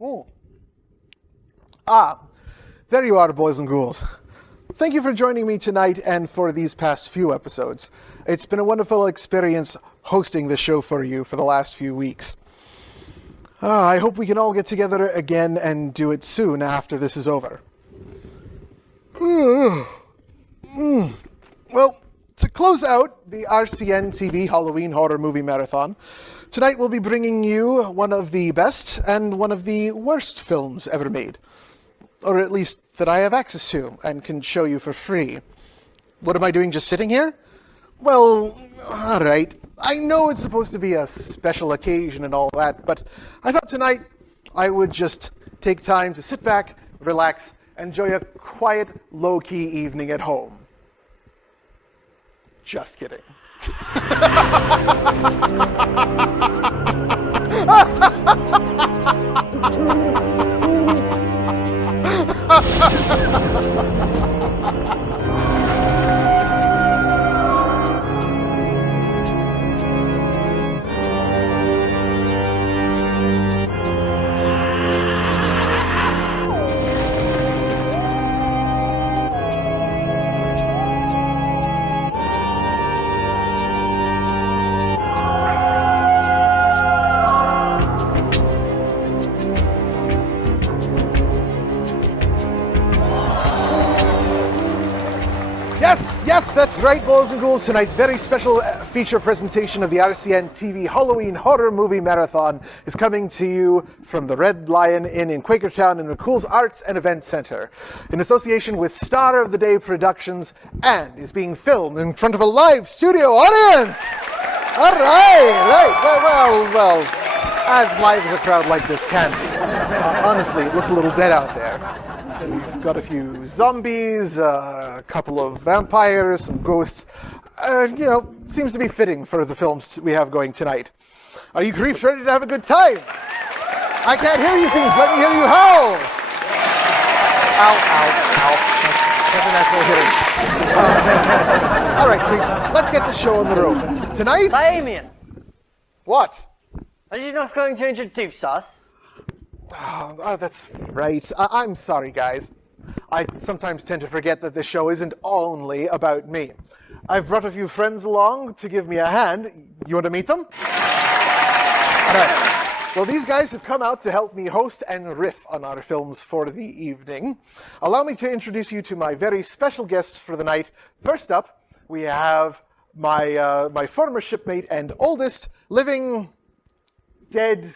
Mm. Ah, there you are, boys and ghouls. Thank you for joining me tonight and for these past few episodes. It's been a wonderful experience hosting the show for you for the last few weeks. I hope we can all get together again and do it soon after this is over. Well, to close out the RCN TV Halloween Horror Movie Marathon, tonight we'll be bringing you one of the best and one of the worst films ever made. Or at least that I have access to and can show you for free. What am I doing just sitting here? Well, alright. I know it's supposed to be a special occasion and all that, but I thought tonight I would just take time to sit back, relax, enjoy a quiet, low-key evening at home. Just kidding. Yes, that's right, boys and ghouls. Tonight's very special feature presentation of the RCN TV Halloween Horror Movie Marathon is coming to you from the Red Lion Inn in Quakertown in McCool's Arts and Events Center, in association with Star of the Day Productions, and is being filmed in front of a live studio audience. All right. Well, as live as a crowd like this can be. Honestly, it looks a little dead out there. So we've got a few zombies, a couple of vampires, some ghosts. Seems to be fitting for the films we have going tonight. Are you creeps ready to have a good time? I can't hear you, things. Let me hear you howl. Ow. That's a natural hitting. All right, creeps, let's get the show on the road. Tonight... Damian! What? Are you not going to introduce us? Oh, that's right. I'm sorry, guys. I sometimes tend to forget that this show isn't only about me. I've brought a few friends along to give me a hand. You want to meet them? All right. Well, these guys have come out to help me host and riff on our films for the evening. Allow me to introduce you to my very special guests for the night. First up, we have my former shipmate and oldest living, dead,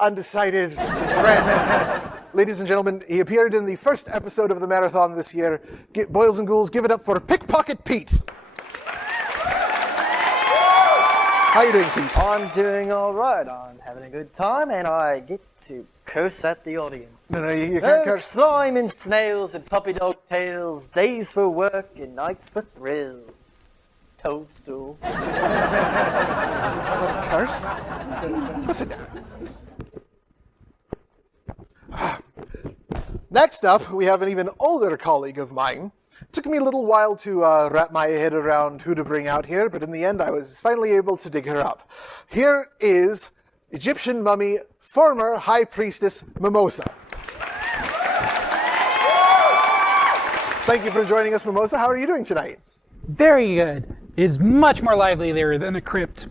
undecided friend. Ladies and gentlemen, he appeared in the first episode of the marathon this year. Boys and ghouls, give it up for Pickpocket Pete. How are you doing, Pete? I'm doing all right. I'm having a good time, and I get to curse at the audience. No, you can't curse. Slime and snails and puppy dog tails, days for work and nights for thrills. Toadstool. Not a curse? Go sit down. Next up, we have an even older colleague of mine. It took me a little while to wrap my head around who to bring out here, but in the end I was finally able to dig her up. Here is Egyptian mummy, former high priestess Mimosa. Thank you for joining us, Mimosa. How are you doing tonight? Very good. It is much more lively there than a crypt.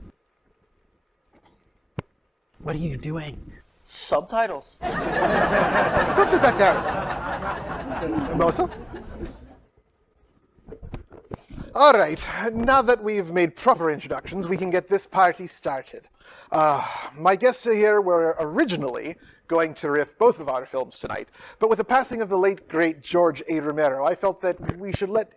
What are you doing? Subtitles. Go sit back down. Mimosa? All right, now that we've made proper introductions, we can get this party started. My guests here were originally going to riff both of our films tonight, but with the passing of the late, great George A. Romero, I felt that we should let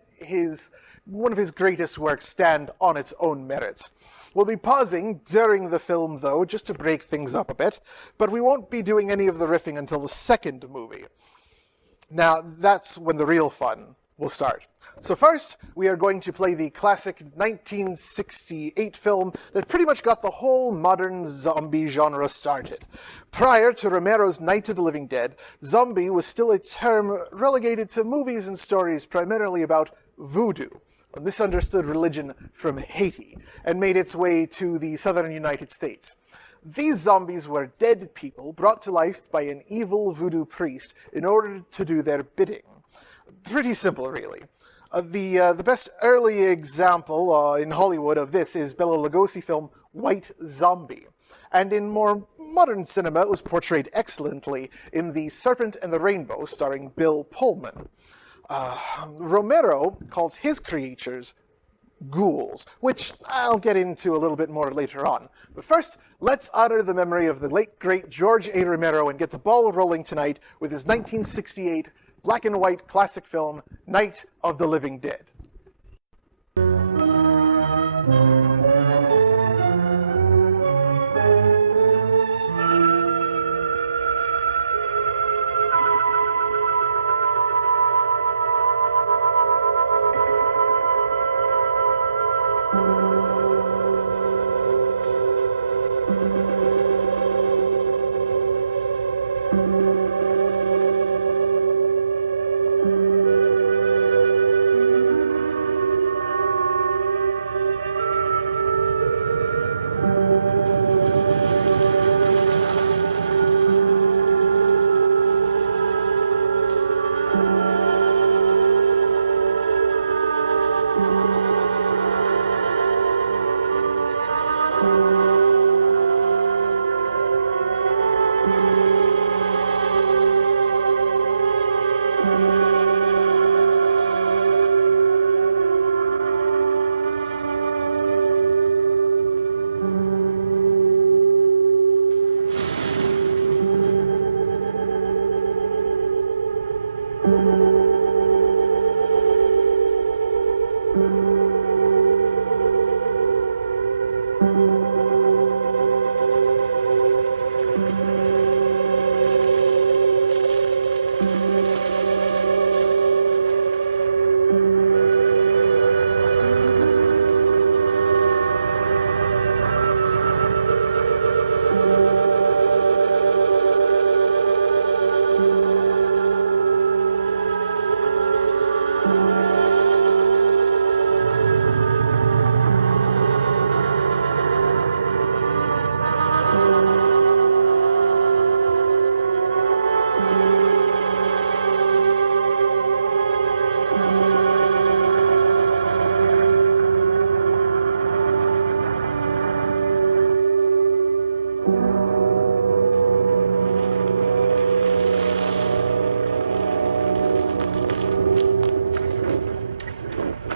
one of his greatest works stand on its own merits. We'll be pausing during the film, though, just to break things up a bit, but we won't be doing any of the riffing until the second movie. Now, that's when the real fun will start. So first, we are going to play the classic 1968 film that pretty much got the whole modern zombie genre started. Prior to Romero's Night of the Living Dead, zombie was still a term relegated to movies and stories primarily about voodoo, a misunderstood religion from Haiti, and made its way to the southern United States. These zombies were dead people brought to life by an evil voodoo priest in order to do their bidding. Pretty simple, really. The best early example in Hollywood of this is Bela Lugosi film White Zombie. And in more modern cinema, it was portrayed excellently in The Serpent and the Rainbow, starring Bill Pullman. Romero calls his creatures ghouls, which I'll get into a little bit more later on. But first, let's honor the memory of the late, great George A. Romero and get the ball rolling tonight with his 1968 black and white classic film, Night of the Living Dead.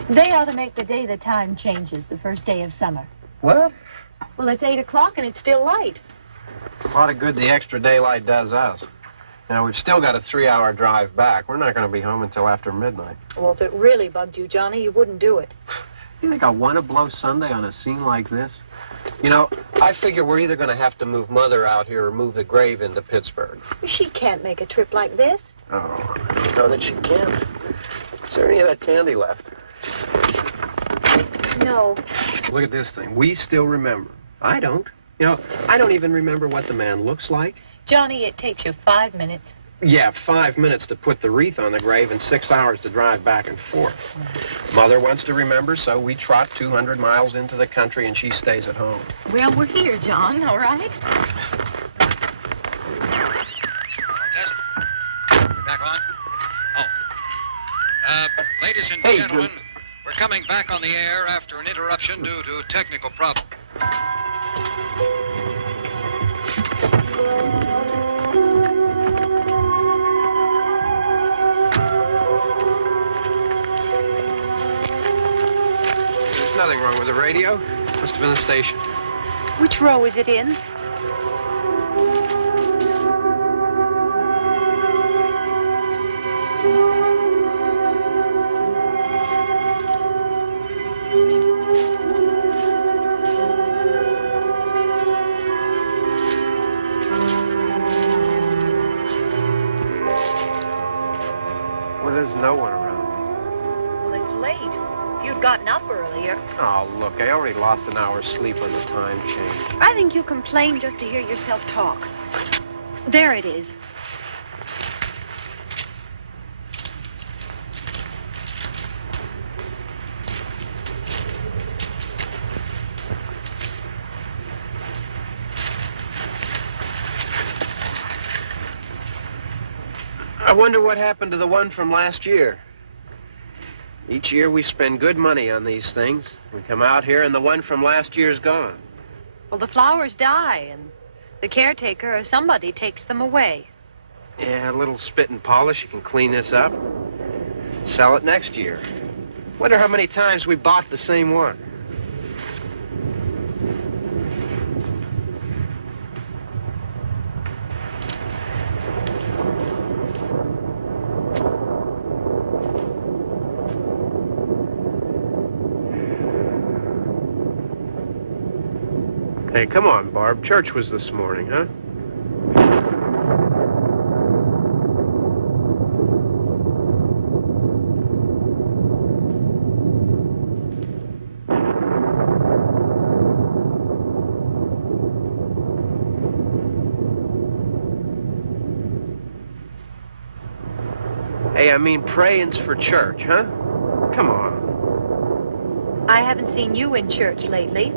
They ought to make the day the time changes, the first day of summer. What? Well, it's 8 o'clock and it's still light. A lot of good the extra daylight does us. Now, we've still got a 3-hour drive back. We're not going to be home until after midnight. Well, if it really bugged you, Johnny, you wouldn't do it. You think I want to blow Sunday on a scene like this? You know, I figure we're either going to have to move Mother out here or move the grave into Pittsburgh. She can't make a trip like this. Oh, I don't know that she can't. Is there any of that candy left? No. Look at this thing. We still remember. I don't. You know, I don't even remember what the man looks like. Johnny, it takes you 5 minutes. Yeah, 5 minutes to put the wreath on the grave and 6 hours to drive back and forth. Mother wants to remember, so we trot 200 miles into the country and she stays at home. Well, we're here, John, all right? Test. We're back on? Oh. Ladies and gentlemen, we're coming back on the air after an interruption due to technical problem. There's nothing wrong with the radio. Must have been the station. Which row is it in? Well, there's no one around. Well, it's late. If you'd gotten up earlier. Oh, look, I already lost an hour's sleep on the time change. I think you complain just to hear yourself talk. There it is. I wonder what happened to the one from last year. Each year we spend good money on these things. We come out here and the one from last year's gone. Well, the flowers die, and the caretaker or somebody takes them away. Yeah, a little spit and polish. You can clean this up. Sell it next year. Wonder how many times we bought the same one. Hey, come on, Barb. Church was this morning, huh? Hey, I mean praying's for church, huh? Come on. I haven't seen you in church lately.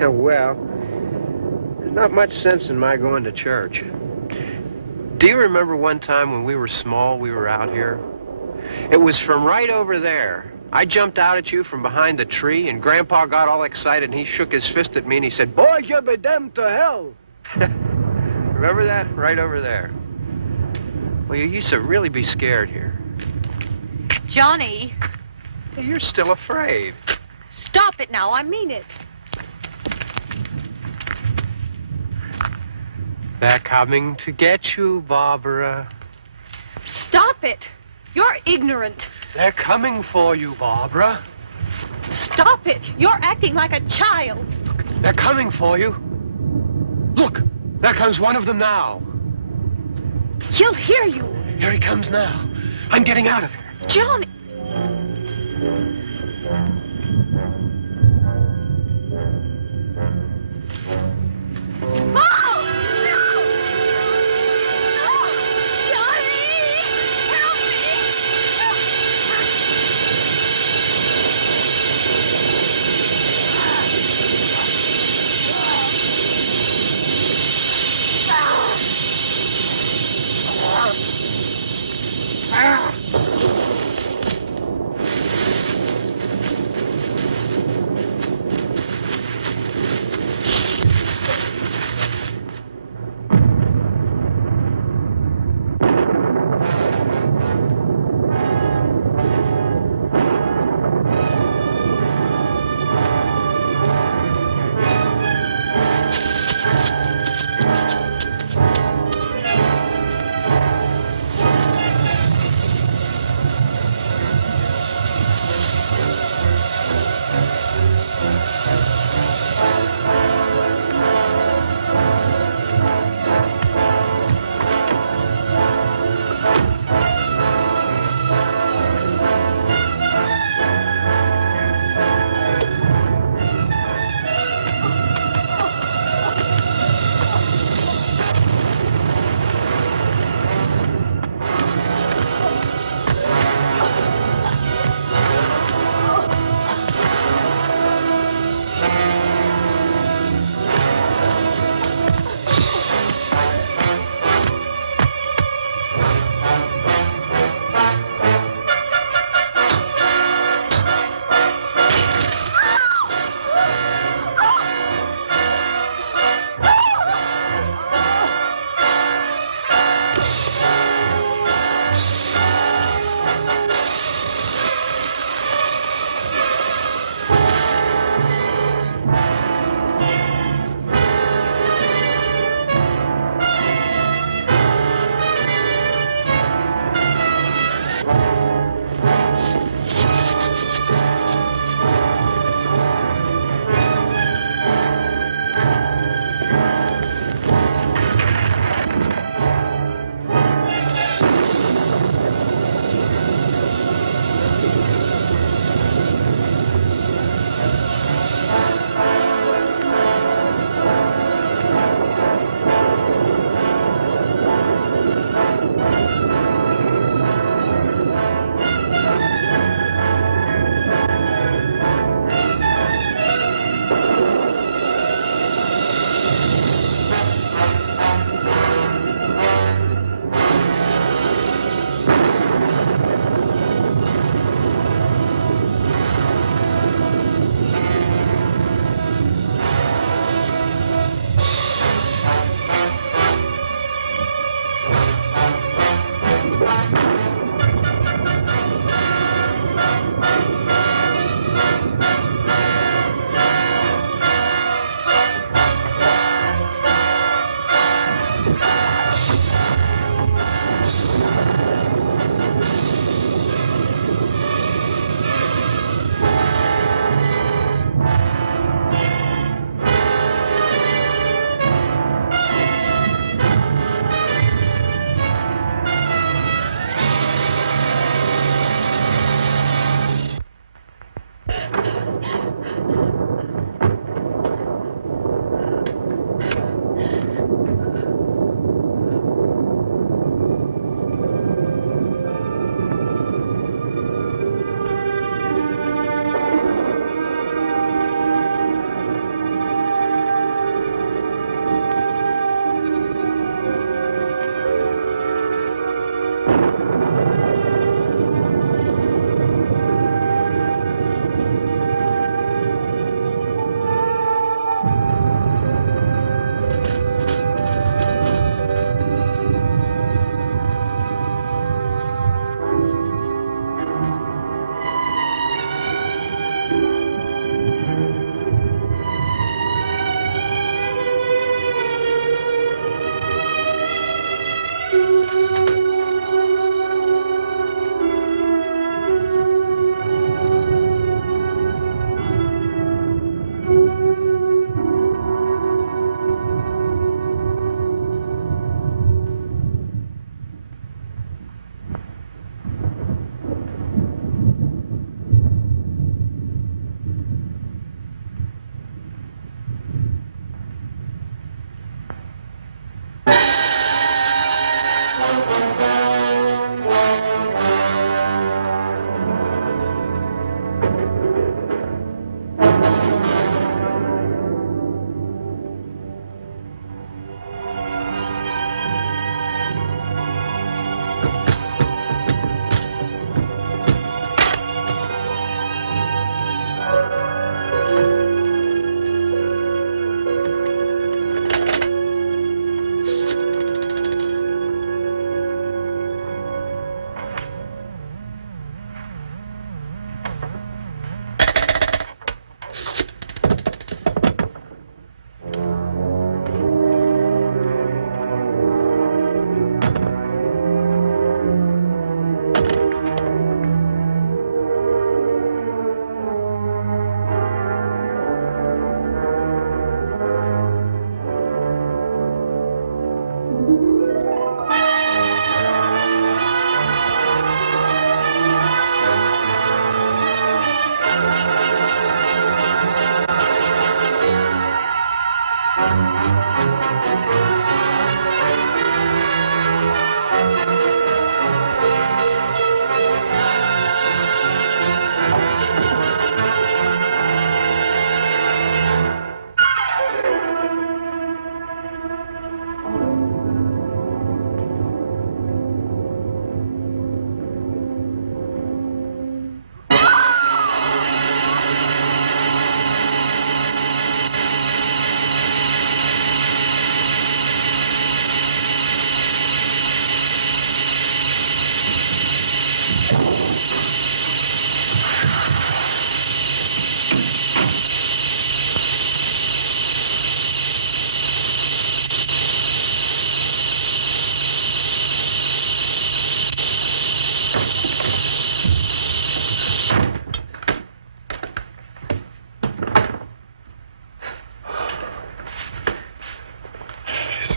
Well, there's not much sense in my going to church. Do you remember one time when we were small, we were out here? It was from right over there. I jumped out at you from behind the tree, and Grandpa got all excited, and he shook his fist at me, and he said, "Boy, you be damned to hell." Remember that? Right over there. Well, you used to really be scared here. Johnny. You're still afraid. Stop it now. I mean it. They're coming to get you, Barbara. Stop it. You're ignorant. They're coming for you, Barbara. Stop it. You're acting like a child. They're coming for you. Look, there comes one of them now. He'll hear you. Here he comes now. I'm getting out of here. Johnny.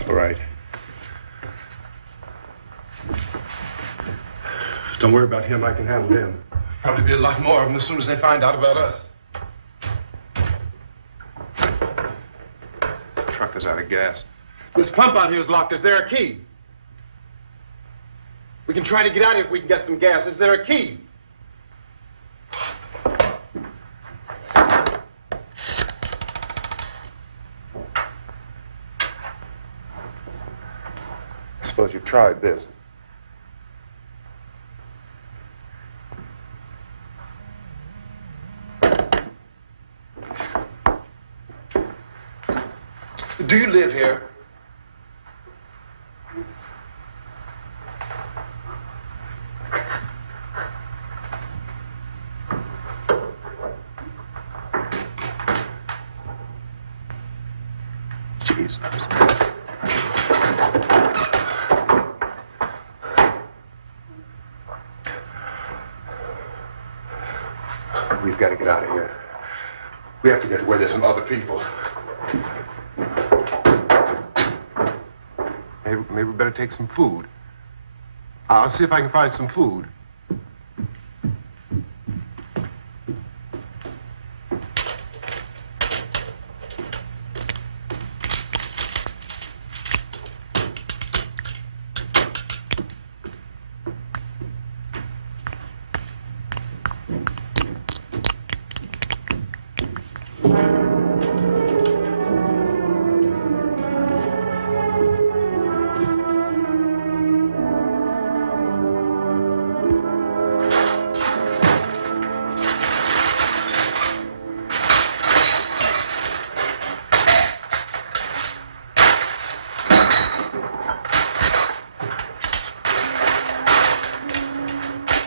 All right. Don't worry about him. I can handle him. Probably be a lot more of them as soon as they find out about us. The truck is out of gas. This pump out here is locked. Is there a key? We can try to get out here if we can get some gas. Is there a key? I suppose you've tried this. Do you live here? Jesus. We've got to get out of here. We have to get to where there's some other people. Maybe we better take some food. I'll see if I can find some food.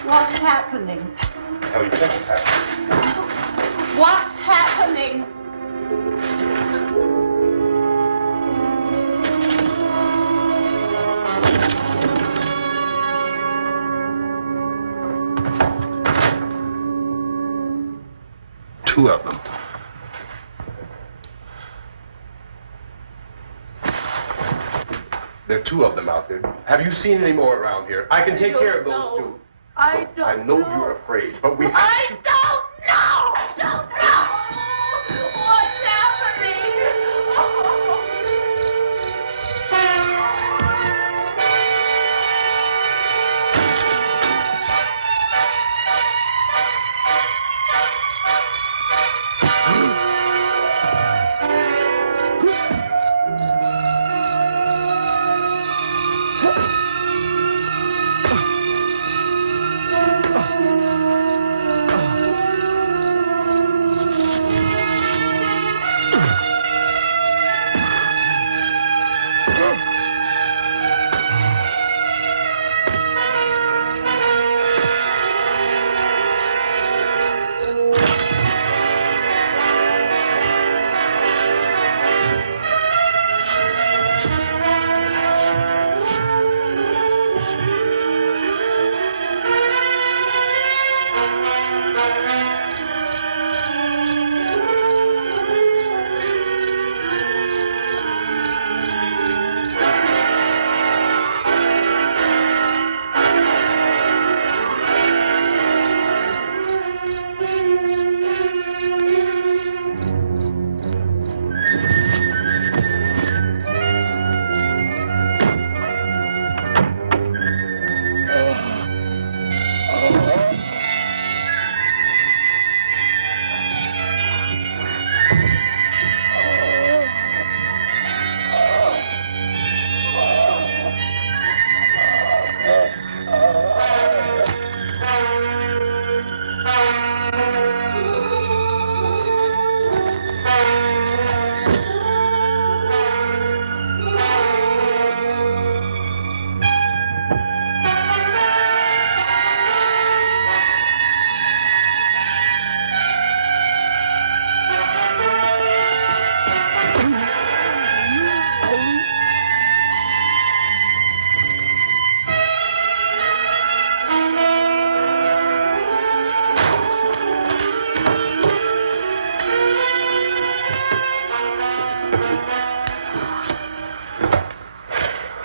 What's happening? How do you think it's happening? What's happening? Two of them. There are two of them out there. Have you seen any more around here? I can take care of those two. I don't I know you're afraid, but we have I don't know! I don't know! What's happening?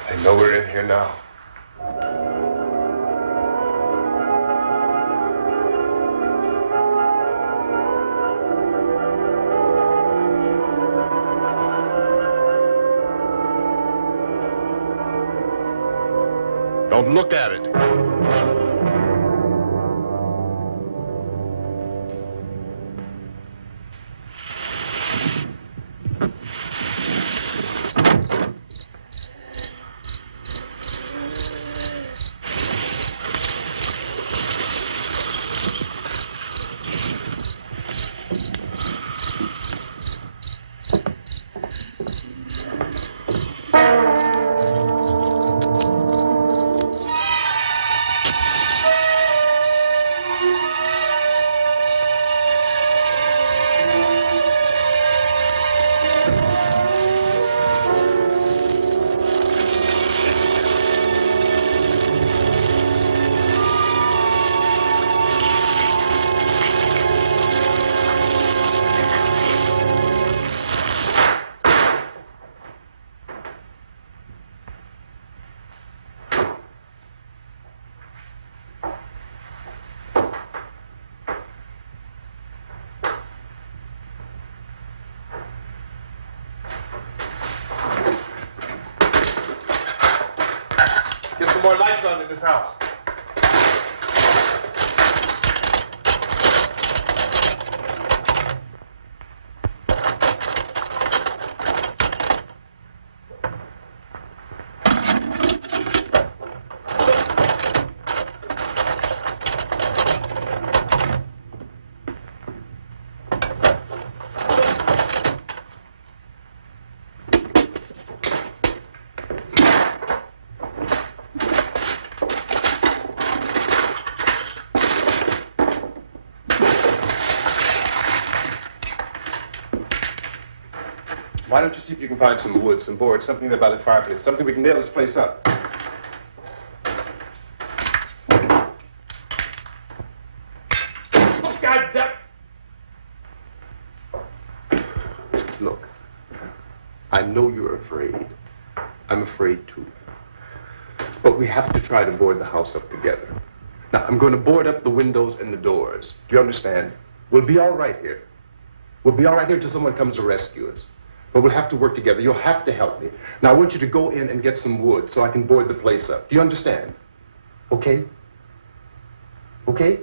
They know we're in here now. Don't look at it. Get some more lights on in this house. Why don't you see if you can find some wood, some boards, something there by the fireplace, something we can nail this place up. Oh, God damn! Look, I know you're afraid. I'm afraid too. But we have to try to board the house up together. Now, I'm going to board up the windows and the doors. Do you understand? We'll be all right here. We'll be all right here until someone comes to rescue us. But we'll have to work together. You'll have to help me. Now, I want you to go in and get some wood so I can board the place up. Do you understand? Okay? Okay?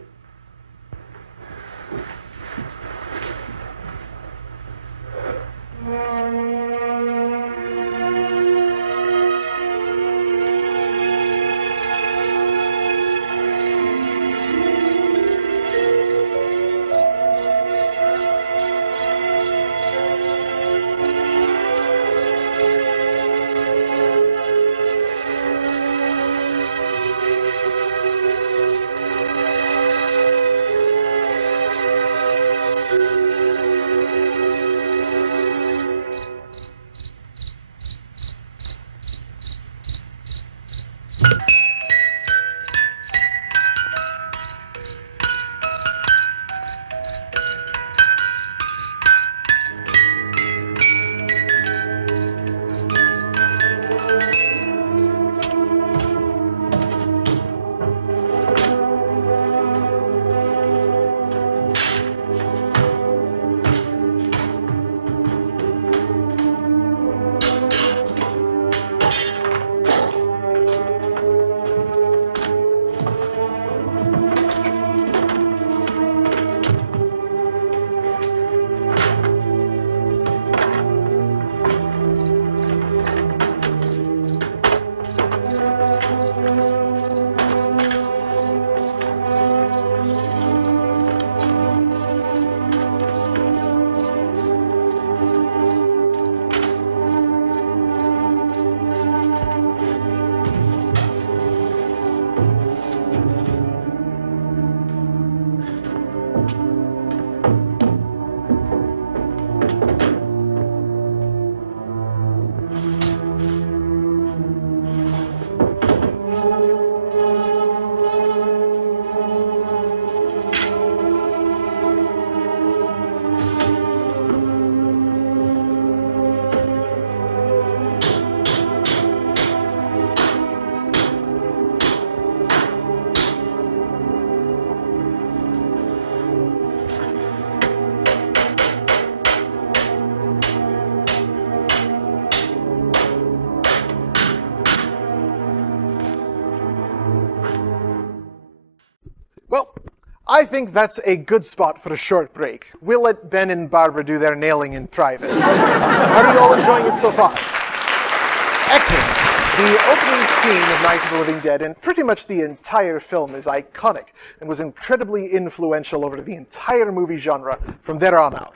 Well, I think that's a good spot for a short break. We'll let Ben and Barbara do their nailing in private. Are you all enjoying it so far? Excellent. The opening scene of Night of the Living Dead and pretty much the entire film is iconic and was incredibly influential over the entire movie genre from there on out.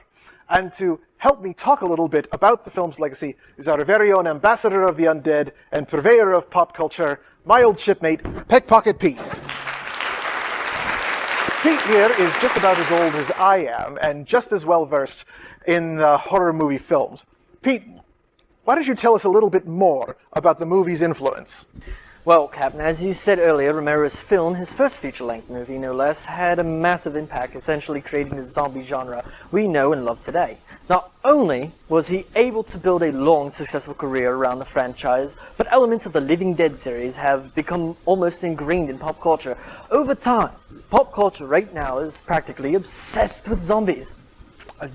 And to help me talk a little bit about the film's legacy is our very own ambassador of the undead and purveyor of pop culture, my old shipmate, Pickpocket Pete. Pete here is just about as old as I am and just as well versed in horror movie films. Pete, why don't you tell us a little bit more about the movie's influence? Well, Captain, as you said earlier, Romero's film, his first feature-length movie, no less, had a massive impact, essentially creating the zombie genre we know and love today. Not only was he able to build a long, successful career around the franchise, but elements of the Living Dead series have become almost ingrained in pop culture. Over time, pop culture right now is practically obsessed with zombies.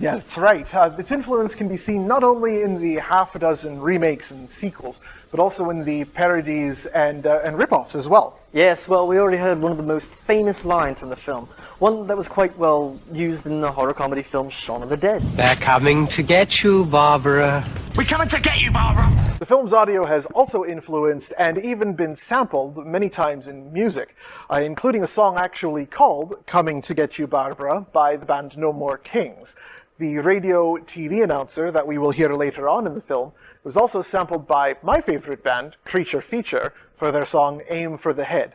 Yeah, that's right. Its influence can be seen not only in the half a dozen remakes and sequels, but also in the parodies and rip-offs as well. Yes, well, we already heard one of the most famous lines from the film. One that was quite well used in the horror comedy film Shaun of the Dead. They're coming to get you, Barbara. We're coming to get you, Barbara! The film's audio has also influenced and even been sampled many times in music, including a song actually called Coming to Get You, Barbara by the band No More Kings. The radio TV announcer that we will hear later on in the film was also sampled by my favorite band, Creature Feature, for their song Aim for the Head.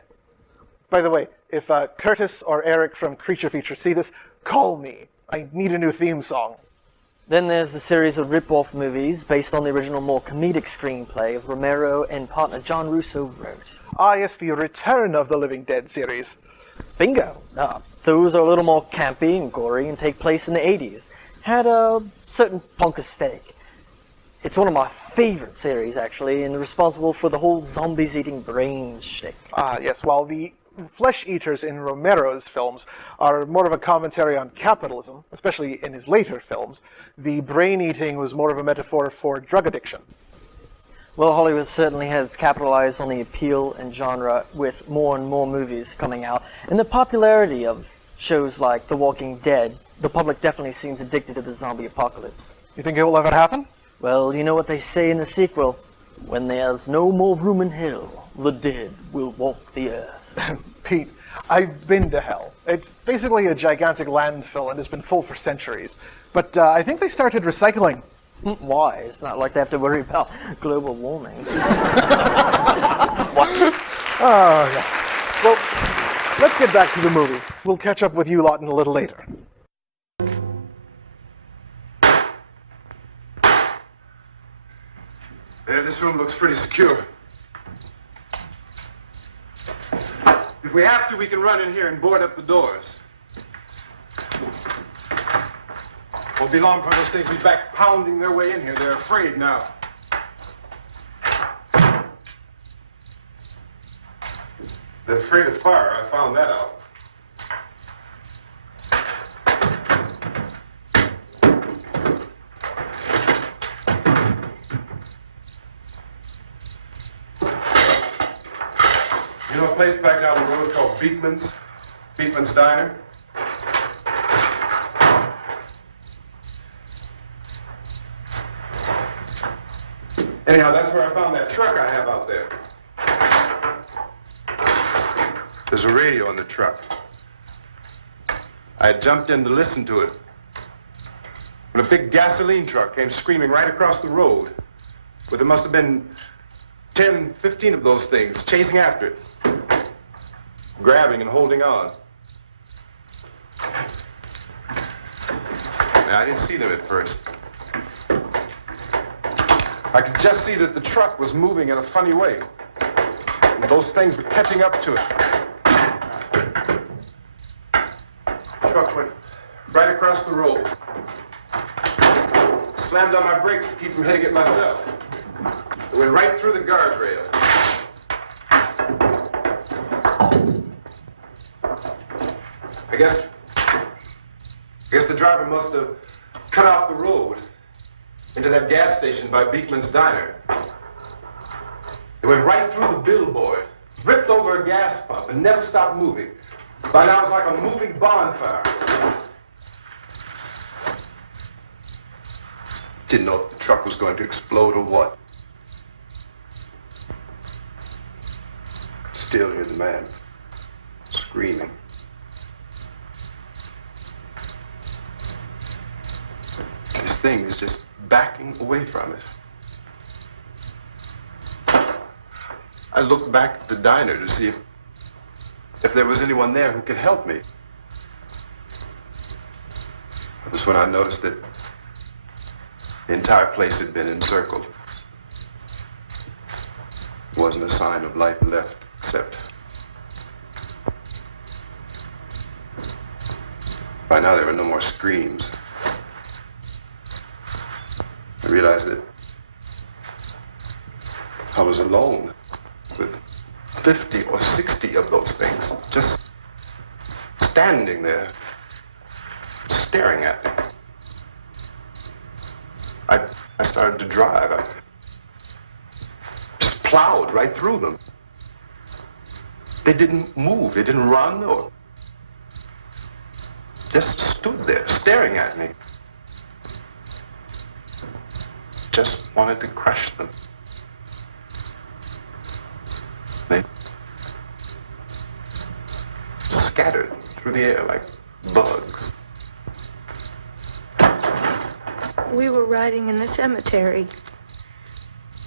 By the way, if Curtis or Eric from Creature Feature see this, call me. I need a new theme song. Then there's the series of rip-off movies based on the original more comedic screenplay of Romero and partner John Russo wrote. Ah, yes, the Return of the Living Dead series. Bingo! Those are a little more campy and gory and take place in the 80s. Had a certain punk aesthetic. It's one of my favorite series, actually, and responsible for the whole zombies eating brains shtick. Ah, yes, while the flesh eaters in Romero's films are more of a commentary on capitalism, especially in his later films, the brain eating was more of a metaphor for drug addiction. Well, Hollywood certainly has capitalized on the appeal and genre with more and more movies coming out, and the popularity of shows like The Walking Dead. The public definitely seems addicted to the zombie apocalypse. You think it will ever happen? Well, you know what they say in the sequel. When there's no more room in hell, the dead will walk the earth. Pete, I've been to hell. It's basically a gigantic landfill and has been full for centuries. But I think they started recycling. Why? It's not like they have to worry about global warming. What? Oh, yes. Well, let's get back to the movie. We'll catch up with you lot in a little later. Yeah, this room looks pretty secure. If we have to, we can run in here and board up the doors. Won't be long for those things be back pounding their way in here. They're afraid now. They're afraid of fire. I found that out. You know a place back down the road called Beekman's? Beekman's Diner? Anyhow, that's where I found that truck I have out there. There's a radio in the truck. I had jumped in to listen to it when a big gasoline truck came screaming right across the road. Well, there must have been 10, 15 of those things chasing after it, grabbing and holding on. Now, I didn't see them at first. I could just see that the truck was moving in a funny way. And those things were catching up to it. The truck went right across the road. Slammed on my brakes to keep from hitting it myself. It went right through the guardrail. I guess the driver must have cut off the road into that gas station by Beekman's Diner. It went right through the billboard, ripped over a gas pump, and never stopped moving. By now it's like a moving bonfire. Didn't know if the truck was going to explode or what. Still hear the man screaming. This thing is just backing away from it. I looked back at the diner to see if there was anyone there who could help me. It was when I noticed that the entire place had been encircled. There wasn't a sign of life left, except by now there were no more screams. I realized that I was alone with 50 or 60 of those things, just standing there, staring at me. I started to drive. I just plowed right through them. They didn't move. They didn't run or just stood there staring at me. Just wanted to crush them. They scattered through the air like bugs. We were riding in the cemetery.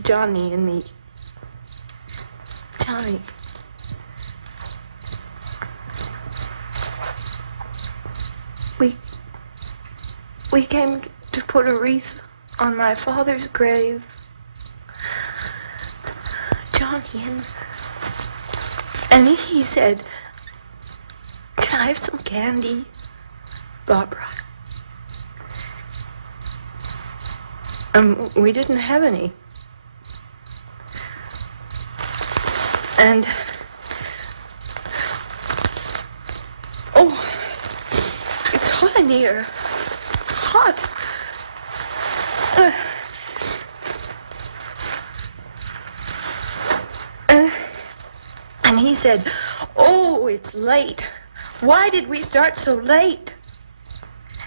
Johnny and me. Johnny. We came to put a wreath on my father's grave. Johnny and he said, "Can I have some candy, Barbara?" We didn't have any. And oh, it's hot in here. Hot. And he said, "Oh, it's late. Why did we start so late?"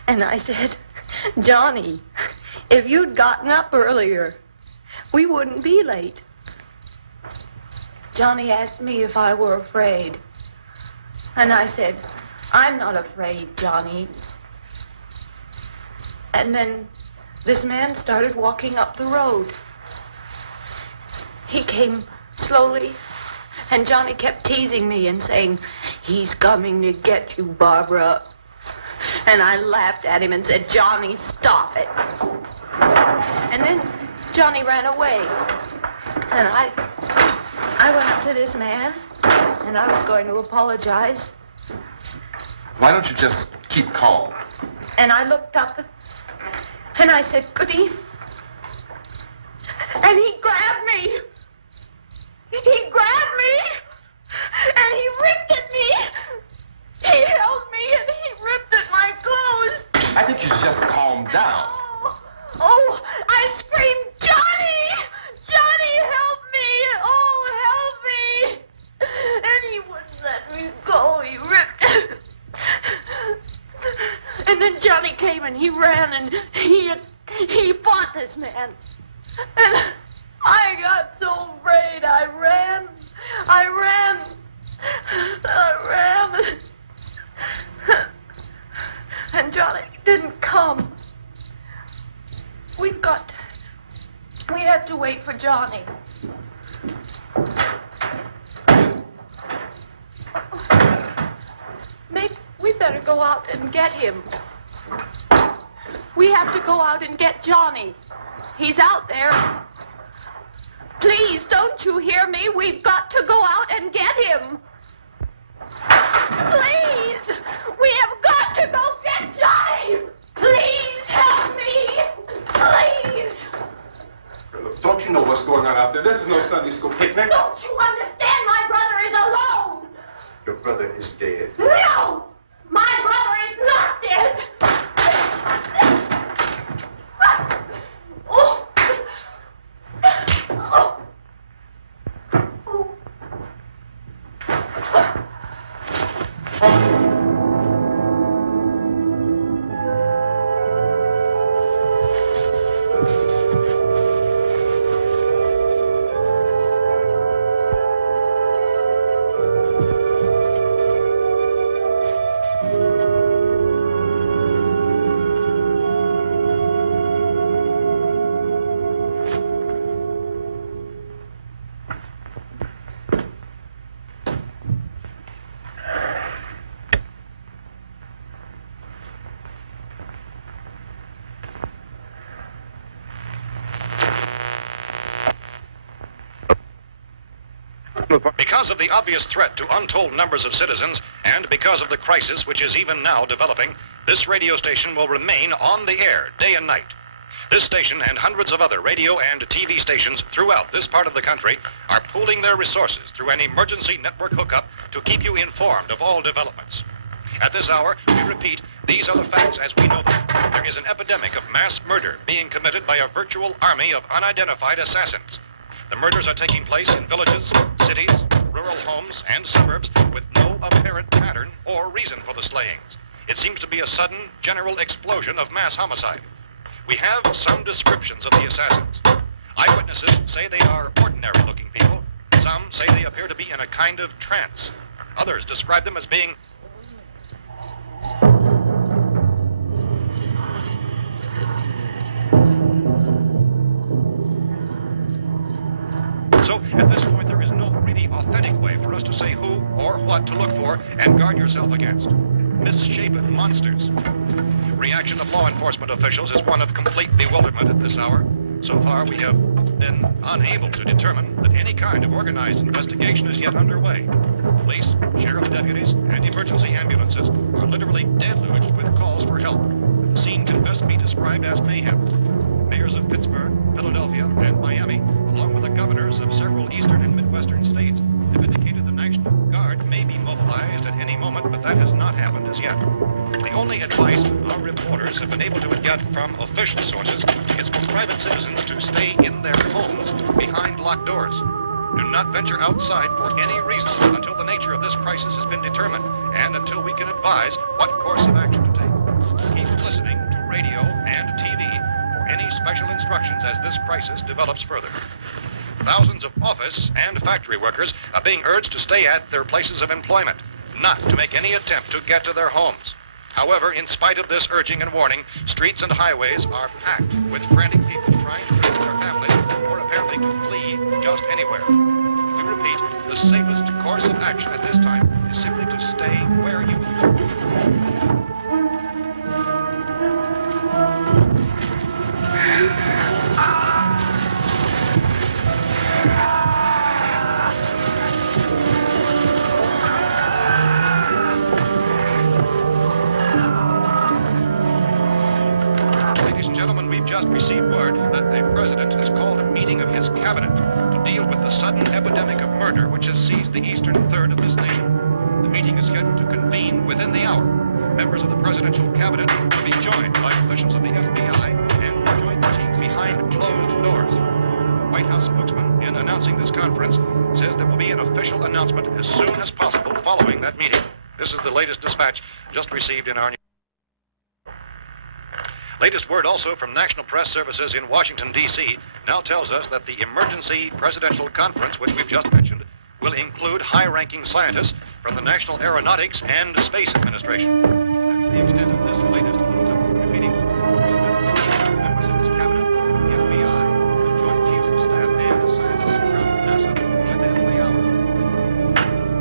And I said, "Johnny, if you'd gotten up earlier, we wouldn't be late." Johnny asked me if I were afraid. And I said, "I'm not afraid, Johnny." And then this man started walking up the road. He came slowly, and Johnny kept teasing me and saying, "He's coming to get you, Barbara." And I laughed at him and said, "Johnny, stop it." And then Johnny ran away. And I went up to this man, and I was going to apologize. Why don't you just keep calm? And I looked up, and I said, "Good evening." And he grabbed me. He grabbed me, and he ripped at me. He held me, and he ripped at my clothes. I think you should just calm down. Oh, I screamed, "Johnny! Johnny, help me! Oh, help me!" And he wouldn't let me go. He ripped. And then Johnny came and he ran and he fought this man. And I got so afraid. I ran. And Johnny didn't come. We have to wait for Johnny. Maybe we better go out and get him. We have to go out and get Johnny. He's out there. Please, don't you hear me? We've got to go out and get him. Please! We have got to go get Johnny! Please help me! Please! Don't you know what's going on out there? This is no Sunday school picnic. Don't you understand? My brother is alone! Your brother is dead. No! My brother is not dead! Oh. Oh. Oh. Because of the obvious threat to untold numbers of citizens, and because of the crisis which is even now developing, this radio station will remain on the air day and night. This station and hundreds of other radio and TV stations throughout this part of the country are pooling their resources through an emergency network hookup to keep you informed of all developments. At this hour, we repeat, these are the facts as we know them. There is an epidemic of mass murder being committed by a virtual army of unidentified assassins. The murders are taking place in villages, cities, rural homes, and suburbs with no apparent pattern or reason for the slayings. It seems to be a sudden, general explosion of mass homicide. We have some descriptions of the assassins. Eyewitnesses say they are ordinary-looking people. Some say they appear to be in a kind of trance. Others describe them as being So, at this point, there is no really authentic way for us to say who or what to look for and guard yourself against. Misshapen monsters. Reaction of law enforcement officials is one of complete bewilderment at this hour. So far, we have been unable to determine that any kind of organized investigation is yet underway. Police, sheriff deputies, and emergency ambulances are literally deluged with calls for help. The scene can best be described as mayhem. Mayors of Pittsburgh, Philadelphia, and Miami, along with the governors of several eastern and midwestern states, have indicated the National Guard may be mobilized at any moment, but that has not happened as yet. The only advice our reporters have been able to get from official sources is for private citizens to stay in their homes behind locked doors. Do not venture outside for any reason until the nature of this crisis has been determined and until we can advise what course of action to take. Keep listening to radio and TV for any special instructions as this crisis develops further. Thousands of office and factory workers are being urged to stay at their places of employment, not to make any attempt to get to their homes. However, in spite of this urging and warning, streets and highways are packed with frantic people trying to reach their families or apparently to flee just anywhere. We repeat, the safest course of action at this time is simply to stay where you Ladies and gentlemen, we've just received word that the president has called a meeting of his cabinet to deal with the sudden epidemic of murder which has seized the eastern third of this nation. The meeting is scheduled to convene within the hour. Members of the presidential cabinet will be joined by officials of the FBI and joint chiefs behind closed doors. The White House spokesman, in announcing this conference, says there will be an official announcement as soon as possible following that meeting. This is the latest dispatch just received in our news. Latest word also from National Press Services in Washington, D.C. now tells us that the emergency presidential conference, which we've just mentioned, will include high-ranking scientists from the National Aeronautics and Space Administration. That's the extent of this latest bulletin. Repeating, members of this cabinet, the FBI, the Joint Chiefs of Staff, and scientists from NASA within the hour.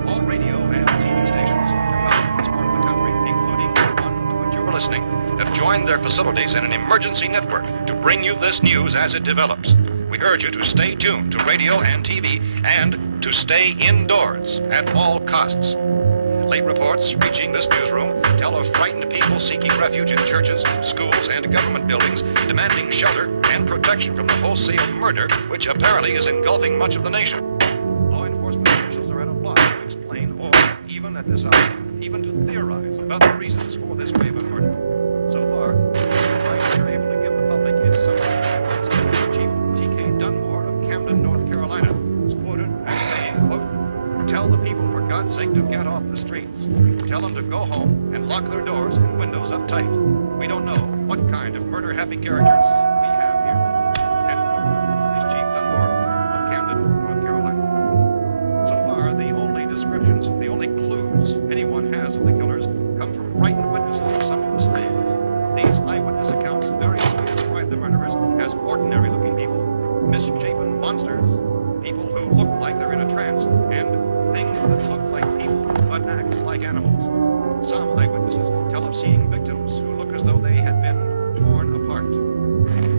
All radio and TV stations throughout this part of the country, including the one to which you are listening, have joined their facilities in an emergency network to bring you this news as it develops. We urge you to stay tuned to radio and TV and to stay indoors at all costs. Late reports reaching this newsroom tell of frightened people seeking refuge in churches, schools, and government buildings, demanding shelter and protection from the wholesale murder which apparently is engulfing much of the nation. Law enforcement officials are at a loss to explain or, even at this hour, even to theorize about the reasons for this wave of murder. So far, the advice they're able to give the public is something. Chief T.K. Dunmore of Camden, North Carolina, is quoted as saying, quote, "Tell the the people, for God's sake, to get off the streets. Tell them to go home and lock their doors and windows up tight. We don't know what kind of murder-happy characters we have here. Ken Coleman is Chief Dunmore of Camden, North Carolina. So far, the only descriptions, the only clues anyone has of the killers come from frightened witnesses of some of the slaves. These eyewitness accounts variously describe the murderers as ordinary-looking people, misshapen monsters, people who look like they're in a trance, and things that look like people but act like animals. Some eyewitnesses tell of seeing victims who look as though they had been torn apart.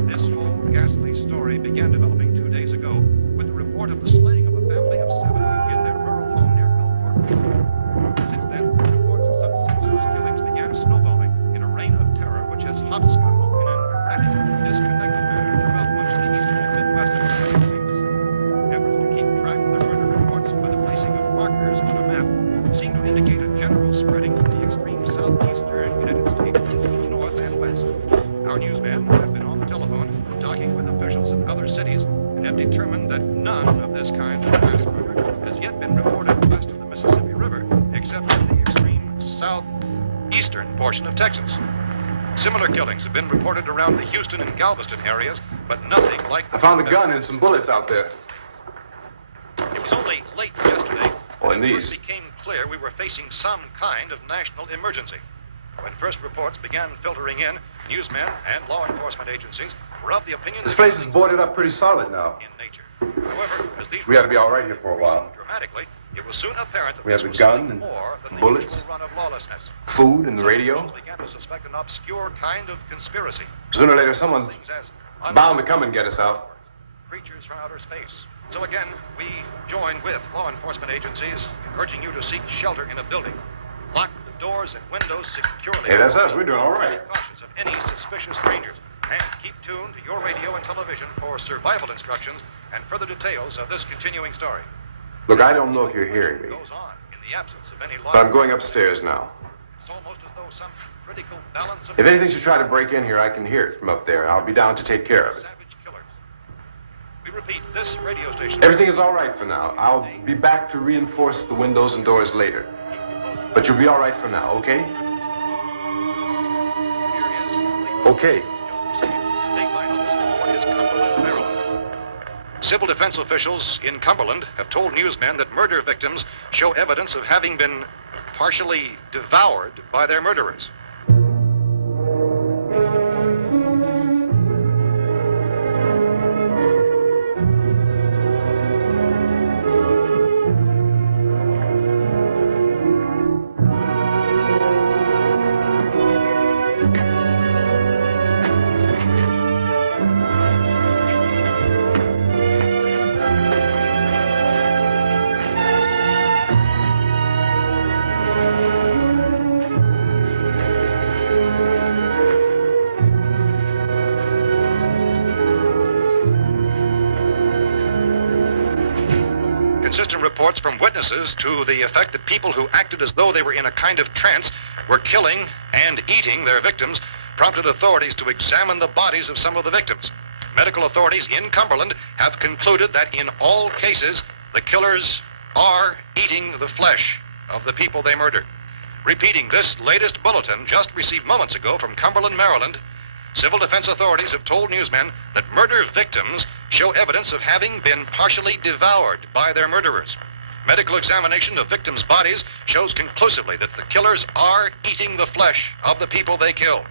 This whole ghastly story began developing 2 days ago with the report of the slaying of a family of 7 in their rural home near Belfort. Since then, reports of such senseless killings began snowballing in a reign of terror which has hopscotched in an erratic, disconnected manner throughout much of the eastern and midwest of the United States. Efforts to keep track of the murder reports by the placing of markers on a map seem to indicate a general spreading from the extreme southeastern United States to the north and west. Our newsmen have been on the telephone talking with officials in other cities and have determined that none of this kind of mass murder has yet been reported west of the Mississippi River, except in the extreme southeastern portion of Texas. Similar killings have been reported around the Houston and Galveston areas, but nothing like... I found a gun and some bullets out there. It was only late yesterday Oh, and when it these. first became clear we were facing some kind of national emergency. When first reports began filtering in, newsmen and law enforcement agencies were of the opinion This that place is boarded up pretty solid now. in nature. However, as these We ought to be all right here for a while. dramatically, it was soon apparent that We have this the was gun something and more than the bullets, usual run of lawlessness. food and the radio. Officials began to suspect an obscure kind of conspiracy. Sooner or later, someone Things as bound to come and get us out. creatures from outer space. So again, we join with law enforcement agencies, urging you to seek shelter in a building. Lock the doors and windows securely. Hey, that's us. We're doing all right. Be cautious of any suspicious strangers. And keep tuned to your radio and television for survival instructions and further details of this continuing story. Look, I don't know if you're hearing me, Goes on in the absence of any law. but I'm going upstairs now. It's almost as though some critical balance of If anything should try to break in here, I can hear it from up there. I'll be down to take care of it. savage killers. We repeat, this radio station. Everything is all right for now. I'll be back to reinforce the windows and doors later. But you'll be all right for now, okay? Okay. Civil defense officials in Cumberland have told newsmen that murder victims show evidence of having been partially devoured by their murderers. Consistent reports from witnesses to the effect that people who acted as though they were in a kind of trance were killing and eating their victims prompted authorities to examine the bodies of some of the victims. Medical authorities in Cumberland have concluded that in all cases, the killers are eating the flesh of the people they murdered. Repeating this latest bulletin just received moments ago from Cumberland, Maryland, civil defense authorities have told newsmen that murder victims show evidence of having been partially devoured by their murderers. Medical examination of victims' bodies shows conclusively that the killers are eating the flesh of the people they kill.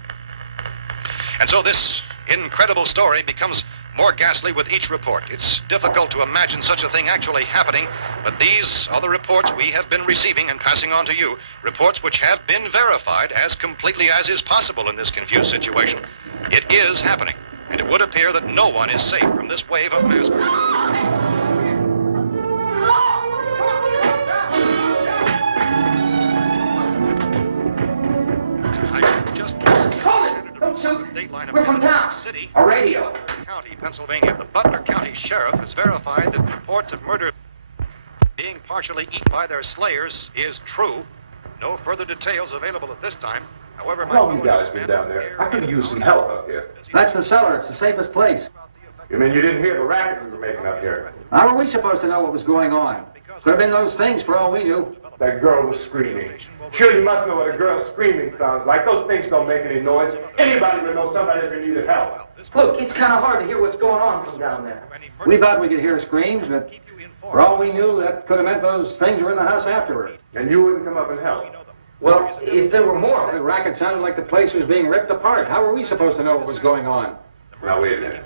And so this incredible story becomes more ghastly with each report. It's difficult to imagine such a thing actually happening, but these are the reports we have been receiving and passing on to you, reports which have been verified as completely as is possible in this confused situation. It is happening, and it would appear that no one is safe from this wave of mass murder. We're from town. City, A radio. County, Pennsylvania. The Butler County Sheriff has verified that reports of murder being partially eaten by their slayers is true. No further details available at this time. However, How long you guys been down there? I could use some help up here. That's the cellar. It's the safest place. You mean you didn't hear the racket we were making up here? How are we supposed to know what was going on? Could have been those things for all we knew. That girl was screaming. Sure, you must know what a girl screaming sounds like. Those things don't make any noise. Anybody would know somebody ever needed help. Look, it's kind of hard to hear what's going on from down there. We thought we could hear screams, but for all we knew, that could have meant those things were in the house afterward. And you wouldn't come up and help. Well, if there were more... The racket sounded like the place was being ripped apart. How were we supposed to know what was going on? Now, wait a minute.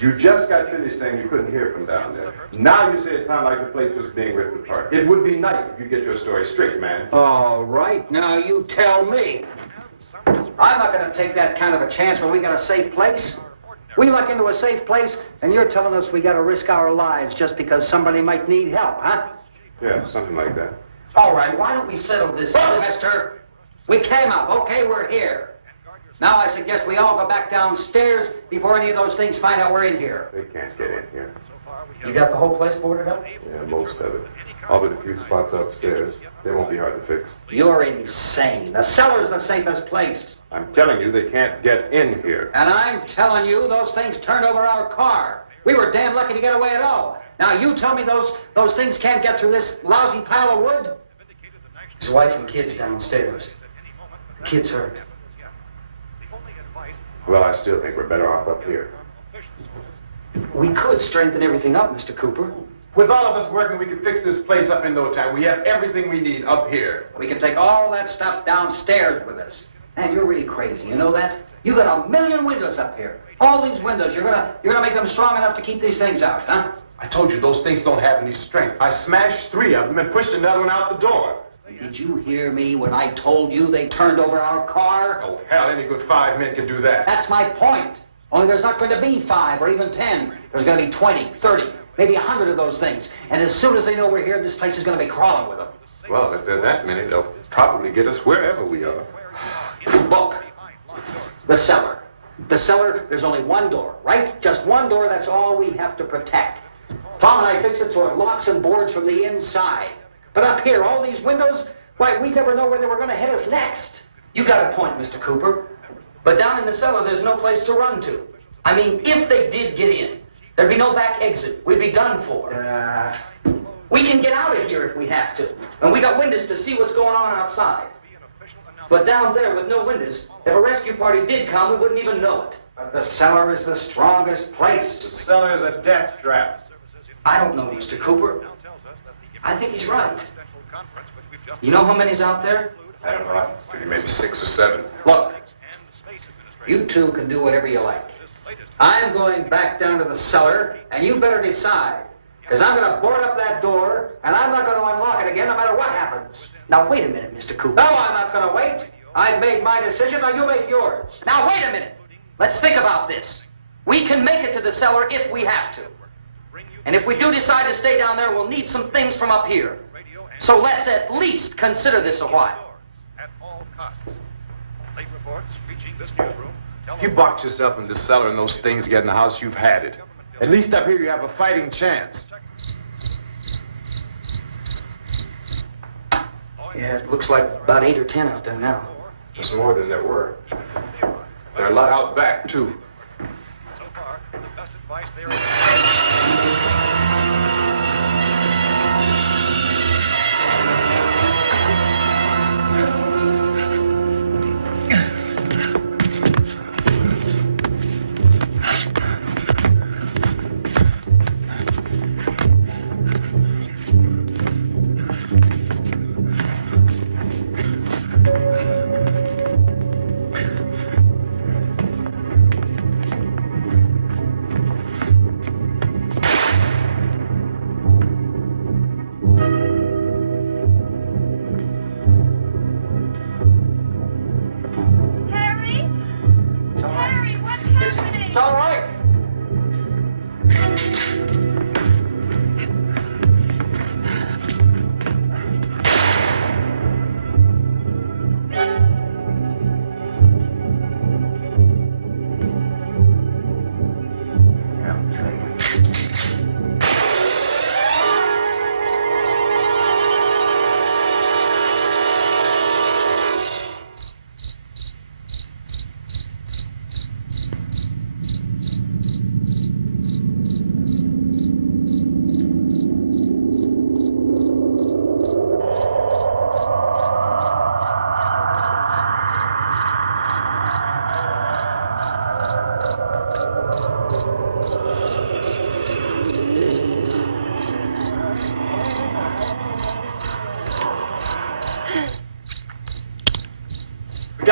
You just got finished saying you couldn't hear from down there. Now you say it sounded like the place was being ripped apart. It would be nice if you get your story straight, man. All right, now you tell me. I'm not going to take that kind of a chance when we got a safe place. We luck into a safe place, and you're telling us we got to risk our lives just because somebody might need help, huh? Yeah, something like that. All right, why don't we settle this? Look, mister, we came up, okay? We're here. Now I suggest we all go back downstairs before any of those things find out we're in here. They can't get in here. You got the whole place boarded up? Yeah, most of it. All but a few spots upstairs. They won't be hard to fix. You're insane. The cellar's the safest place. I'm telling you, they can't get in here. And I'm telling you, those things turned over our car. We were damn lucky to get away at all. Now you tell me those things can't get through this lousy pile of wood? His wife and kids downstairs. The kid's hurt. Well, I still think we're better off up here. We could strengthen everything up, Mr. Cooper. With all of us working, we could fix this place up in no time. We have everything we need up here. We can take all that stuff downstairs with us. Man, you're really crazy, you know that? You got 1,000,000 windows up here. All these windows, you're gonna make them strong enough to keep these things out, huh? I told you, those things don't have any strength. I smashed 3 of them and pushed another one out the door. Did you hear me when I told you they turned over our car? Oh, hell, any good 5 men can do that. That's my point. Only there's not going to be 5 or even 10. There's going to be 20, 30, maybe 100 of those things. And as soon as they know we're here, this place is going to be crawling with them. Well, if there are that many, they'll probably get us wherever we are. Look, the cellar. The cellar, there's only one door, right? Just one door, that's all we have to protect. Tom and I fixed it so it locks and boards from the inside. But up here, all these windows, why, we'd never know where they were going to hit us next. You got a point, Mr. Cooper. But down in the cellar, there's no place to run to. I mean, if they did get in, there'd be no back exit. We'd be done for. We can get out of here if we have to. And we got windows to see what's going on outside. But down there with no windows, if a rescue party did come, we wouldn't even know it. But the cellar is the strongest place. The cellar is a death trap. I don't know, Mr. Cooper. I think he's right. You know how many's out there? I don't know. I figure maybe 6 or 7. Look, you two can do whatever you like. I'm going back down to the cellar, and you better decide. Because I'm going to board up that door, and I'm not going to unlock it again no matter what happens. Now, wait a minute, Mr. Cooper. No, I'm not going to wait. I've made my decision, now you make yours. Now, wait a minute. Let's think about this. We can make it to the cellar if we have to. And if we do decide to stay down there, we'll need some things from up here. So let's at least consider this a while. If you box yourself in the cellar and those things get in the house, you've had it. At least up here you have a fighting chance. Yeah, it looks like about 8 or 10 out there now. There's more than there were. There are a lot out back, too. So far, the best advice there is...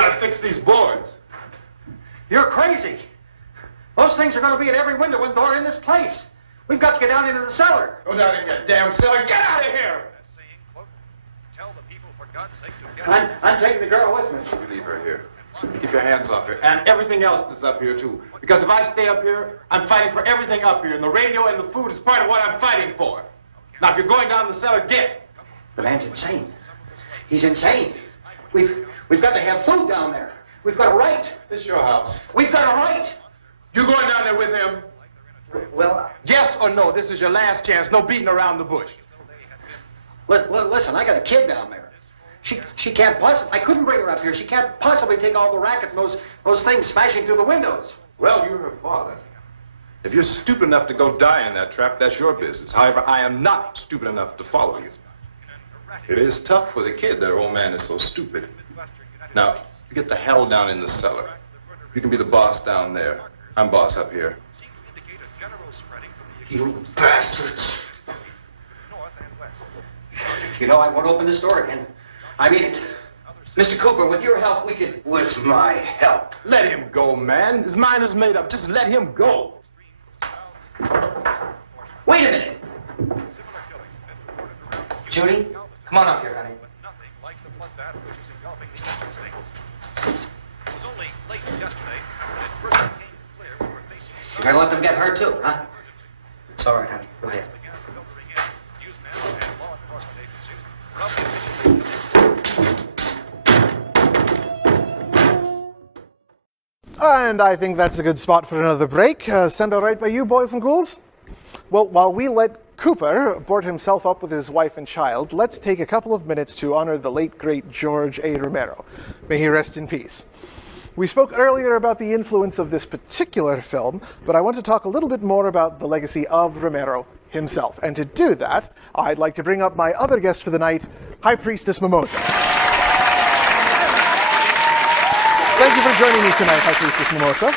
gotta fix these boards. You're crazy. Those things are going to be at every window and door in this place. We've got to get down into the cellar. Go down in that damn cellar. Get out of here! I'm taking the girl with me. You leave her here. Keep your hands off her. And everything else that's up here, too. Because if I stay up here, I'm fighting for everything up here. And the radio and the food is part of what I'm fighting for. Now, if you're going down the cellar, get. The man's insane. He's insane. We've got to have food down there. We've got a right. This is your house. We've got a right. You going down there with him? Well, yes or no? This is your last chance. No beating around the bush. Listen, I got a kid down there. She can't possibly. I couldn't bring her up here. She can't possibly take all the racket and those things smashing through the windows. Well, you're her father. If you're stupid enough to go die in that trap, that's your business. However, I am not stupid enough to follow you. It is tough for the kid that old man is so stupid. Now, you get the hell down in the cellar. You can be the boss down there. I'm boss up here. You bastards. You know, I won't open this door again. I mean it. Mr. Cooper, with your help, we could... With my help. Let him go, man. His mind is made up. Just let him go. Wait a minute. Judy, come on up here, honey. You're gonna let them get hurt too, huh? It's all right, honey. Go ahead. And I think that's a good spot for another break. Send all right by you, boys and ghouls? Well, while we let Cooper board himself up with his wife and child, let's take a couple of minutes to honor the late, great George A. Romero. May he rest in peace. We spoke earlier about the influence of this particular film, but I want to talk a little bit more about the legacy of Romero himself. And to do that, I'd like to bring up my other guest for the night, High Priestess Mimosa. Thank you for joining me tonight, High Priestess Mimosa.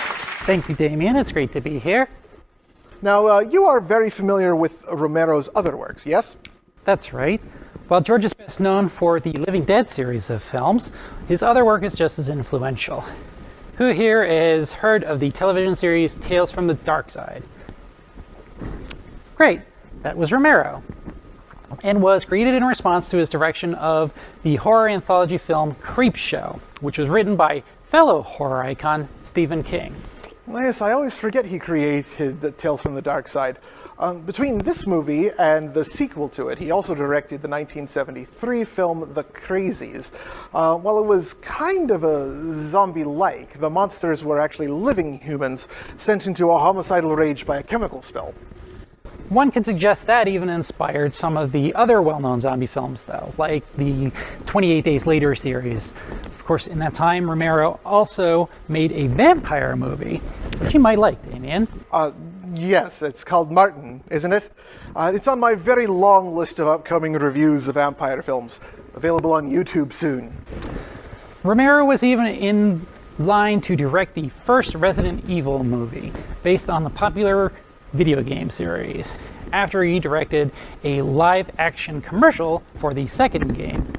Thank you, Damian. It's great to be here. Now, you are very familiar with Romero's other works, yes? That's right. While George is best known for the Living Dead series of films, his other work is just as influential. Who here has heard of the television series Tales from the Dark Side? Great, that was Romero, and was created in response to his direction of the horror anthology film Creepshow, which was written by fellow horror icon Stephen King. Yes, I always forget he created the Tales from the Dark Side. Between this movie and the sequel to it, he also directed the 1973 film The Crazies. While it was kind of a zombie-like, the monsters were actually living humans sent into a homicidal rage by a chemical spill. One can suggest that even inspired some of the other well-known zombie films, though, like the 28 Days Later series. Of course, in that time, Romero also made a vampire movie, which you might like, Damian. Yes, it's called Martin, isn't it? It's on my very long list of upcoming reviews of vampire films, available on YouTube soon. Romero was even in line to direct the first Resident Evil movie, based on the popular video game series, after he directed a live-action commercial for the second game.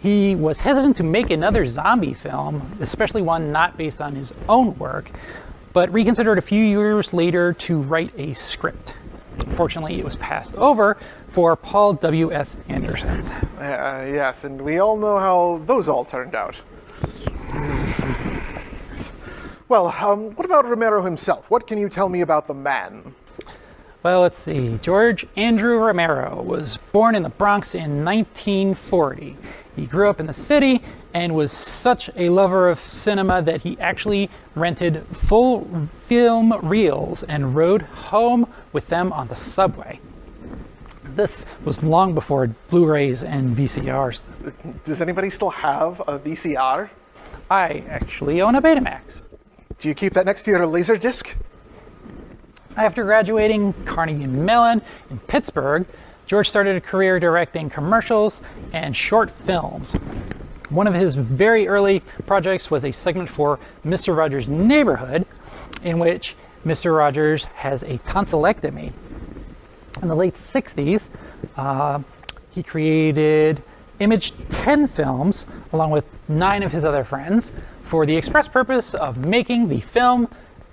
He was hesitant to make another zombie film, especially one not based on his own work, but reconsidered a few years later to write a script. Fortunately, it was passed over for Paul W.S. Anderson's. Yes, and we all know how those all turned out. Well, what about Romero himself? What can you tell me about the man? Well, let's see. George Andrew Romero was born in the Bronx in 1940. He grew up in the city and was such a lover of cinema that he actually rented full film reels and rode home with them on the subway. This was long before Blu-rays and VCRs. Does anybody still have a VCR? I actually own a Betamax. Do you keep that next to your laser disc? After graduating Carnegie Mellon in Pittsburgh, George started a career directing commercials and short films. One of his very early projects was a segment for Mr. Rogers' Neighborhood, in which Mr. Rogers has a tonsillectomy. In the late 60s, he created imaged 10 films, along with 9 of his other friends, for the express purpose of making the film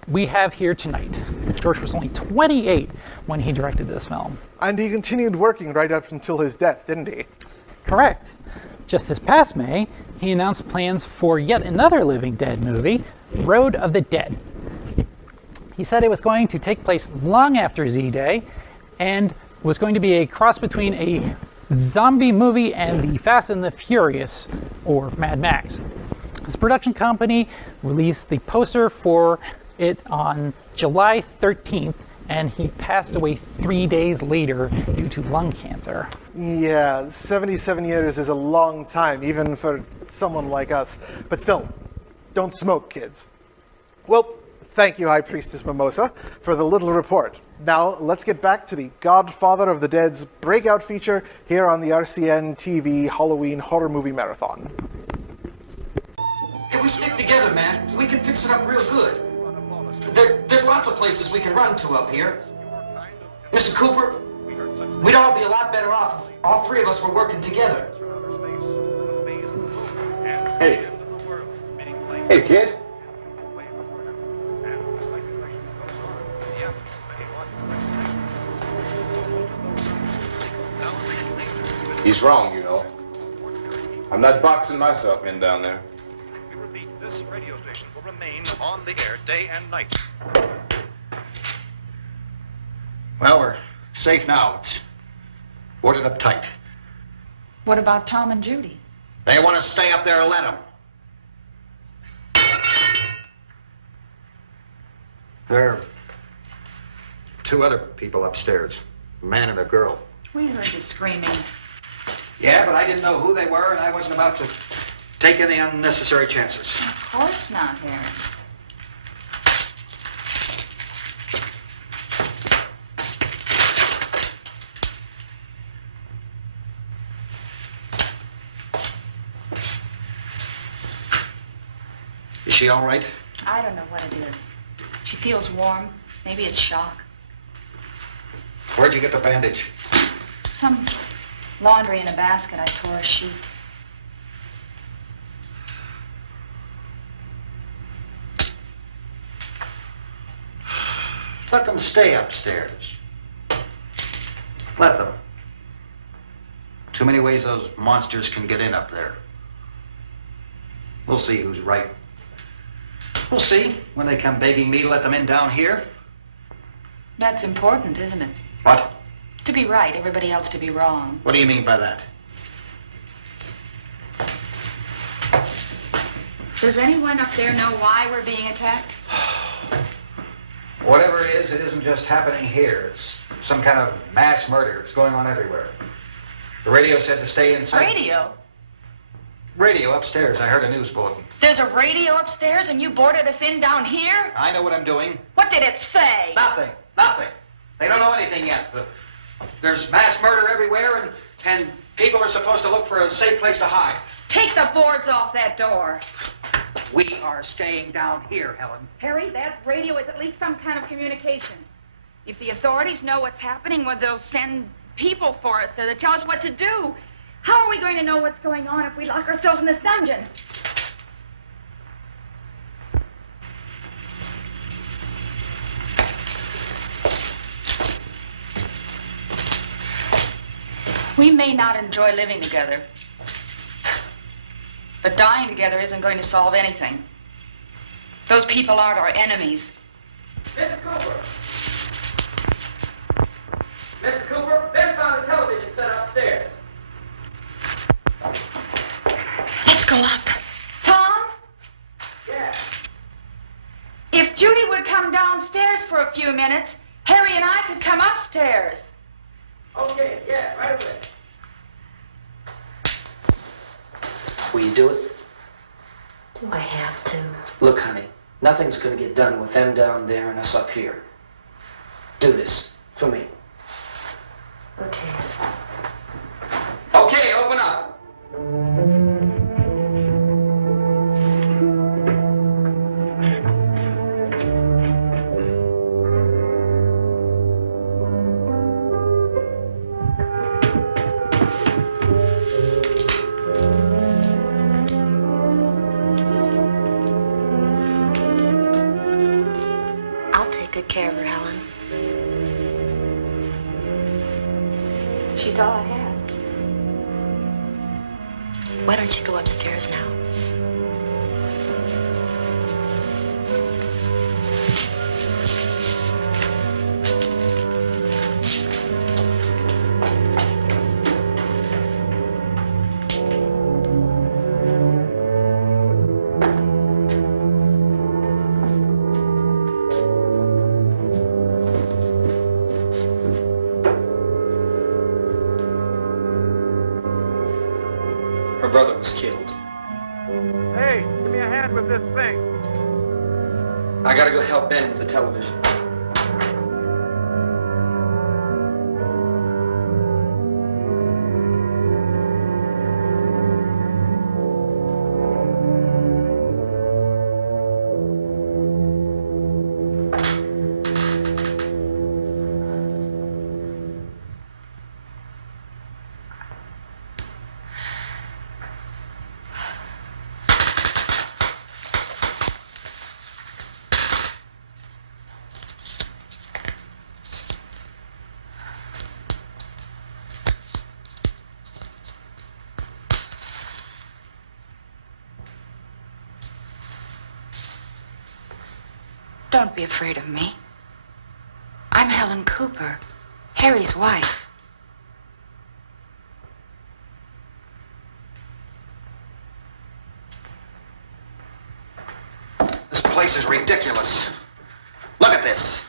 we have here tonight. George was only 28 when he directed this film. And he continued working right up until his death, didn't he? Correct. Just this past May, he announced plans for yet another Living Dead movie, Road of the Dead. He said it was going to take place long after Z-Day and was going to be a cross between a zombie movie and the Fast and the Furious, or Mad Max. His production company released the poster for it on July 13th, and he passed away 3 days later due to lung cancer. Yeah, 77 years is a long time, even for someone like us. But still, don't smoke, kids. Well, thank you, High Priestess Mimosa, for the little report. Now, let's get back to the Godfather of the Dead's breakout feature here on the RCN TV Halloween Horror Movie Marathon. If we stick together, man, we can fix it up real good. There's lots of places we can run to up here. Mr. Cooper, we'd all be a lot better off if all 3 of us were working together. Hey. Hey, kid. He's wrong, you know. I'm not boxing myself in down there. We repeat, this radio station will remain on the air day and night. Well, we're safe now. It's boarded up tight. What about Tom and Judy? They want to stay up there and let them. There are 2 other people upstairs, a man and a girl. We heard the screaming. Yeah, but I didn't know who they were, and I wasn't about to take any unnecessary chances. Of course not, Harry. Is she all right? I don't know what it is. She feels warm. Maybe it's shock. Where'd you get the bandage? Some laundry in a basket. I tore a sheet. Let them stay upstairs. Let them. Too many ways those monsters can get in up there. We'll see who's right. We'll see when they come begging me to let them in down here. That's important, isn't it? What? To be right, everybody else to be wrong. What do you mean by that? Does anyone up there know why we're being attacked? Whatever it isn't just happening here. It's some kind of mass murder. It's going on everywhere. The radio said to stay inside. Radio? Radio upstairs. I heard a news bulletin. There's a radio upstairs and you boarded us in down here? I know what I'm doing. What did it say? Nothing. Nothing. They don't know anything yet. There's mass murder everywhere, and people are supposed to look for a safe place to hide. Take the boards off that door. We are staying down here, Helen. Harry, that radio is at least some kind of communication. If the authorities know what's happening, well, they'll send people for us to tell us what to do. How are we going to know what's going on if we lock ourselves in this dungeon? We may not enjoy living together, but dying together isn't going to solve anything. Those people aren't our enemies. Mr. Cooper! Mr. Cooper, Ben found a television set upstairs. Let's go up. Tom? Yeah. If Judy would come downstairs for a few minutes, Harry and I could come upstairs. Okay, yeah, right away. Will you do it? Do I have to? Look, honey, nothing's going to get done with them down there and us up here. Do this for me. Okay. Okay, open up. care of her, Helen. She's all I have. Why don't you go upstairs now? Her brother was killed. Hey, give me a hand with this thing. I gotta go help Ben with the television. Don't be afraid of me. I'm Helen Cooper, Harry's wife. This place is ridiculous. Look at this.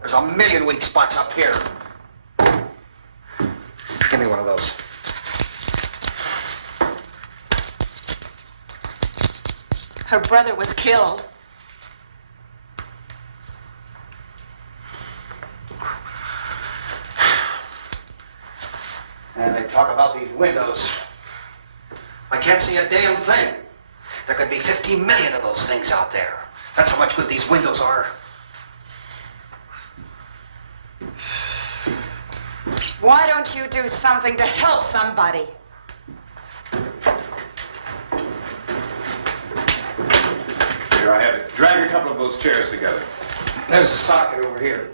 There's a million weak spots up here. Give me one of those. Her brother was killed. And they talk about these windows. I can't see a damn thing. There could be 50 million of those things out there. That's how much good these windows are. Why don't you do something to help somebody? Here, I have it. Drag a couple of those chairs together. There's a socket over here.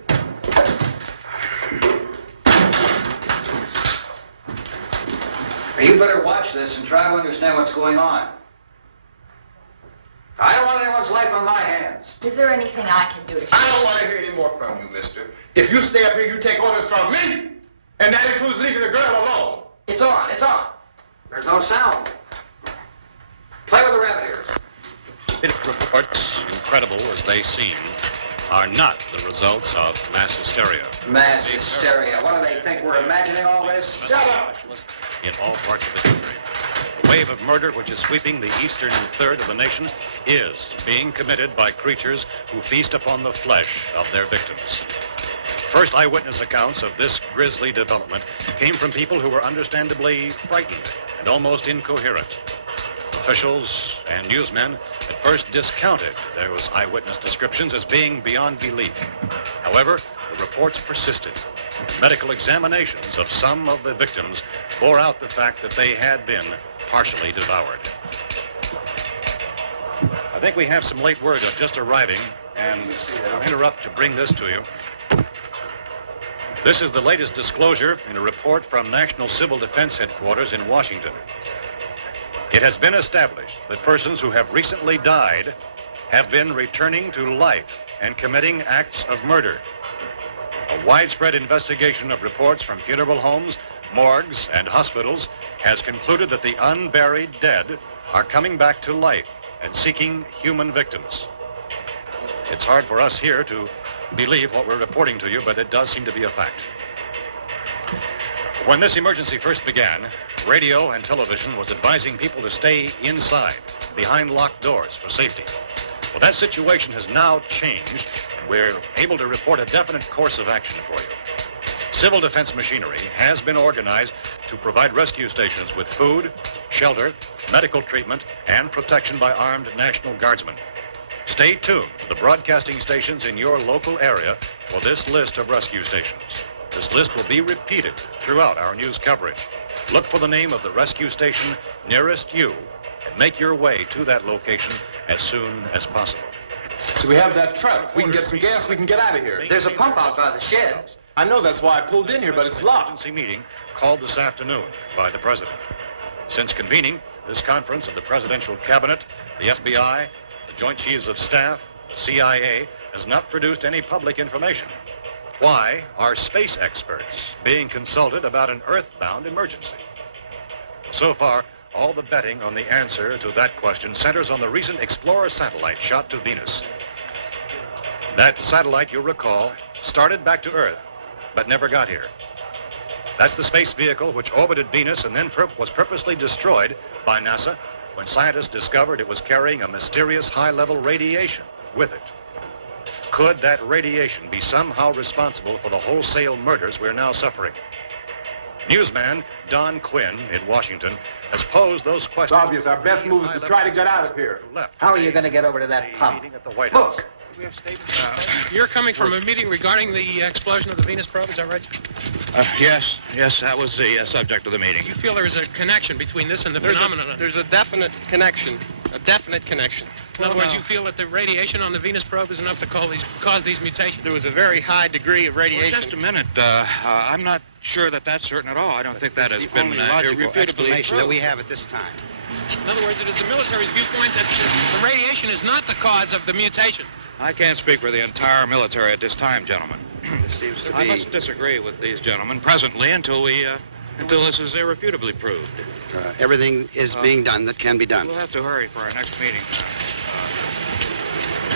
You better watch this and try to understand what's going on. I don't want anyone's life on my hands. Is there anything I can do to I don't want to hear any more from you, mister. If you stay up here, you take orders from me. And that includes leaving the girl alone. It's on, it's on. There's no sound. Play with the rabbit ears. Its reports, incredible as they seem, are not the results of mass hysteria. Mass hysteria. What do they think? We're imagining all this? Shut up! In all parts of the country. The wave of murder which is sweeping the eastern third of the nation is being committed by creatures who feast upon the flesh of their victims. First eyewitness accounts of this grisly development came from people who were understandably frightened and almost incoherent. Officials and newsmen at first discounted those eyewitness descriptions as being beyond belief. However, the reports persisted. Medical examinations of some of the victims bore out the fact that they had been partially devoured. I think we have some late word just arriving, and I'll interrupt to bring this to you. This is the latest disclosure in a report from National Civil Defense Headquarters in Washington. It has been established that persons who have recently died have been returning to life and committing acts of murder. A widespread investigation of reports from funeral homes, morgues, and hospitals has concluded that the unburied dead are coming back to life and seeking human victims. It's hard for us here to believe what we're reporting to you, but it does seem to be a fact. When this emergency first began, radio and television was advising people to stay inside, behind locked doors for safety. Well, that situation has now changed. We're able to report a definite course of action for you. Civil defense machinery has been organized to provide rescue stations with food, shelter, medical treatment, and protection by armed National Guardsmen. Stay tuned to the broadcasting stations in your local area for this list of rescue stations. This list will be repeated throughout our news coverage. Look for the name of the rescue station nearest you and make your way to that location as soon as possible. So we have that truck. We can get some gas, we can get out of here. There's a pump out by the shed. I know, that's why I pulled in here, but it's locked. Emergency meeting called this afternoon by the President. Since convening this conference of the Presidential Cabinet, the FBI, the Joint Chiefs of Staff, the CIA, has not produced any public information. Why are space experts being consulted about an Earth-bound emergency? So far, all the betting on the answer to that question centers on the recent Explorer satellite shot to Venus. That satellite, you'll recall, started back to Earth, but never got here. That's the space vehicle which orbited Venus and then was purposely destroyed by NASA when scientists discovered it was carrying a mysterious high-level radiation with it. Could that radiation be somehow responsible for the wholesale murders we're now suffering? Newsman Don Quinn in Washington has posed those questions. It's obvious our best move is to try to get out of here. How are you going to get over to that pump? Look. You're coming from a meeting regarding the explosion of the Venus probe, is that right? Yes, that was the subject of the meeting. You feel there is a connection between this and the phenomenon? There's a definite connection. A definite connection. In other words, you feel that the radiation on the Venus probe is enough to cause these mutations? There was a very high degree of radiation. Well, just a minute. I'm not sure that that's certain at all. I don't think that has been irrefutably explanation that we have at this time. In other words, it is the military's viewpoint that the radiation is not the cause of the mutation. I can't speak for the entire military at this time, gentlemen. This seems to be... I must disagree with these gentlemen presently until this is irrefutably proved. Everything is being done that can be done. We'll have to hurry for our next meeting.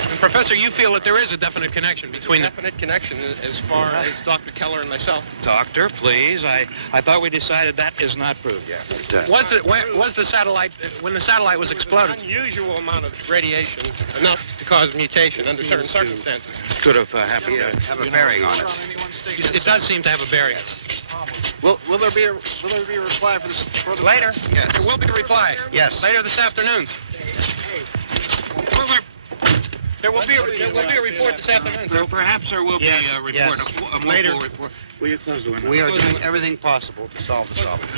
And Professor, you feel that there is a definite connection between a definite connection as far as Dr. Keller and myself. Doctor, please. I thought we decided that is not proved yet. Was the satellite, when the satellite was exploded? An unusual amount of radiation, enough to cause mutation under certain circumstances. Could have happened. Have a bearing on it. It does seem to have a bearing. Will there be a reply for the later? Yes. There will be a reply. Yes. Later this afternoon. There will be a report this afternoon. Well, perhaps there will be a report, yes. a Later. full report. Will you close the window? We are doing everything possible to solve the problem.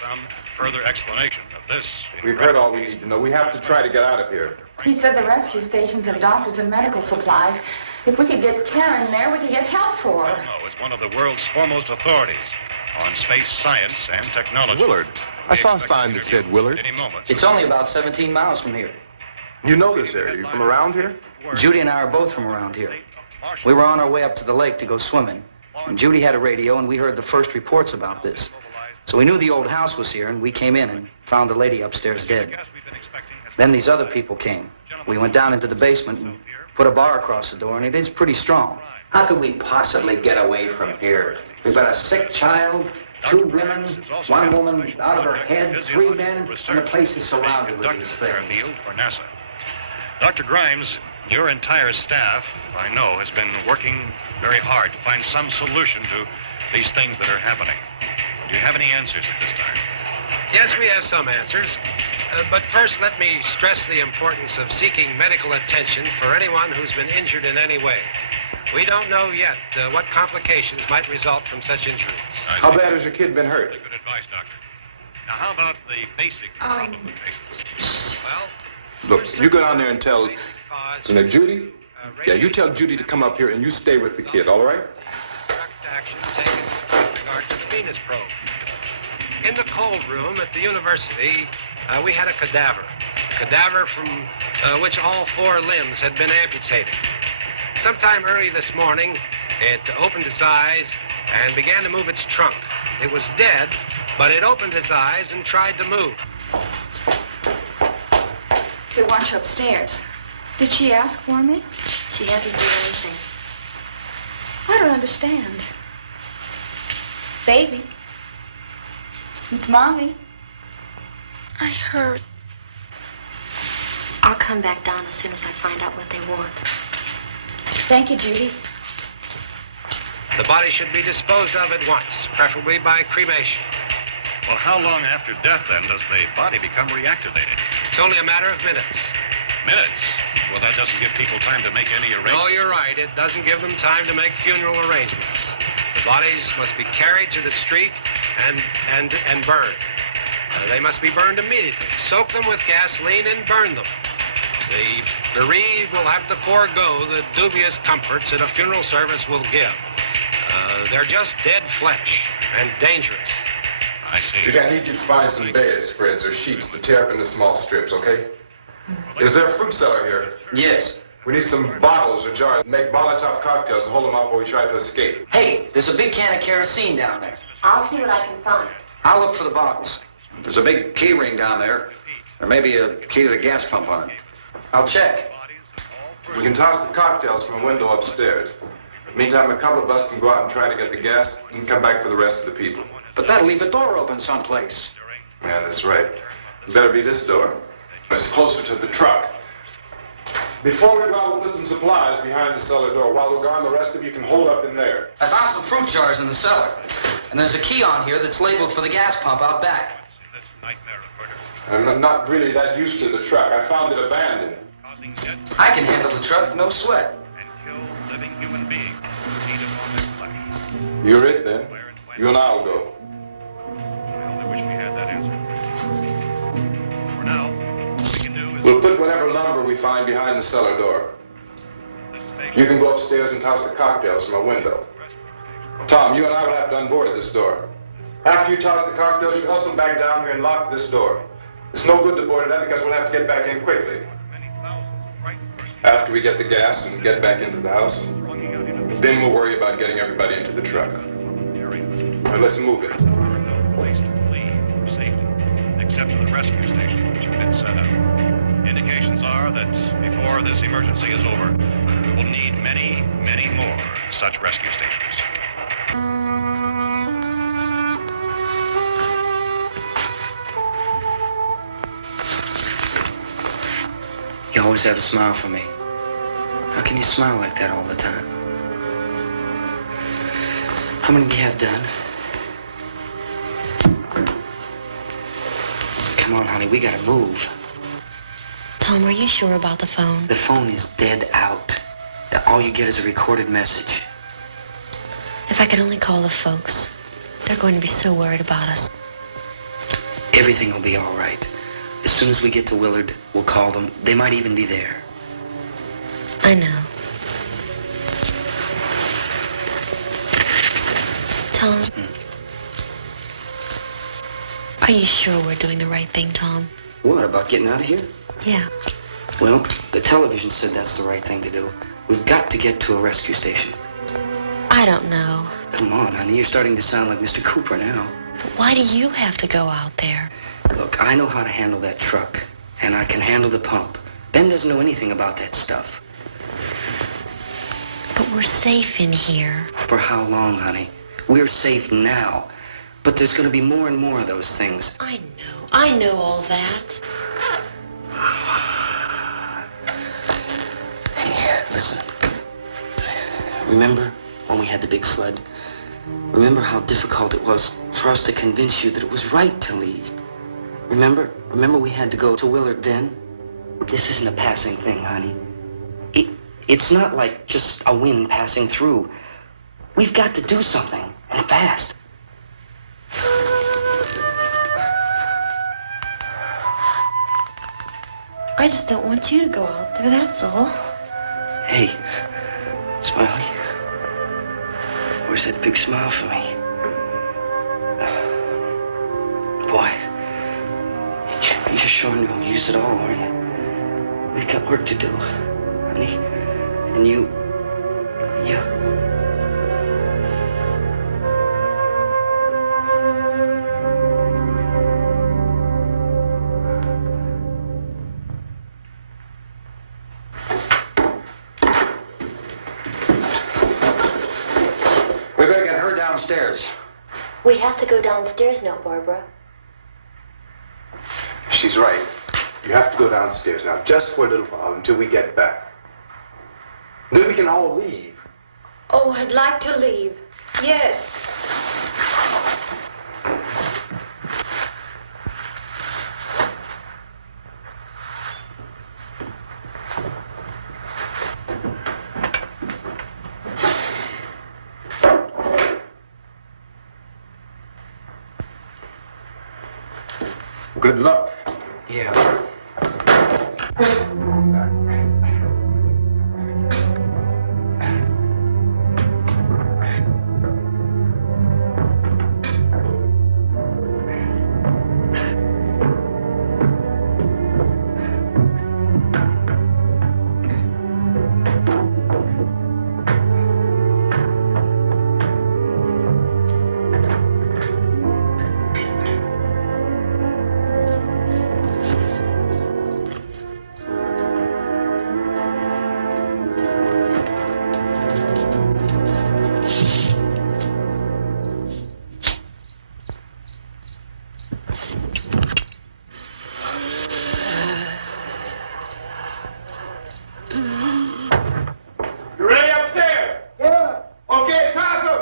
Some further explanation of this. We've heard all we need to know. We have to try to get out of here. He said the rescue stations have doctors and medical supplies. If we could get care in there, we could get help for her. No, it's one of the world's foremost authorities on space science and technology. Willard. I saw a sign that said Willard. Any moment. It's only about 17 miles from here. You know this area. You from around here? Judy and I are both from around here. We were on our way up to the lake to go swimming, and Judy had a radio, and we heard the first reports about this. So we knew the old house was here, and we came in and found the lady upstairs dead. Then these other people came. We went down into the basement and put a bar across the door, and it is pretty strong. How could we possibly get away from here? We've got a sick child, 2 women, 1 woman out of her head, 3 men, and the place is surrounded with these things. For NASA. Dr. Grimes, your entire staff, I know, has been working very hard to find some solution to these things that are happening. Do you have any answers at this time? Yes, we have some answers. But first, let me stress the importance of seeking medical attention for anyone who's been injured in any way. We don't know yet what complications might result from such injuries. How bad has your kid been hurt? Good advice, Doctor. Now, how about the basic complications? Look, you go down there and tell... Judy? Yeah, you tell Judy to come up here and you stay with the kid, all right? Action taken with regard to the Venus probe. In the cold room at the university, we had a cadaver from which all 4 limbs had been amputated. Sometime early this morning, it opened its eyes and began to move its trunk. It was dead, but it opened its eyes and tried to move. They want you upstairs. Did she ask for me? She hasn't done anything. I don't understand. Baby. It's Mommy. I heard. I'll come back down as soon as I find out what they want. Thank you, Judy. The body should be disposed of at once, preferably by cremation. Well, how long after death, then, does the body become reactivated? It's only a matter of minutes. Minutes? Well, that doesn't give people time to make any arrangements. No, you're right. It doesn't give them time to make funeral arrangements. The bodies must be carried to the street and burned. They must be burned immediately. Soak them with gasoline and burn them. The bereaved will have to forego the dubious comforts that a funeral service will give. They're just dead flesh and dangerous. I see. Judy, I need you to find some bedspreads or sheets to tear up into small strips, okay? Is there a fruit cellar here? Yes. We need some bottles or jars to make Molotov cocktails and hold them out while we try to escape. Hey, there's a big can of kerosene down there. I'll see what I can find. I'll look for the bottles. There's a big key ring down there. There may be a key to the gas pump on it. I'll check. We can toss the cocktails from a window upstairs. Meantime, a couple of us can go out and try to get the gas and come back for the rest of the people. But that'll leave a door open someplace. Yeah, that's right. It better be this door. It's closer to the truck. Before we go out, we'll put some supplies behind the cellar door. While we're gone, the rest of you can hold up in there. I found some fruit jars in the cellar. And there's a key on here that's labeled for the gas pump out back. I'm not really that used to the truck. I found it abandoned. I can handle the truck, no sweat. You're it, then. You and I'll go. We'll put whatever lumber we find behind the cellar door. You can go upstairs and toss the cocktails from a window. Tom, you and I will have to unboard at this door. After you toss the cocktails, you hustle back down here and lock this door. It's no good to board it up because we'll have to get back in quickly. After we get the gas and get back into the house, then we'll worry about getting everybody into the truck. Now let's move it. Place to flee for safety, except for the rescue station, which has been set up. Indications are that before this emergency is over, we will need many, many more such rescue stations. You always have a smile for me. How can you smile like that all the time? How many do you have done? Come on, honey, we gotta move. Tom, are you sure about the phone? The phone is dead out. All you get is a recorded message. If I could only call the folks. They're going to be so worried about us. Everything will be all right. As soon as we get to Willard, we'll call them. They might even be there. I know. Tom? Are you sure we're doing the right thing, Tom? What, about getting out of here? Yeah. Well, the television said that's the right thing to do. We've got to get to a rescue station. I don't know. Come on, honey, you're starting to sound like Mr. Cooper now. But why do you have to go out there? Look, I know how to handle that truck, and I can handle the pump. Ben doesn't know anything about that stuff. But we're safe in here. For how long, honey? We're safe now. But there's going to be more and more of those things. I know all that. Hey, listen. Remember when we had the big flood? Remember how difficult it was for us to convince you that it was right to leave? Remember we had to go to Willard then? This isn't a passing thing, honey. It's not like just a wind passing through. We've got to do something, and fast. I just don't want you to go out there, that's all. Hey, Smiley. Where's that big smile for me? Boy, you're sure you'll use it all, are you? We've got work to do, honey. And you... We better get her downstairs. We have to go downstairs now, Barbara. She's right. You have to go downstairs now, just for a little while, until we get back. Then we can all leave. Oh, I'd like to leave. Yes. Good luck. Yeah. You ready upstairs? Yeah. Okay, toss 'em.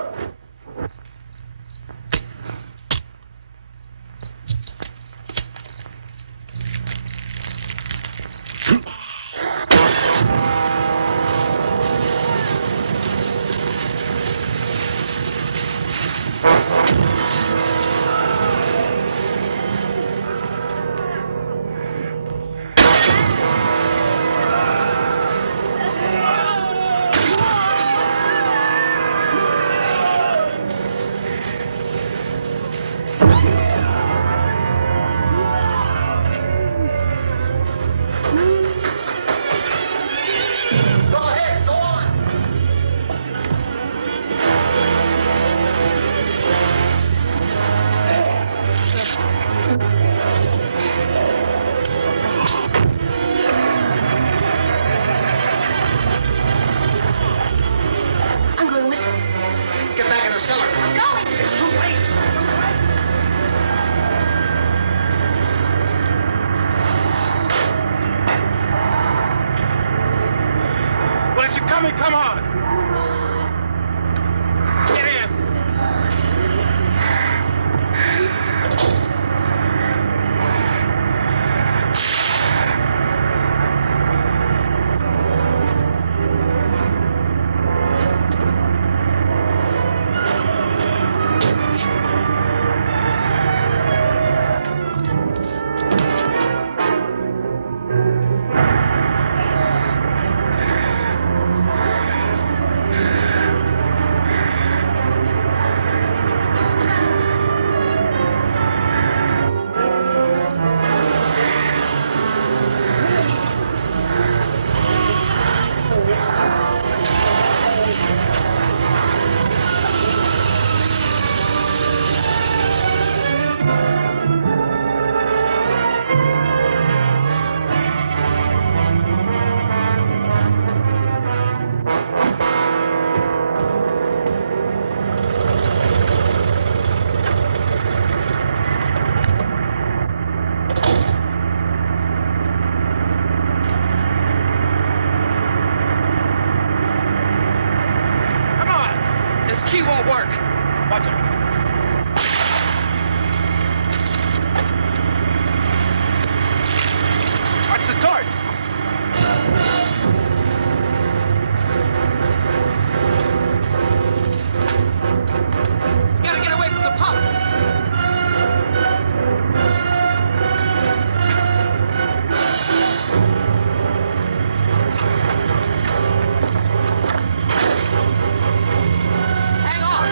I'm going with him. Get back in the cellar. I'm going. It's too late. It's too late. Unless you're coming, come on. Get in. This key won't work. Watch it. Watch the torch. Gotta get away from the pump. Hang on.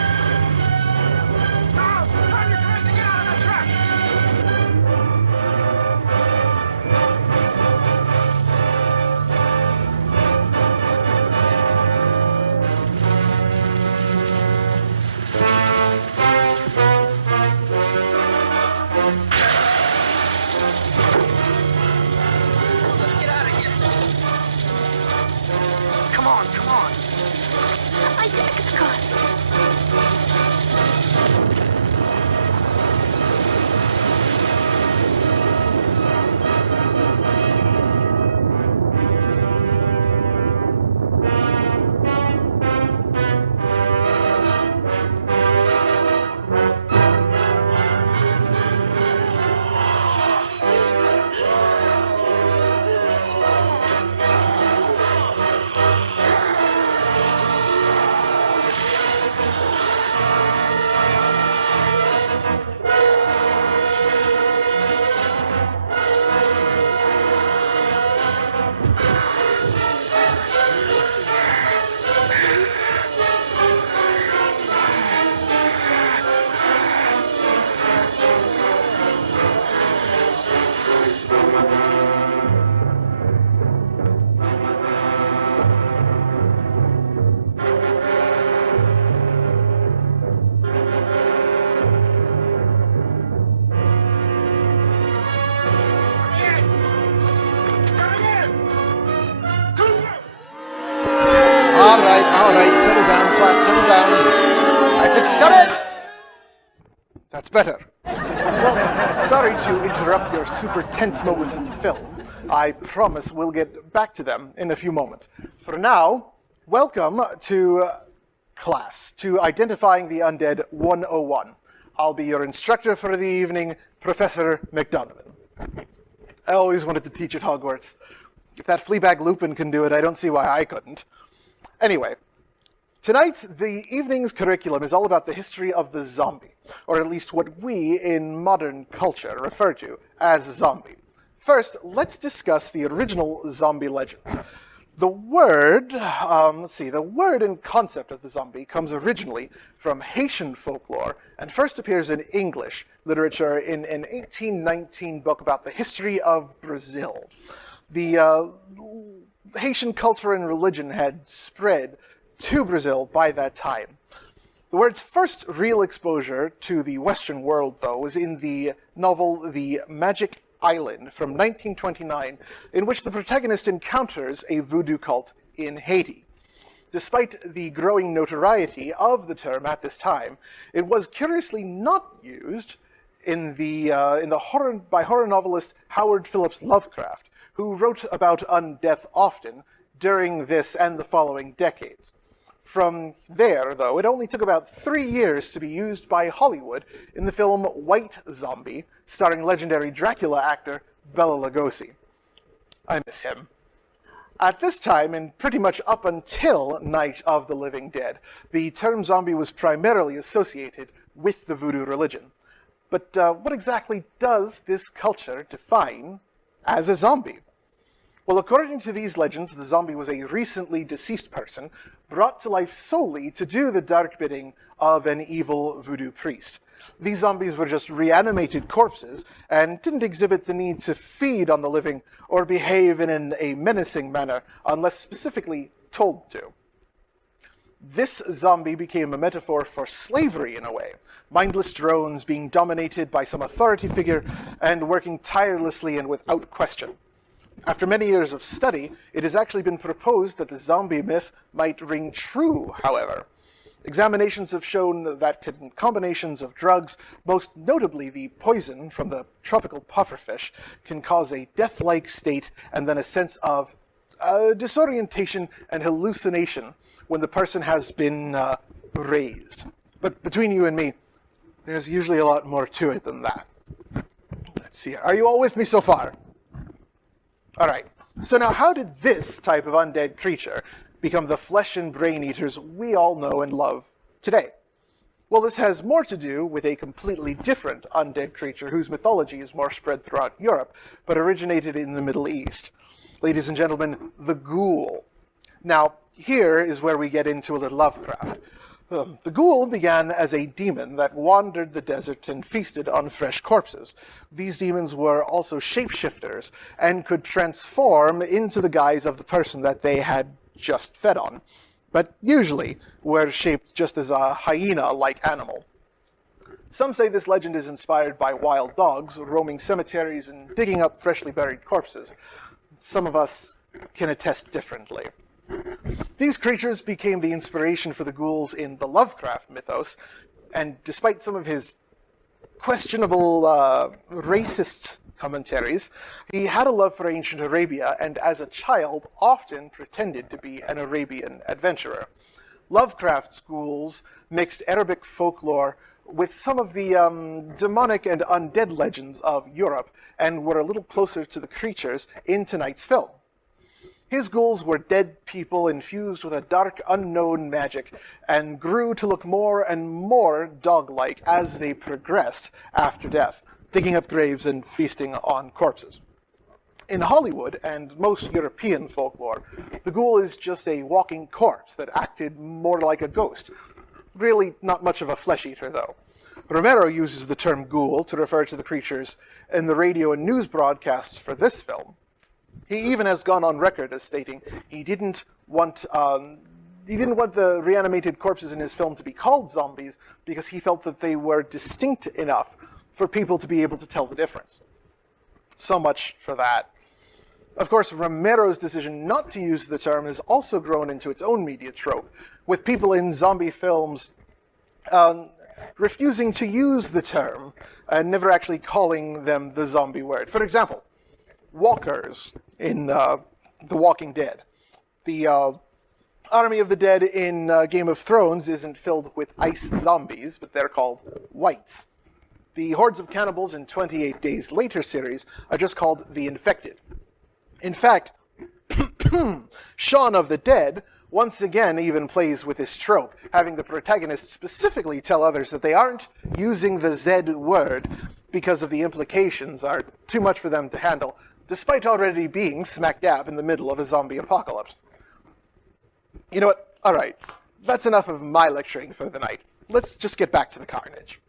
All right, settle down, class, settle down. I said shut it! That's better. Well, sorry to interrupt your super tense moment in the film. I promise we'll get back to them in a few moments. For now, welcome to class, to Identifying the Undead 101. I'll be your instructor for the evening, Professor MacDonovan. I always wanted to teach at Hogwarts. If that Fleabag Lupin can do it, I don't see why I couldn't. Anyway, tonight, the evening's curriculum is all about the history of the zombie, or at least what we in modern culture refer to as a zombie. First, let's discuss the original zombie legends. The word, the word and concept of the zombie comes originally from Haitian folklore and first appears in English literature in an 1819 book about the history of Brazil. The Haitian culture and religion had spread to Brazil by that time. The word's first real exposure to the Western world, though, was in the novel The Magic Island from 1929, in which the protagonist encounters a voodoo cult in Haiti. Despite the growing notoriety of the term at this time, it was curiously not used by horror novelist Howard Phillips Lovecraft, who wrote about undeath often during this and the following decades. From there, though, it only took about 3 years to be used by Hollywood in the film White Zombie, starring legendary Dracula actor Bela Lugosi. I miss him. At this time, and pretty much up until Night of the Living Dead, the term zombie was primarily associated with the voodoo religion. But what exactly does this culture define as a zombie? Well, according to these legends, the zombie was a recently deceased person brought to life solely to do the dark bidding of an evil voodoo priest. These zombies were just reanimated corpses and didn't exhibit the need to feed on the living or behave in a menacing manner unless specifically told to. This zombie became a metaphor for slavery in a way, mindless drones being dominated by some authority figure and working tirelessly and without question. After many years of study, it has actually been proposed that the zombie myth might ring true, however. Examinations have shown that combinations of drugs, most notably the poison from the tropical pufferfish, can cause a death-like state and then a sense of disorientation and hallucination when the person has been raised. But between you and me, there's usually a lot more to it than that. Let's see. Are you all with me so far? All right, so now how did this type of undead creature become the flesh and brain eaters we all know and love today? Well, this has more to do with a completely different undead creature whose mythology is more spread throughout Europe, but originated in the Middle East. Ladies and gentlemen, the ghoul. Now, here is where we get into a little Lovecraft. The ghoul began as a demon that wandered the desert and feasted on fresh corpses. These demons were also shapeshifters and could transform into the guise of the person that they had just fed on, but usually were shaped just as a hyena-like animal. Some say this legend is inspired by wild dogs roaming cemeteries and digging up freshly buried corpses. Some of us can attest differently. These creatures became the inspiration for the ghouls in the Lovecraft mythos, and despite some of his questionable racist commentaries, he had a love for ancient Arabia, and as a child often pretended to be an Arabian adventurer. Lovecraft's ghouls mixed Arabic folklore with some of the demonic and undead legends of Europe, and were a little closer to the creatures in tonight's film. His ghouls were dead people infused with a dark, unknown magic, and grew to look more and more dog-like as they progressed after death, digging up graves and feasting on corpses. In Hollywood and most European folklore, the ghoul is just a walking corpse that acted more like a ghost. Really not much of a flesh-eater, though. Romero uses the term ghoul to refer to the creatures in the radio and news broadcasts for this film. He even has gone on record as stating he didn't want the reanimated corpses in his film to be called zombies because he felt that they were distinct enough for people to be able to tell the difference. So much for that. Of course, Romero's decision not to use the term has also grown into its own media trope, with people in zombie films refusing to use the term and never actually calling them the zombie word. For example, walkers in The Walking Dead. The army of the dead in Game of Thrones isn't filled with ice zombies, but they're called whites. The hordes of cannibals in 28 Days Later series are just called the infected. In fact, Shaun of the Dead once again even plays with this trope, having the protagonist specifically tell others that they aren't using the Z word because of the implications are too much for them to handle, despite already being smack dab in the middle of a zombie apocalypse. You know what? All right, that's enough of my lecturing for the night. Let's just get back to the carnage.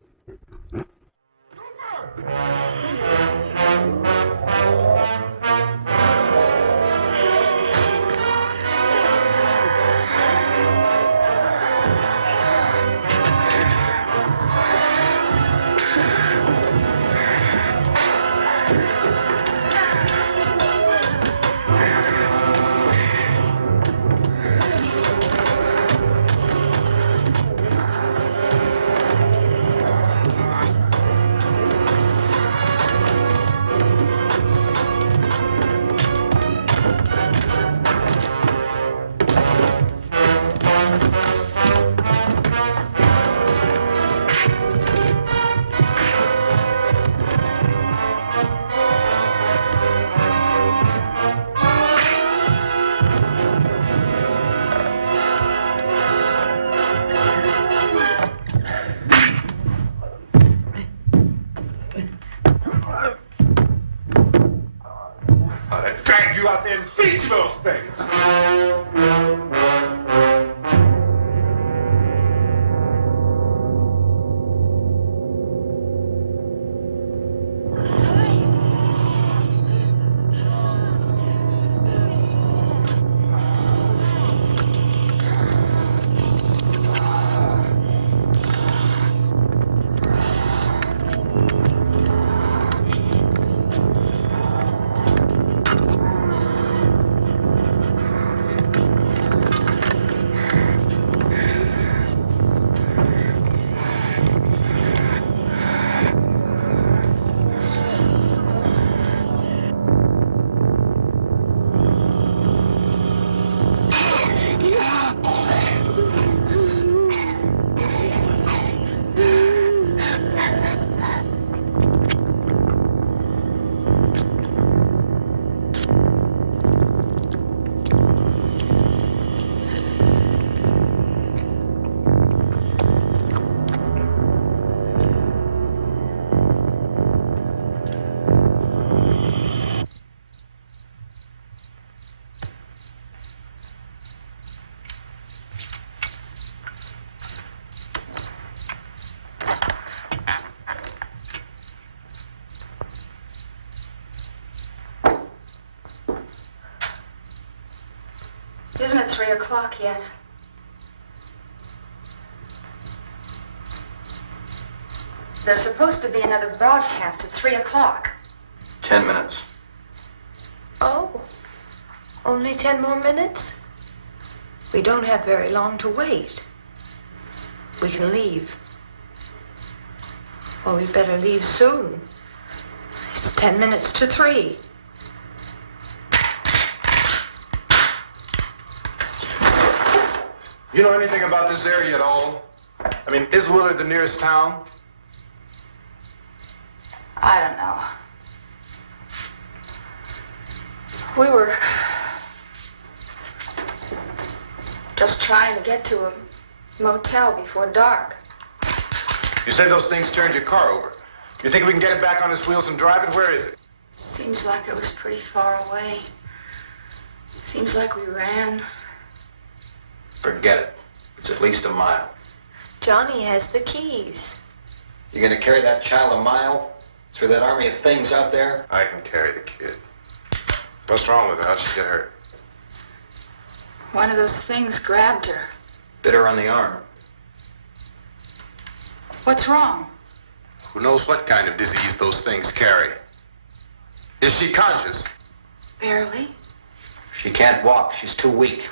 Isn't it 3 o'clock yet? There's supposed to be another broadcast at 3 o'clock. 10 minutes. Oh, only 10 more minutes? We don't have very long to wait. We can leave. Well, we better leave soon. It's 10 minutes to 3. You know anything about this area at all? I mean, is Willard the nearest town? I don't know. We were just trying to get to a motel before dark. You said those things turned your car over. You think we can get it back on its wheels and drive it? Where is it? Seems like it was pretty far away. Seems like we ran. Forget it. It's at least a mile. Johnny has the keys. You gonna carry that child a mile through that army of things out there? I can carry the kid. What's wrong with her? How'd she get hurt? One of those things grabbed her. Bit her on the arm. What's wrong? Who knows what kind of disease those things carry? Is she conscious? Barely. She can't walk. She's too weak.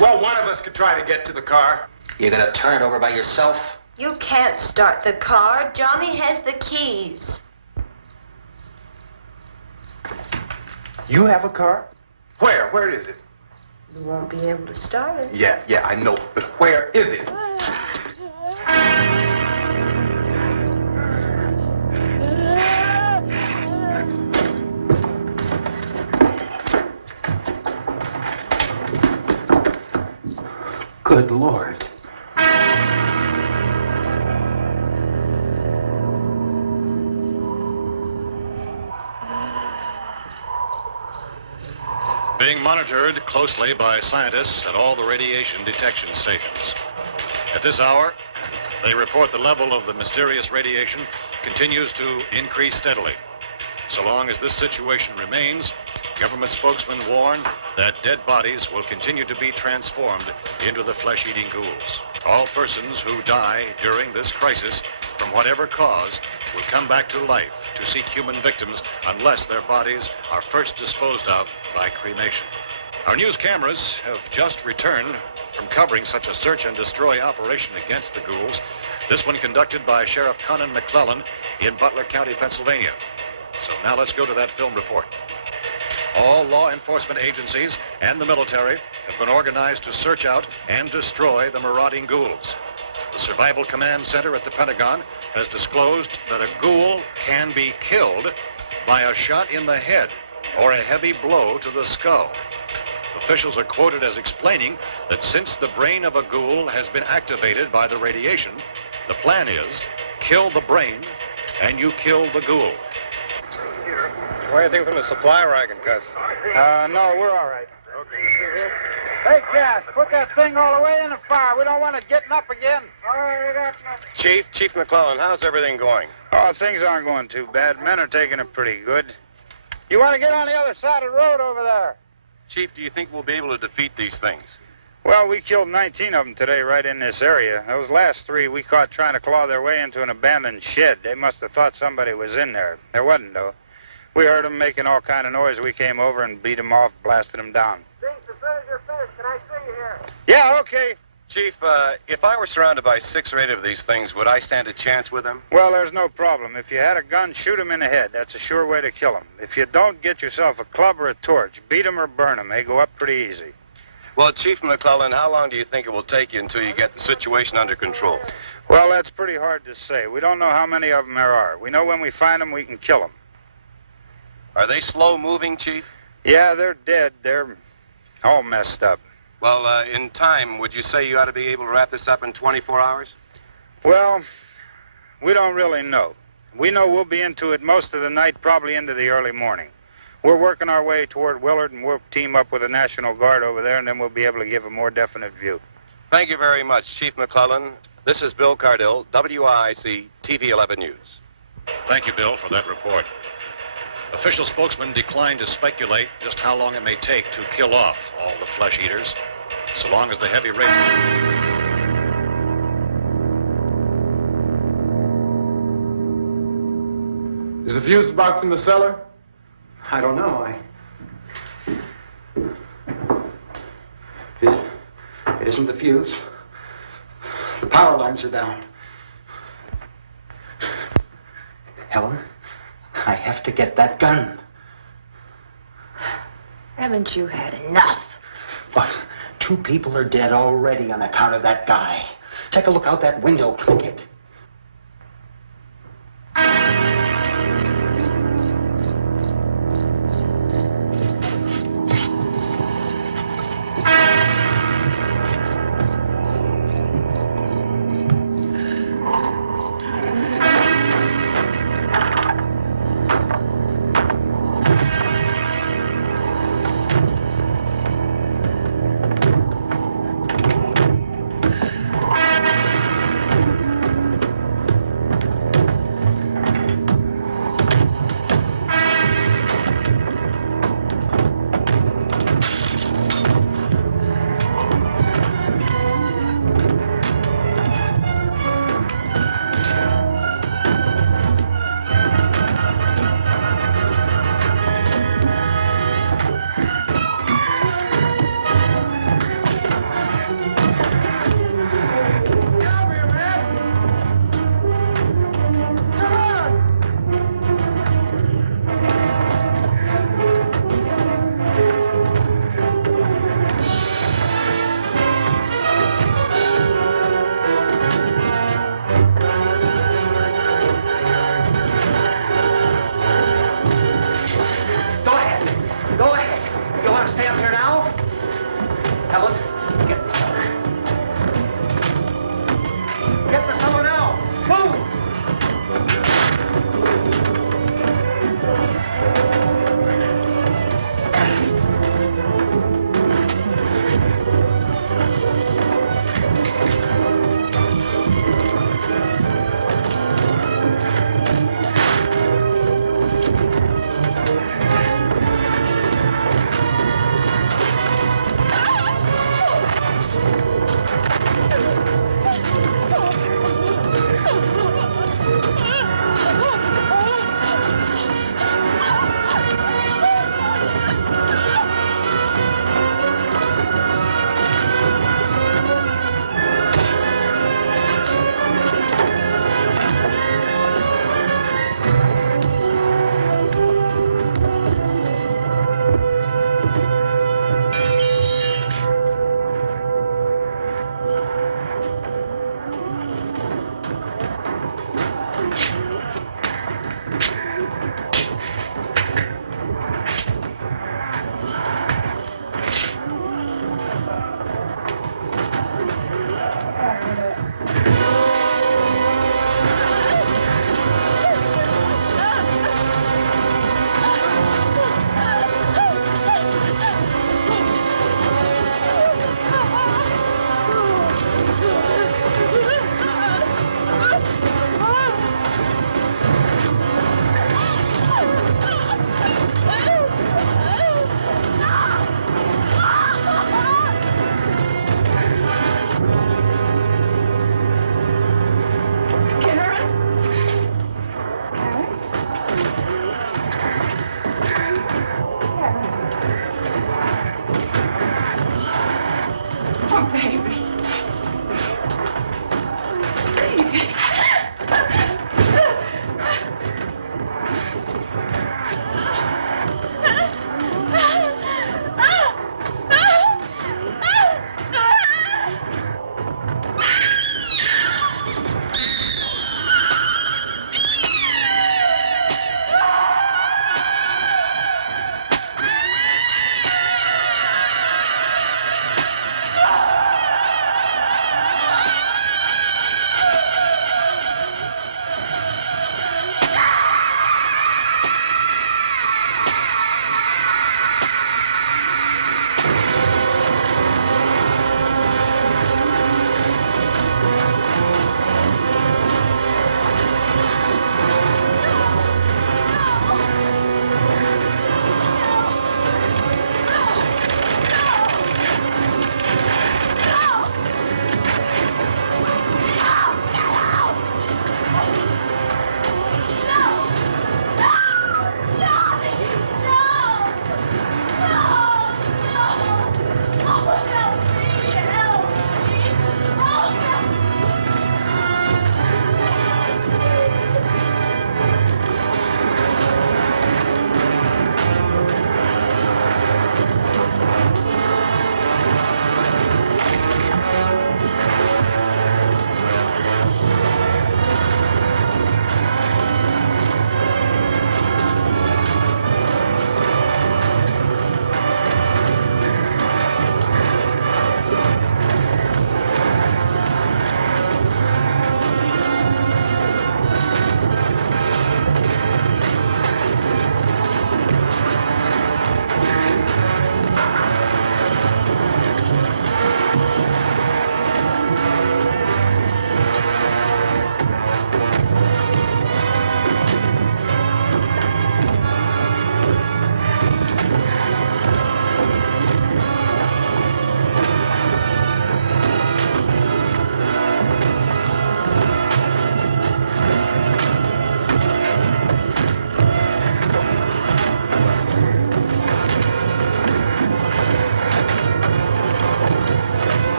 Well, one of us could try to get to the car. You're gonna turn it over by yourself? You can't start the car. Johnny has the keys. You have a car? Where? Where is it? You won't be able to start it. Yeah, I know. But where is it? Good Lord. Being monitored closely by scientists at all the radiation detection stations. At this hour, they report the level of the mysterious radiation continues to increase steadily. So long as this situation remains, government spokesmen warn that dead bodies will continue to be transformed into the flesh-eating ghouls. All persons who die during this crisis, from whatever cause, will come back to life to seek human victims unless their bodies are first disposed of by cremation. Our news cameras have just returned from covering such a search and destroy operation against the ghouls, this one conducted by Sheriff Conan McClellan in Butler County, Pennsylvania. So now let's go to that film report. All law enforcement agencies and the military have been organized to search out and destroy the marauding ghouls. The Survival Command Center at the Pentagon has disclosed that a ghoul can be killed by a shot in the head or a heavy blow to the skull. Officials are quoted as explaining that since the brain of a ghoul has been activated by the radiation, the plan is kill the brain and you kill the ghoul. What do you think from the supply wagon, Gus? No, we're all right. Hey, Cass, put that thing all the way in the fire. We don't want it getting up again. All right, Chief McClellan, how's everything going? Oh, things aren't going too bad. Men are taking it pretty good. You want to get on the other side of the road over there? Chief, do you think we'll be able to defeat these things? Well, we killed 19 of them today right in this area. Those last 3 we caught trying to claw their way into an abandoned shed. They must have thought somebody was in there. There wasn't, though. We heard them making all kind of noise. We came over and beat them off, blasted them down. As soon as you're finished, can I see you here? Yeah, okay. Chief, if I were surrounded by 6 or 8 of these things, would I stand a chance with them? Well, there's no problem. If you had a gun, shoot them in the head. That's a sure way to kill them. If you don't, get yourself a club or a torch. Beat them or burn them. They go up pretty easy. Well, Chief McClellan, how long do you think it will take you until you get the situation under control? Well, that's pretty hard to say. We don't know how many of them there are. We know when we find them, we can kill them. Are they slow-moving, Chief? Yeah, they're dead. They're all messed up. Well, in time, would you say you ought to be able to wrap this up in 24 hours? Well, we don't really know. We know we'll be into it most of the night, probably into the early morning. We're working our way toward Willard, and we'll team up with the National Guard over there, and then we'll be able to give a more definite view. Thank you very much, Chief McClellan. This is Bill Cardill, WIC TV 11 News. Thank you, Bill, for that report. Official spokesman declined to speculate just how long it may take to kill off all the flesh eaters, so long as the heavy rain... Is the fuse box in the cellar? I don't know. It isn't the fuse. The power lines are down. Helen, I have to get that gun. Haven't you had enough? What? 2 people are dead already on account of that guy. Take a look out that window, click it.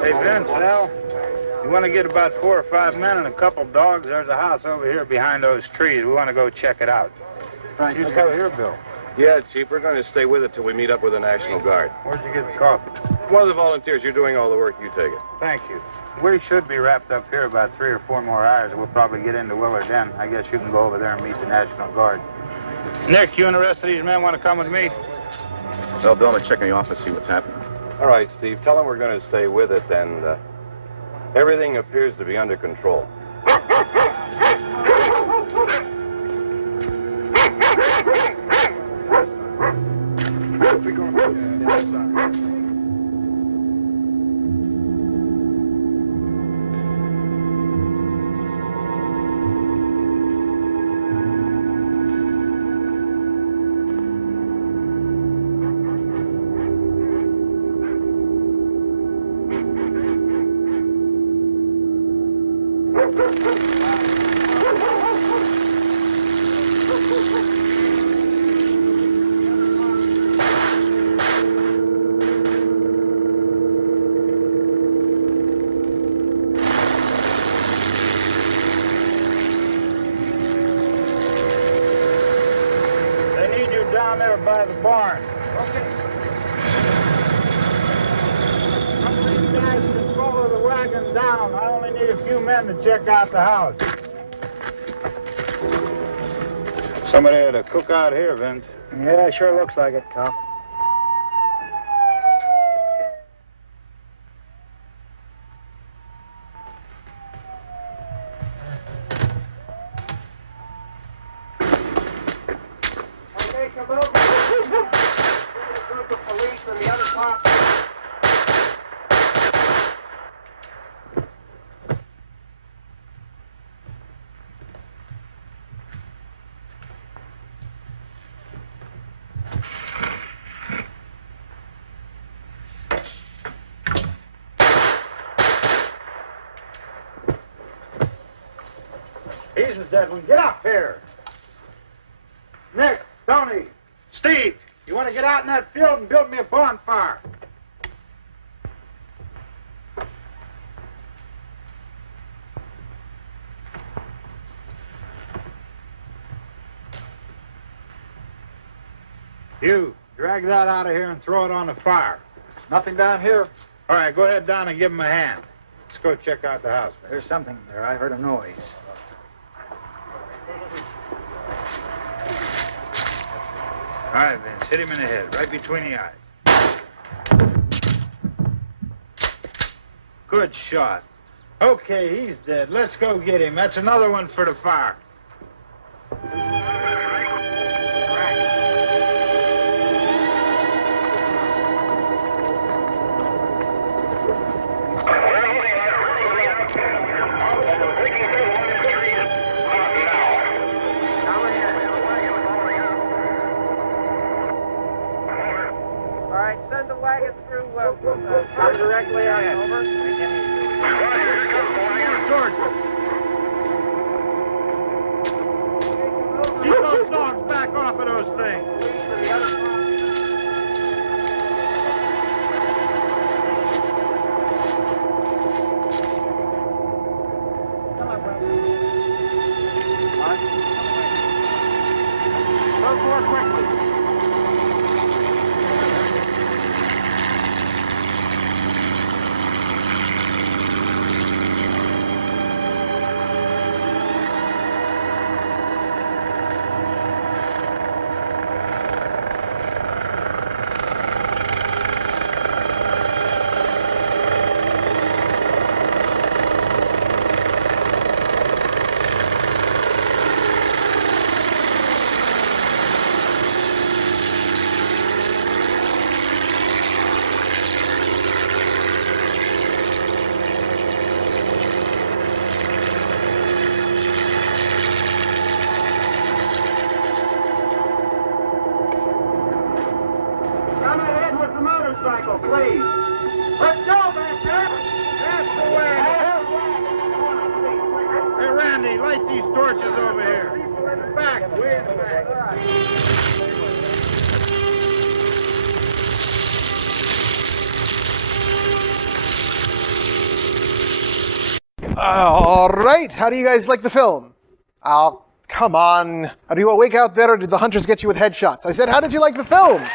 Hey, Vince, Al, you want to get about 4 or 5 men and a couple dogs? There's a house over here behind those trees. We want to go check it out. Frank, You go here, Bill. Yeah, Chief, we're going to stay with it till we meet up with the National Guard. Where'd you get the coffee? One of the volunteers, you're doing all the work, you take it. Thank you. We should be wrapped up here about 3 or 4 more hours. We'll probably get into Willard then. I guess you can go over there and meet the National Guard. Nick, you and the rest of these men want to come with me? Well, Bill, I'm checking the office, see what's happening. All right, Steve, tell them we're going to stay with it, and everything appears to be under control. They need you down there by the barn. Okay. Some of these guys can follow the wagon down. I only need a few men to check out the house. Somebody had to cook out here, Vince. Yeah, sure looks like it, Cop. Okay, come over. Group of police in the other part. He's a dead one. Get up here. Nick, Tony, Steve, you want to get out in that field and build me a bonfire? You, drag that out of here and throw it on the fire. Nothing down here. All right, go ahead down and give him a hand. Let's go check out the house. There's something there. I heard a noise. All right, Vince, hit him in the head, right between the eyes. Good shot. Okay, he's dead. Let's go get him. That's another one for the fire. All right, send the wagon through directly out. Over. Keep those dogs back off of those things. Move more quickly. Come ahead with the motorcycle, please. Let's go, back there. That's the way. Hey, Randy, light these torches over here. In the back, way in the back. All right, how do you guys like the film? Oh, come on. Are you awake out there, or did the hunters get you with headshots? I said, how did you like the film? That's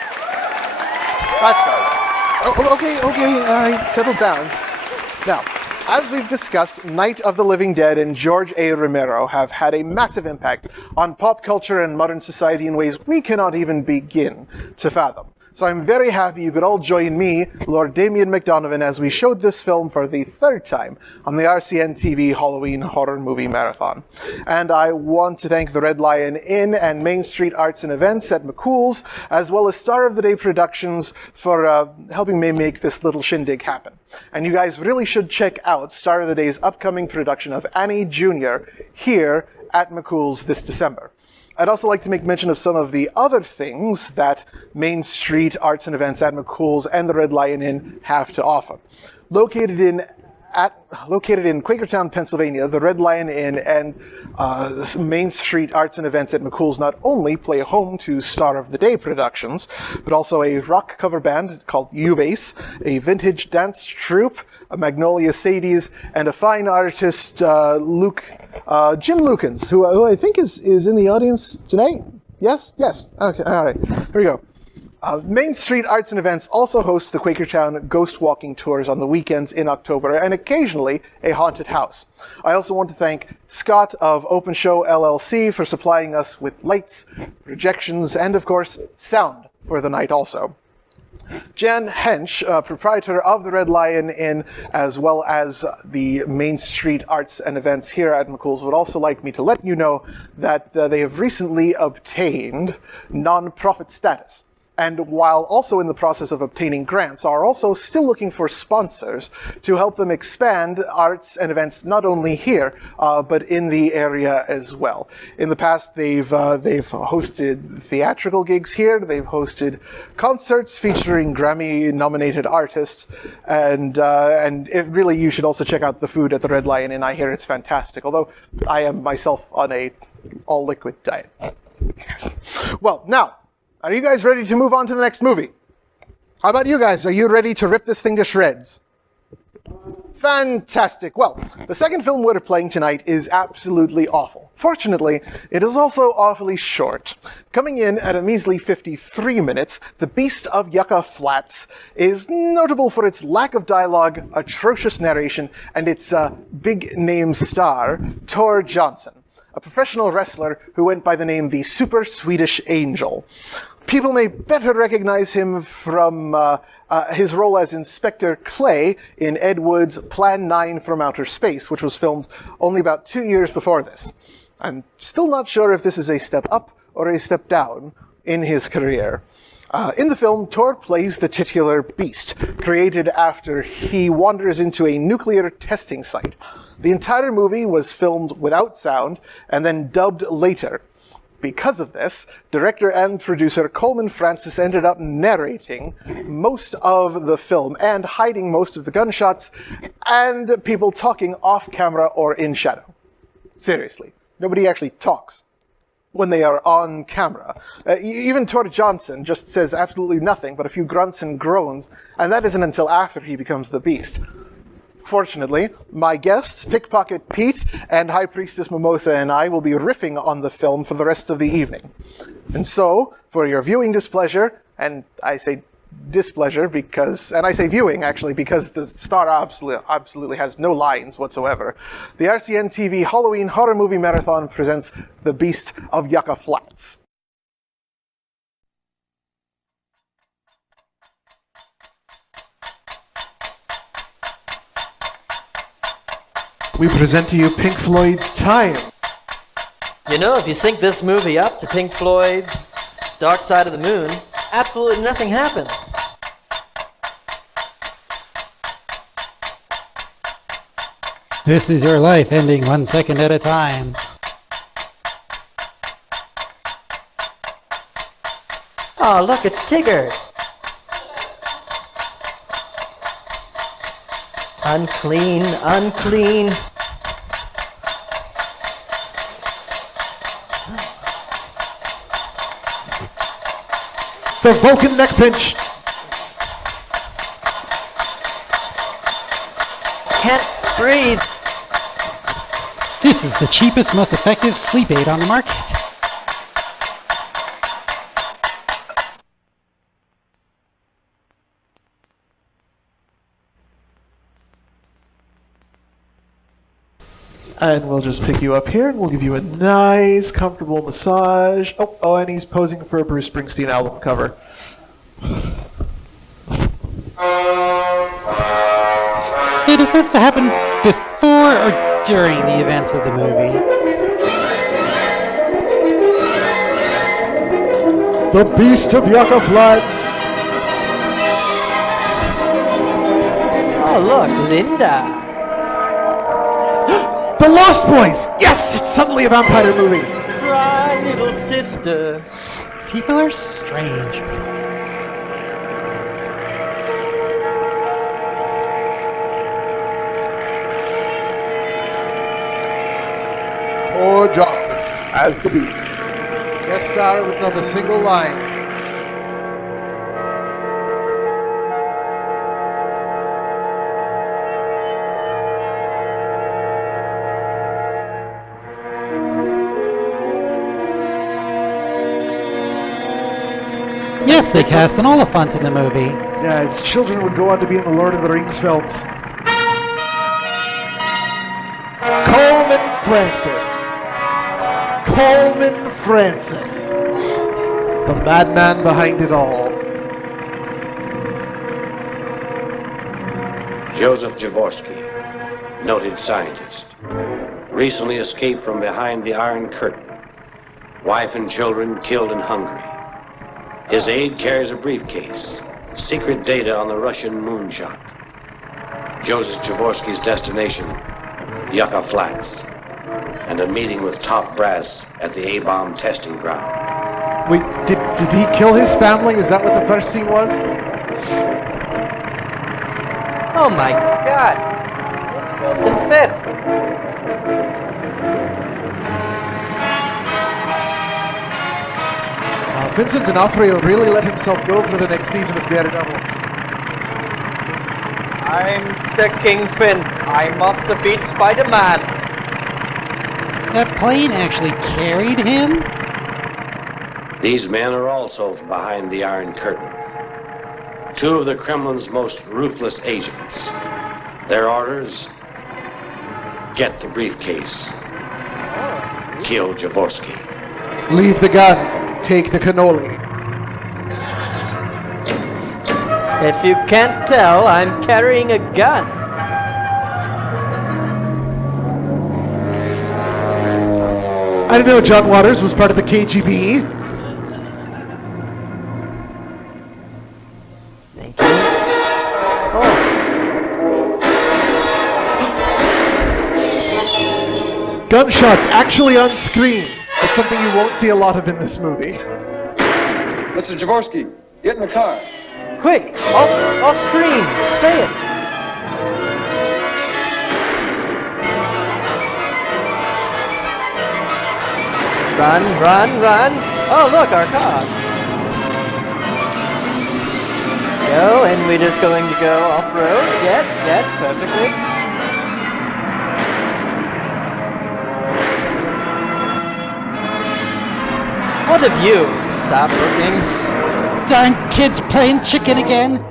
right. Oh, okay, all right, settle down. Now, as we've discussed, Night of the Living Dead and George A. Romero have had a massive impact on pop culture and modern society in ways we cannot even begin to fathom. So I'm very happy you could all join me, Lord Damian MacDonovan, as we showed this film for the third time on the RCN TV Halloween Horror Movie Marathon. And I want to thank the Red Lion Inn and Main Street Arts and Events at McCool's, as well as Star of the Day Productions for helping me make this little shindig happen. And you guys really should check out Star of the Day's upcoming production of Annie Jr. here at McCool's this December. I'd also like to make mention of some of the other things that Main Street Arts and Events at McCool's and the Red Lion Inn have to offer. Located in Quakertown, Pennsylvania, the Red Lion Inn and Main Street Arts and Events at McCool's not only play home to Star of the Day productions, but also a rock cover band called U-Bass, a vintage dance troupe, a Magnolia Sadies, and a fine artist, Jim Lukens, who I think is in the audience tonight. Yes? Okay, all right. Here we go. Main Street Arts and Events also hosts the Quakertown Ghost Walking Tours on the weekends in October, and occasionally a haunted house. I also want to thank Scott of Open Show LLC for supplying us with lights, projections, and of course, sound for the night also. Jan Hensch, proprietor of the Red Lion Inn, as well as the Main Street Arts and Events here at McCool's, would also like me to let you know that they have recently obtained non-profit status. And while also in the process of obtaining grants, are also still looking for sponsors to help them expand arts and events not only here, but in the area as well. In the past, they've hosted theatrical gigs here. They've hosted concerts featuring Grammy-nominated artists, and really, you should also check out the food at the Red Lion Inn. I hear it's fantastic. Although I am myself on a all-liquid diet. Well, now. Are you guys ready to move on to the next movie? How about you guys? Are you ready to rip this thing to shreds? Fantastic. Well, the second film we're playing tonight is absolutely awful. Fortunately, it is also awfully short. Coming in at a measly 53 minutes, The Beast of Yucca Flats is notable for its lack of dialogue, atrocious narration, and its big-name star, Tor Johnson, a professional wrestler who went by the name the Super Swedish Angel. People may better recognize him from his role as Inspector Clay in Ed Wood's Plan 9 from Outer Space, which was filmed only about 2 years before this. I'm still not sure if this is a step up or a step down in his career. In the film, Tor plays the titular beast, created after he wanders into a nuclear testing site. The entire movie was filmed without sound and then dubbed later. Because of this, director and producer Coleman Francis ended up narrating most of the film and hiding most of the gunshots and people talking off camera or in shadow. Seriously, nobody actually talks when they are on camera. Even Tor Johnson just says absolutely nothing but a few grunts and groans, and that isn't until after he becomes the beast. Fortunately, my guests, Pickpocket Pete and High Priestess Mimosa, and I will be riffing on the film for the rest of the evening. And so, for your viewing displeasure, and I say displeasure because, and I say viewing actually because the star absolutely has no lines whatsoever, the RCN TV Halloween Horror Movie Marathon presents The Beast of Yucca Flats. We present to you Pink Floyd's Time. You know, if you sync this movie up to Pink Floyd's Dark Side of the Moon, absolutely nothing happens. This is your life ending 1 second at a time. Oh, look, it's Tigger. Unclean, unclean. The Vulcan neck pinch. Can't breathe. This is the cheapest, most effective sleep aid on the market. And we'll just pick you up here, and we'll give you a nice, comfortable massage. Oh, and he's posing for a Bruce Springsteen album cover. So does this happen before or during the events of the movie? The Beast of Yucca Flats! Oh, look, Linda. The Lost Boys! Yes, it's suddenly a vampire movie. Cry, little sister. People are strange. Tor Johnson as the Beast. Guest star with not a single line. Yes, they cast an Oliphant in the movie. Yeah, his children would go on to be in the Lord of the Rings films. Coleman Francis. The madman behind it all. Joseph Jaworski, noted scientist. Recently escaped from behind the Iron Curtain. Wife and children killed in Hungary. His aide carries a briefcase. Secret data on the Russian moonshot. Joseph Jaworski's destination, Yucca Flats. And a meeting with top brass at the A-bomb testing ground. Wait, did he kill his family? Is that what the first scene was? Oh my god. It's Wilson Fisk. Vincent D'Onofrio really let himself go for the next season of Daredevil. I'm the Kingpin. I must defeat Spider-Man. That plane actually carried him? These men are also behind the Iron Curtain. Two of the Kremlin's most ruthless agents. Their orders: get the briefcase. Kill Jaworski. Leave the gun. Take the cannoli. If you can't tell, I'm carrying a gun. I didn't know John Waters was part of the KGB. Thank you. Gunshots actually on screen. It's something you won't see a lot of in this movie. Mr. Jaworski, get in the car. Quick, off screen. Say it. Run. Oh, look, our car. Go, and we're just going to go off-road. Yes, perfectly. What have you? Stop looking. Darn kids playing chicken again.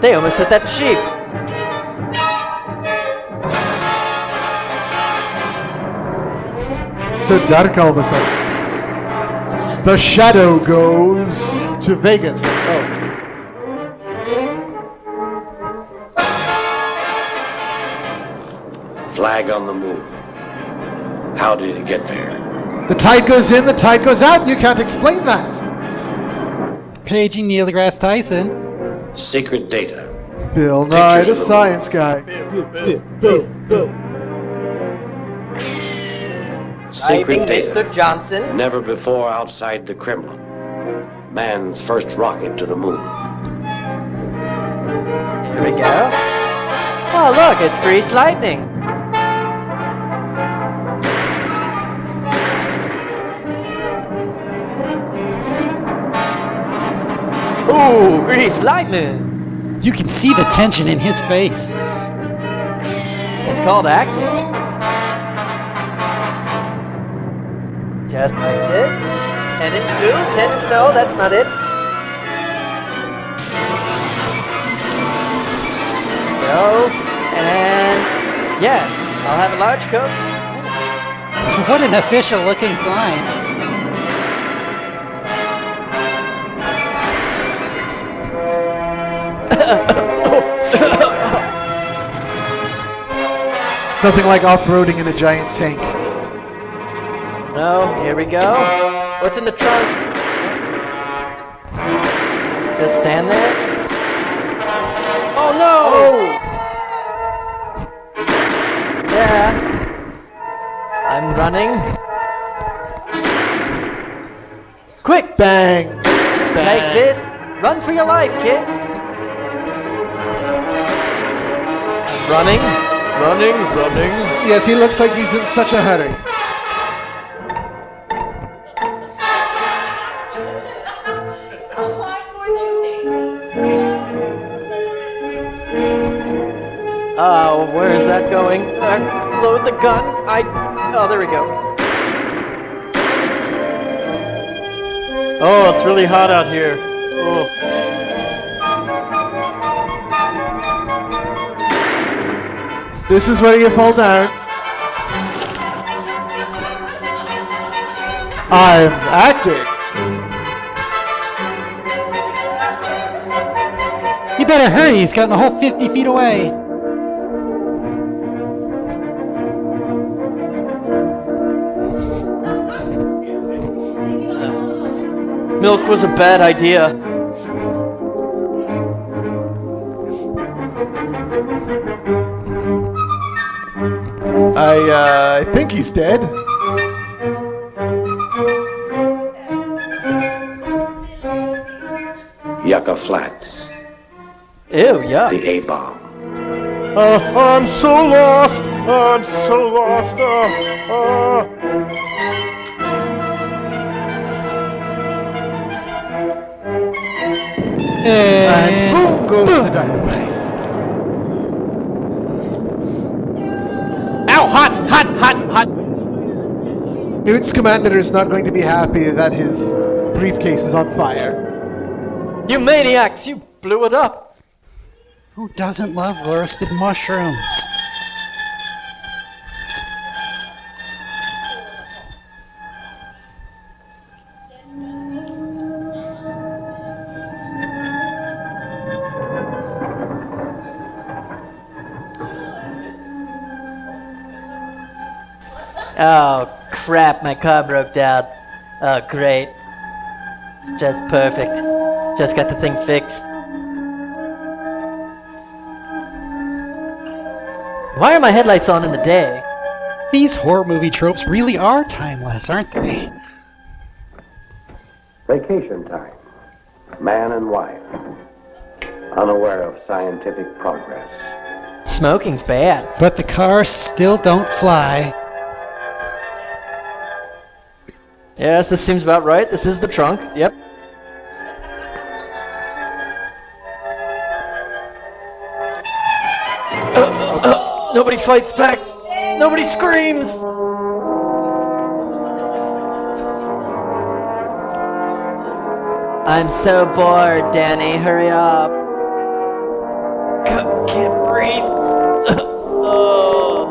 They almost hit that sheep. It's so dark all of a sudden. The shadow goes to Vegas. Oh. Flag on the moon. How did it get there? The tide goes in, the tide goes out. You can't explain that. Paging Neil deGrasse Tyson. Secret data. Bill Nye, the science guy. Secret data. Mr. Johnson. Never before outside the Kremlin. Man's first rocket to the moon. Here we go. Oh, look, it's Grease Lightning. Ooh, grease lightning. You can see the tension in his face. It's called acting. Just like this. 10 and 2. 10 and no, that's not it. So, and yes, I'll have a large Coke. What an official looking sign. It's nothing like off-roading in a giant tank. No, here we go. What's in the trunk? Just stand there. Oh no! Yeah. I'm running. Quick! Bang! Take this. Run for your life, kid. Running. Yes, he looks like he's in such a hurry. Oh, where is that going? Load the gun. Oh, there we go. Oh, it's really hot out here. Oh. This is where you fall down. I'm acting. You better hurry, he's gotten the whole 50 feet away. Milk was a bad idea. I think he's dead. Yucca Flats. Ew, yeah. The A-bomb. I'm so lost. And boom goes the dynamite. Ow, hot. Newt's commander is not going to be happy that his briefcase is on fire. You maniacs, you blew it up. Who doesn't love roasted mushrooms? Oh, crap, my car broke down. Oh, great. It's just perfect. Just got the thing fixed. Why are my headlights on in the day? These horror movie tropes really are timeless, aren't they? Vacation time. Man and wife. Unaware of scientific progress. Smoking's bad. But the cars still don't fly. Yes, this seems about right. This is the trunk. Yep. Nobody fights back. Nobody screams. I'm so bored, Danny. Hurry up. Can't breathe. Oh.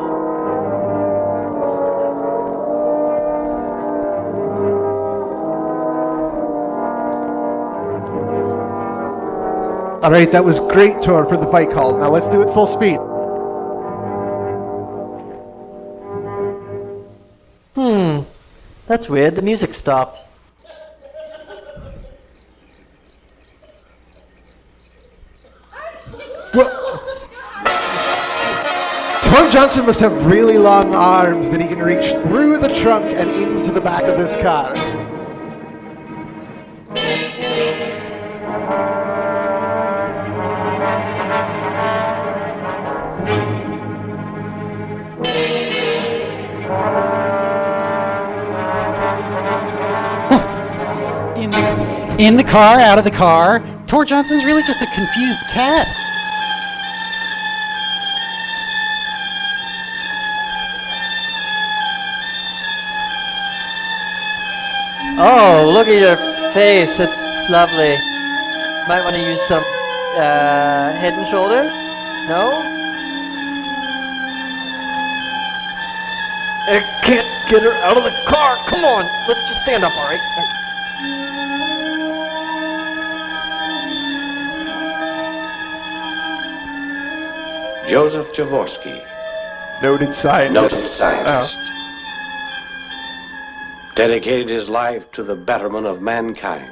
All right, that was great, Tor, for the fight call. Now let's do it full speed. That's weird. The music stopped. Tor Johnson must have really long arms that he can reach through the trunk and into the back of this car. In the car, out of the car, Tor Johnson's really just a confused cat. Oh, look at your face. It's lovely. Might want to use some head and shoulders? No? I can't get her out of the car. Come on. Let's just stand up, all right? Joseph Jaworski, Noted scientist. noted scientist, dedicated his life to the betterment of mankind.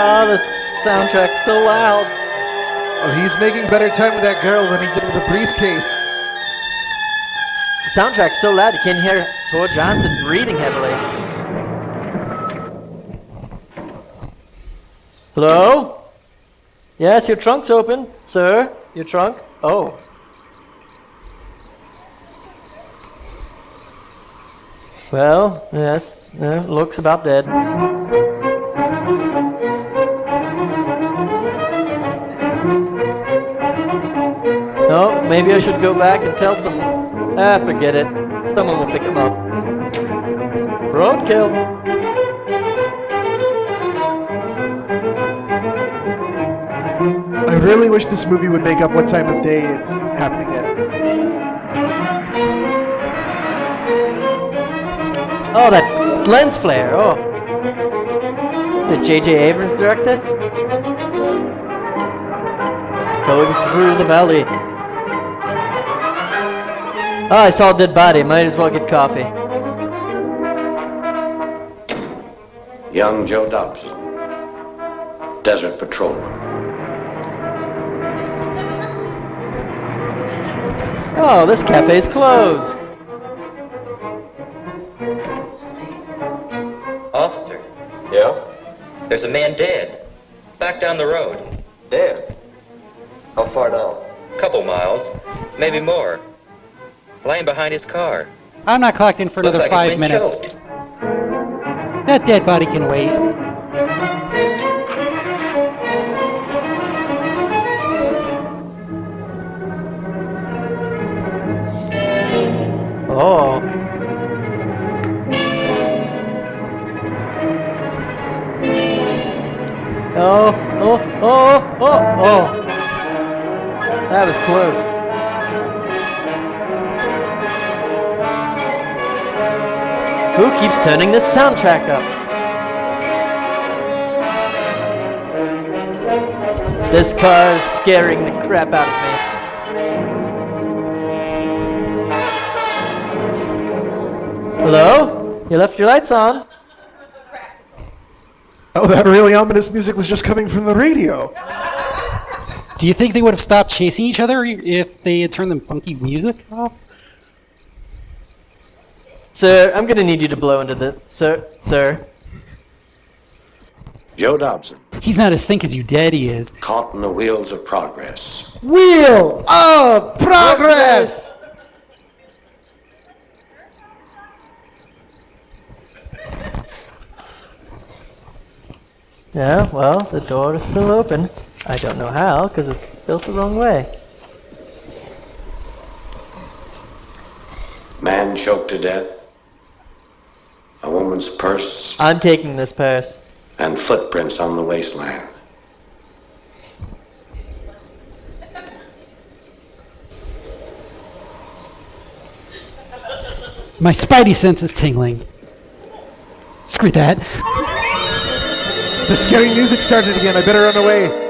Oh, the soundtrack's so loud. Oh, he's making better time with that girl than he did with the briefcase. The soundtrack's so loud you can't hear Tor Johnson breathing heavily. Hello? Yes, your trunk's open, sir. Your trunk? Oh. Well, yes, looks about dead. No, maybe I should go back and tell someone. Forget it. Someone will pick him up. Roadkill. I really wish this movie would make up what time of day it's happening at. Oh, that lens flare. Oh. Did J.J. Abrams direct this? Going through the valley. Oh, I saw a dead body. Might as well get coffee. Young Joe Dobson, desert patrolman. Oh, this cafe's closed. Officer, Yeah? there's a man dead. Back down the road. Dead? How far down? Couple miles, maybe more. Laying behind his car. I'm not clocked in for Looks another like 5 he's been minutes. choked. That dead body can wait. Oh. Oh. That was close. Who keeps turning this soundtrack up? This car is scaring the crap out of me. Hello? You left your lights on. Oh, that really ominous music was just coming from the radio. Do you think they would have stopped chasing each other if they had turned the funky music off? Sir, I'm gonna need you to blow into the... Sir. Joe Dobson, He's not as think as you dead he is. caught in the wheels of progress. Wheel of progress! Yeah, well, the door is still open. I don't know how, because it's built the wrong way. Man choked to death. A woman's purse I'm taking this purse. and footprints on the wasteland. My spidey sense is tingling. Screw that. The scary music started again. I better run away.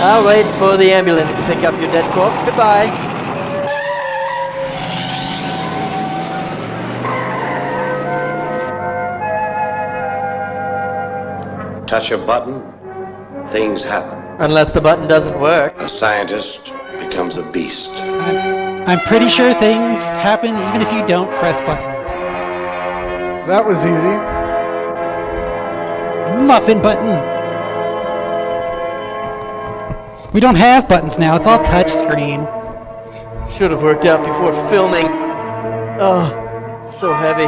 I'll wait for the ambulance to pick up your dead corpse. Goodbye. Touch a button, things happen. Unless the button doesn't work. A scientist becomes a beast. I'm pretty sure things happen even if you don't press buttons. That was easy. Muffin button. We don't have buttons now. It's all touch screen. Should have worked out before filming. Oh, so heavy.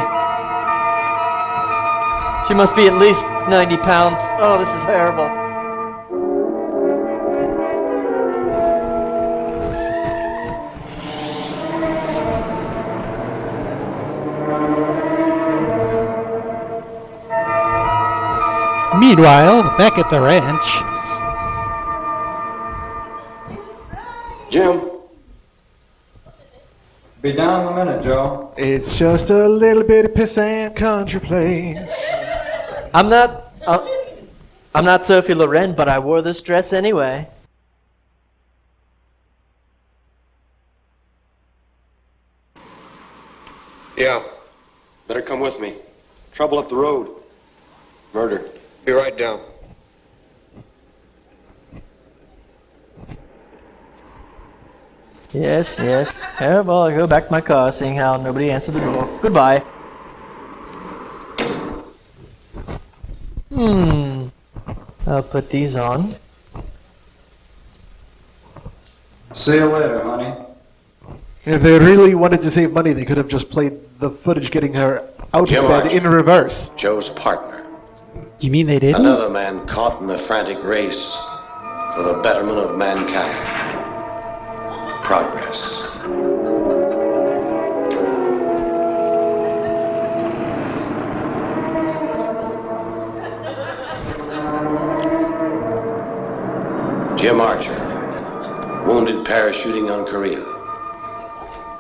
She must be at least 90 pounds. Oh, this is terrible. Meanwhile, back at the ranch. Jim. Be down in a minute, Joe. It's just a little bit of pissant country place. I'm not Sophie Loren, but I wore this dress anyway. Yeah. Better come with me. Trouble up the road. Murder. Be right down. Yes, yes. Well, I'll go back to my car, seeing how nobody answered the door. Goodbye. I'll put these on. See you later, honey. If they really wanted to save money, they could have just played the footage getting her out Jim of bed Archer. in reverse. Joe's partner. You mean they didn't? Another man caught in the frantic race for the betterment of mankind. Progress. Jim Archer, wounded parachuting on Korea.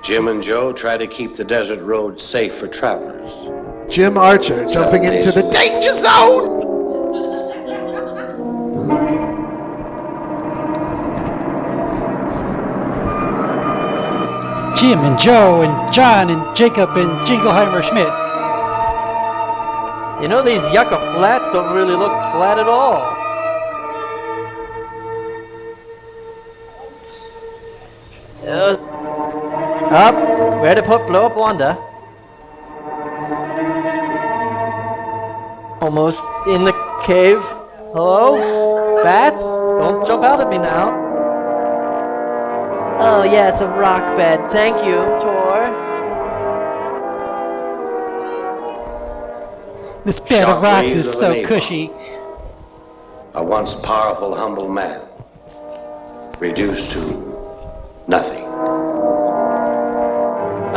Jim and Joe try to keep the desert road safe for travelers. Jim Archer jumping into the danger zone! Jim and Joe and John and Jacob and Jingleheimer Schmidt. You know, these Yucca flats don't really look flat at all. Up, where to blow up Wanda. Almost in the cave. Hello? Bats? Don't jump out at me now. Oh yes, a rock bed. Thank you, Tor. This bed of rocks is so Shockwaves of an cushy. A once powerful, humble man, reduced to nothing.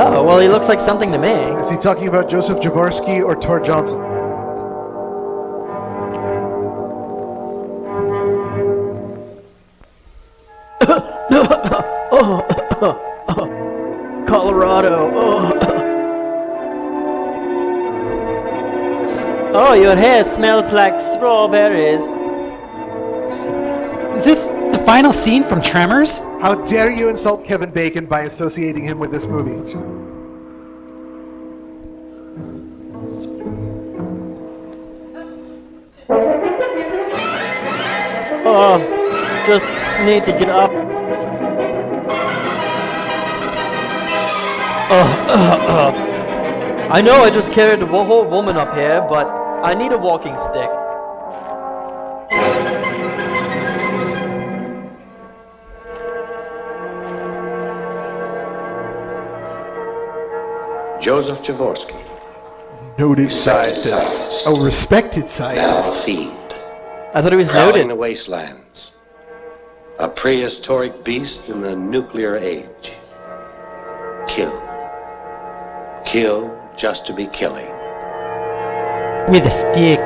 Oh, well, he looks like something to me. Is he talking about Joseph Jaworski or Tor Johnson? Colorado. Oh, your hair smells like strawberries. Is this the final scene from Tremors? How dare you insult Kevin Bacon by associating him with this movie? Oh, just need to get up. I know I just carried the whole woman up here, but I need a walking stick. Joseph Jaworski. Noted scientist. A respected Now scientist. themed. I thought he was Prowling noted. the wastelands. A prehistoric beast in the nuclear age. Kill. Kill just to be killing. With a stick.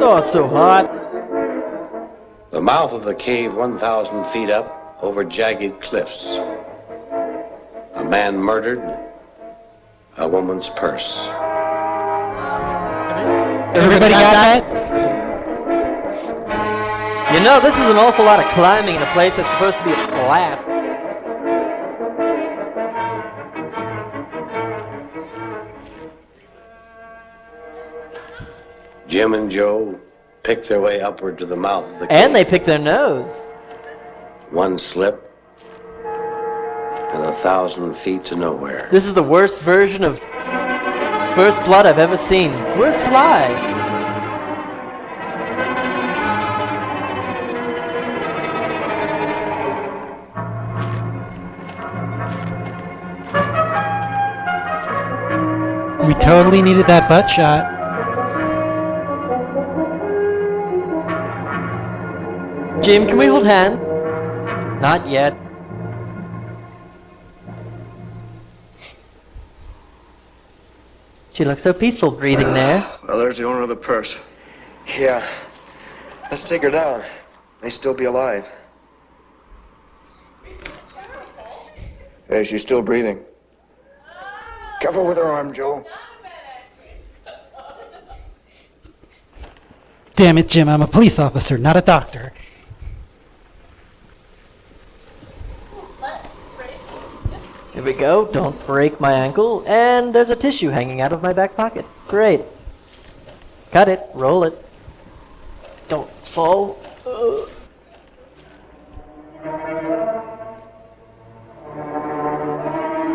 Oh, it's so hot. The mouth of the cave 1,000 feet up over jagged cliffs. A man murdered. A woman's purse. Everybody got that? You know, this is an awful lot of climbing in a place that's supposed to be flat. Jim and Joe picked their way upward to the mouth of the cave. And they pick their nose. One slip. And 1,000 feet to nowhere. This is the worst version of First blood I've ever seen. Where's Sly? We totally needed that butt shot. Jim, can we hold hands? Not yet. She looks so peaceful breathing there. Well, there's the owner of the purse. Yeah. Let's take her down. May still be alive. Hey, she's still breathing. Careful with her arm, Joe. Damn it, Jim, I'm a police officer, not a doctor. Here we go. Don't break my ankle. And there's a tissue hanging out of my back pocket. Great. Cut it. Roll it. Don't fall.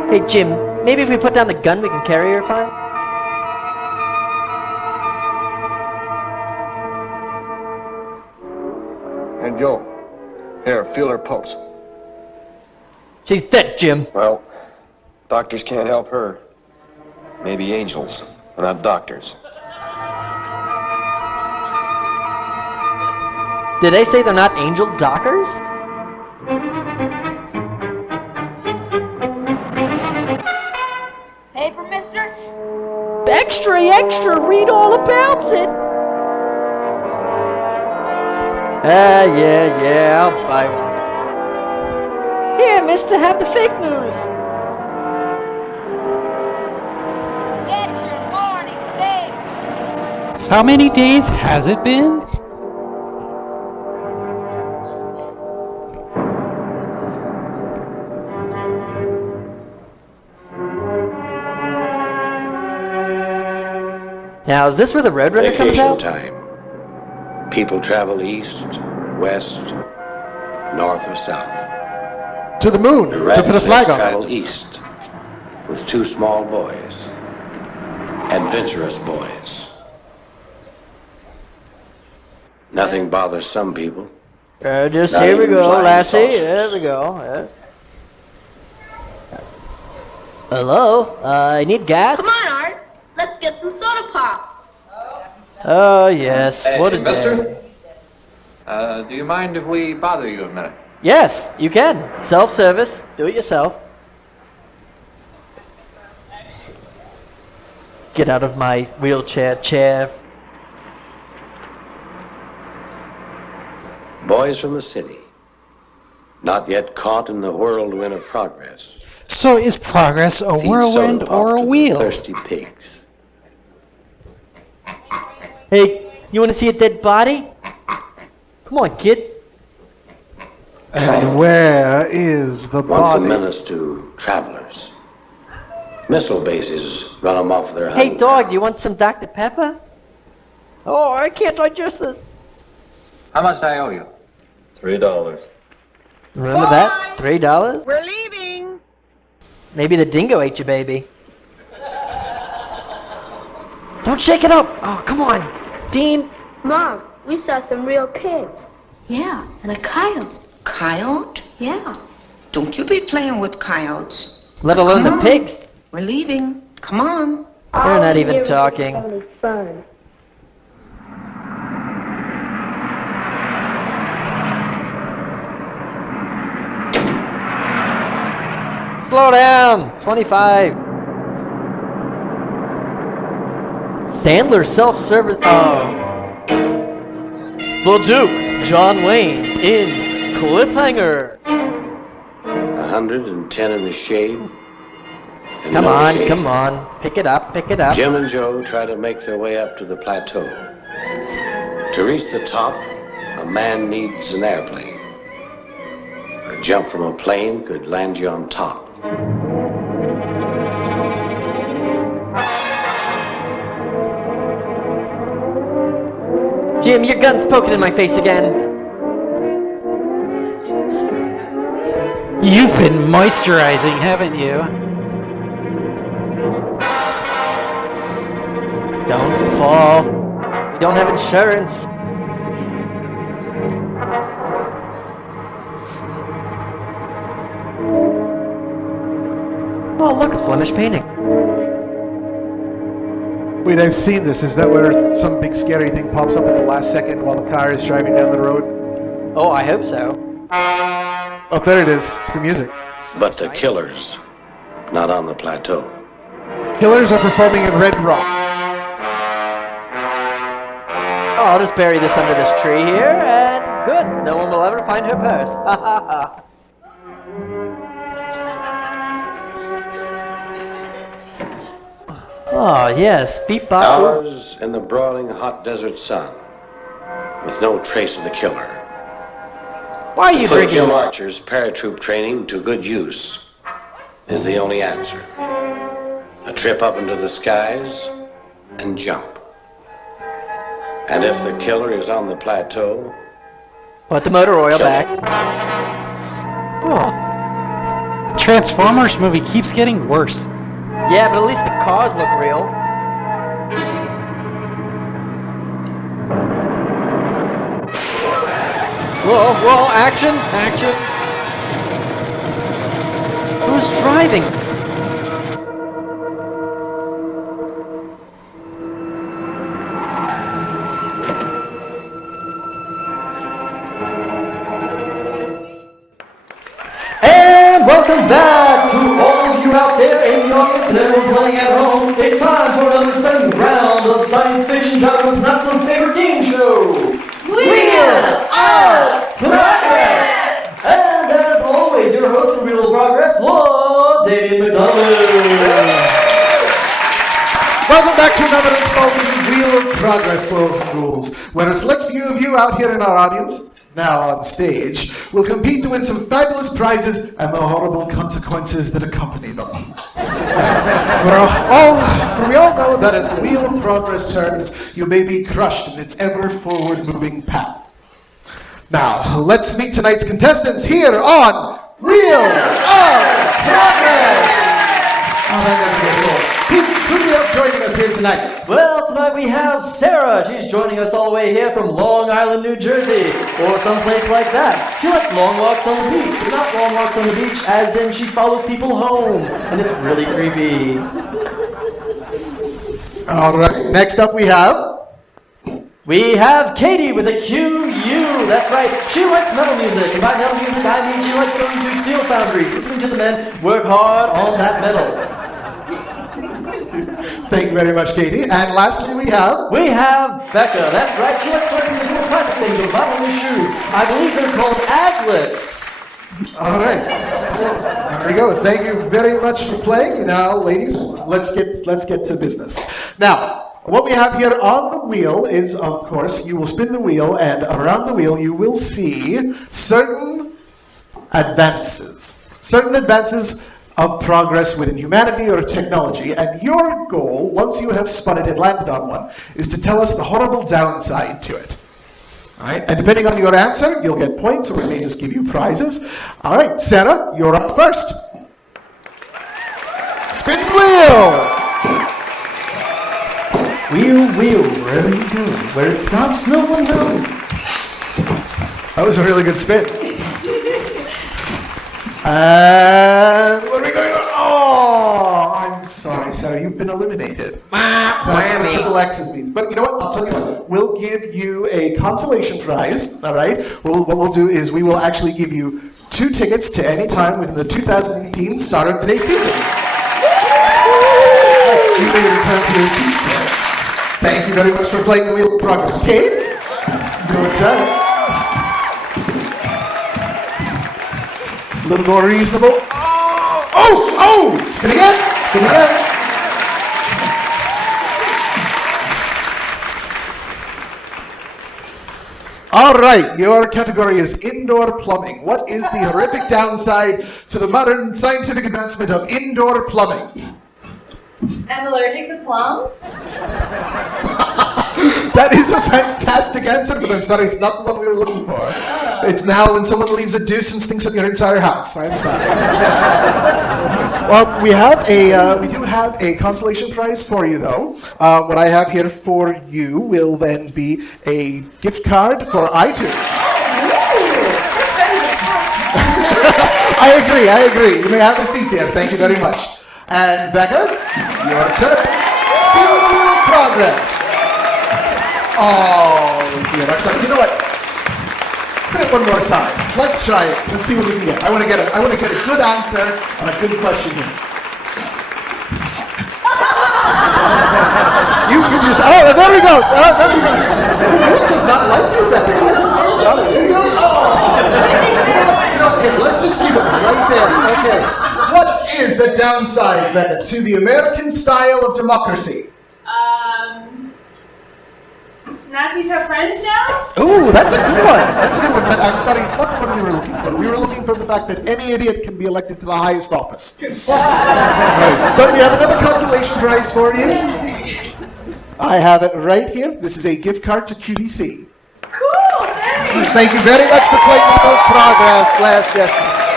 Hey, Jim, maybe if we put down the gun, we can carry her fine? And Joe, here, feel her pulse. She's dead, Jim. Well, doctors can't help her. Maybe angels, but not doctors. Did they say they're not angel dockers? Paper, mister? Extra, extra, read all about it. Yeah, I'll buy one. Here, mister, have the fake news. Get your morning fix. How many days has it been? Now, is this where the Roadrunner comes Vacation out? time. People travel east, west, north, or south. To the moon, The to put a flag on travel it. east with two small boys. Adventurous boys. Nothing bothers some people. Just Not here we even go, flying Lassie. saucers. There we go. Hello? I need gas? Come on, Art. Let's get some soda pop. Oh, yes. What a day. Mister? Do you mind if we bother you a minute? Yes, you can. Self-service. Do it yourself. Get out of my wheelchair chair. Boys from the city. Not yet caught in the whirlwind of progress. So is progress a Feed whirlwind soda pop or a to the wheel? thirsty pigs. Hey, you want to see a dead body? Come on, kids. And where is the Once a body? menace to travelers. Missile bases run them off their Hey, hunting dog, you want some Dr. Pepper? Oh, I can't digest this. How much I owe you? $3. Remember that? $3? We're leaving. Maybe the dingo ate your baby. Don't shake it up! Oh, come on! Dean! Mom, we saw some real pigs. Yeah, and a coyote. Coyote? Yeah. Don't you be playing with coyotes. Let alone the pigs! We're leaving. Come on. They're not even talking. Fun. Slow down! 25. Sandler self-service. Oh. The Duke, John Wayne, in Cliffhanger. 110 in the shade. and Come no on, shade. come on. Pick it up, pick it up. Jim and Joe try to make their way up to the plateau. To reach the top, a man needs an airplane. A jump from a plane could land you on top. Jim, your gun's poking in my face again. You've been moisturizing, haven't you? Don't fall. We don't have insurance. Oh, look, a Flemish painting. Wait, I've seen this. Is that where some big scary thing pops up at the last second while the car is driving down the road? Oh, I hope so. Oh, there it is. It's the music. But the killers, not on the plateau. Killers are performing in Red Rock. Oh, I'll just bury this under this tree here, and good. No one will ever find her purse. Ha ha ha. Oh, yes. Beep bop. Hours in the broiling hot desert sun, with no trace of the killer. Why are you Put drinking? Jim Archer's paratroop training to good use is the only answer. A trip up into the skies and jump. And if the killer is on the plateau, put the motor oil back. Oh. The Transformers movie keeps getting worse. Yeah, but at least the cars look real. Whoa, whoa, action, action. Who's driving? And welcome back to all of you out there in the audience and everyone playing at home. It's time for another exciting round of science fiction genre's not so favorite game show. Wheel of Progress! And as always, your host for Wheel of Progress, Lord Damian MacDonovan. Welcome back to another installment of Wheel of Progress, Boils and Rules, where a select few of you out here in our audience, now on stage, will compete to win some fabulous prizes and the horrible consequences that accompany them. For we all know that as the Wheel of Progress turns, you may be crushed in its ever forward-moving path. Now, let's meet tonight's contestants here on Wheel of Progress! Oh, that's good. Who do we have joining us here tonight? Well, tonight we have Sarah. She's joining us all the way here from Long Island, New Jersey, or someplace like that. She likes long walks on the beach, but not long walks on the beach as in she follows people home, and it's really creepy. All right, next up we have... Katie with a QU. That's right. She likes metal music, and by metal music I mean she likes going to steel foundries, listening to the men work hard on that metal. Thank you very much, Katie. And lastly, we have Becca. That's right. She likes working with little plastic things with bottom shoes. I believe they're called aglets. All right. There we go. Thank you very much for playing. Now, ladies, let's get to business. Now, what we have here on the wheel is, of course, you will spin the wheel, and around the wheel you will see certain advances of progress within humanity or technology, and your goal, once you have spun it and landed on one, is to tell us the horrible downside to it. All right, and depending on your answer, you'll get points, or we may just give you prizes. All right, Sarah, you're up first. Spin the wheel! Wheel, wheel, wherever you go, where it stops, no one knows. That was a really good spin. And what are we going on? Oh, I'm sorry, Sarah, you've been eliminated. That's what triple X's means. But you know what? I'll tell you what. We'll give you a consolation prize. All right. What we'll do is we will actually give you 2 tickets to any time within the 2018 start of today's season. You may return to your seats there. Thank you very much for playing the Wheel of Progress. Kate, your turn. A little more reasonable. Oh! Spin again. All right, your category is indoor plumbing. What is the horrific downside to the modern scientific advancement of indoor plumbing? I'm allergic to plums. That is a fantastic answer, but I'm sorry, it's not the one we were looking for. It's now when someone leaves a deuce and stinks up your entire house. I'm sorry. Well, we do have a consolation prize for you, though. What I have here for you will then be a gift card for iTunes. I agree. You may have a seat there. Thank you very much. And Becca, your turn. Spin the wheel of progress. Oh, dear. You know what? Spin it one more time. Let's try it. Let's see what we can get. I want to get a good answer on a good question here. You just. Oh, there we go. There we go. This does not like you, Becca. I'm so sorry. There you go. Okay, let's just keep it right there. Okay. What is the downside, Becca, to the American style of democracy? Nazis are friends now? Ooh, that's a good one. But I'm sorry, it's not the one we were looking for. We were looking for the fact that any idiot can be elected to the highest office. Right. But we have another consolation prize for you. I have it right here. This is a gift card to QVC. Cool, thanks. Thank you very much for playing with those progress, yes.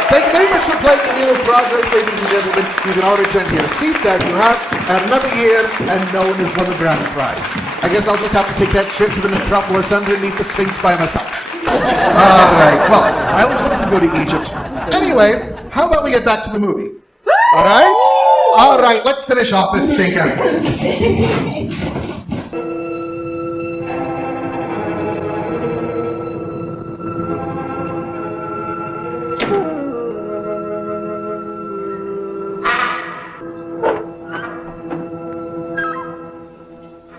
Thank you very much for playing with Wheel of Progress, ladies and gentlemen. You can all return to your seats as you have another year, and no one has won the grand prize. I guess I'll just have to take that trip to the metropolis underneath the Sphinx by myself. All right, well, I always wanted to go to Egypt. Anyway, how about we get back to the movie? All right? All right, let's finish off this stinker.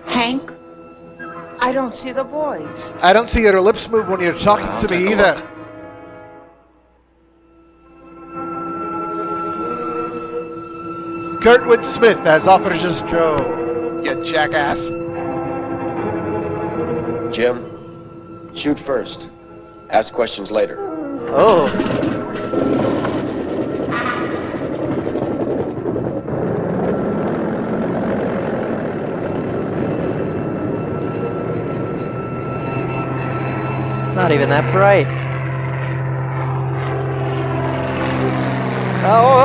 Hank, I don't see the boys. I don't see your lips move when you're talking to me either. Kurtwood Smith as Officer Joe, you jackass. Jim, shoot first. Ask questions later. Oh. Not even that bright. Oh.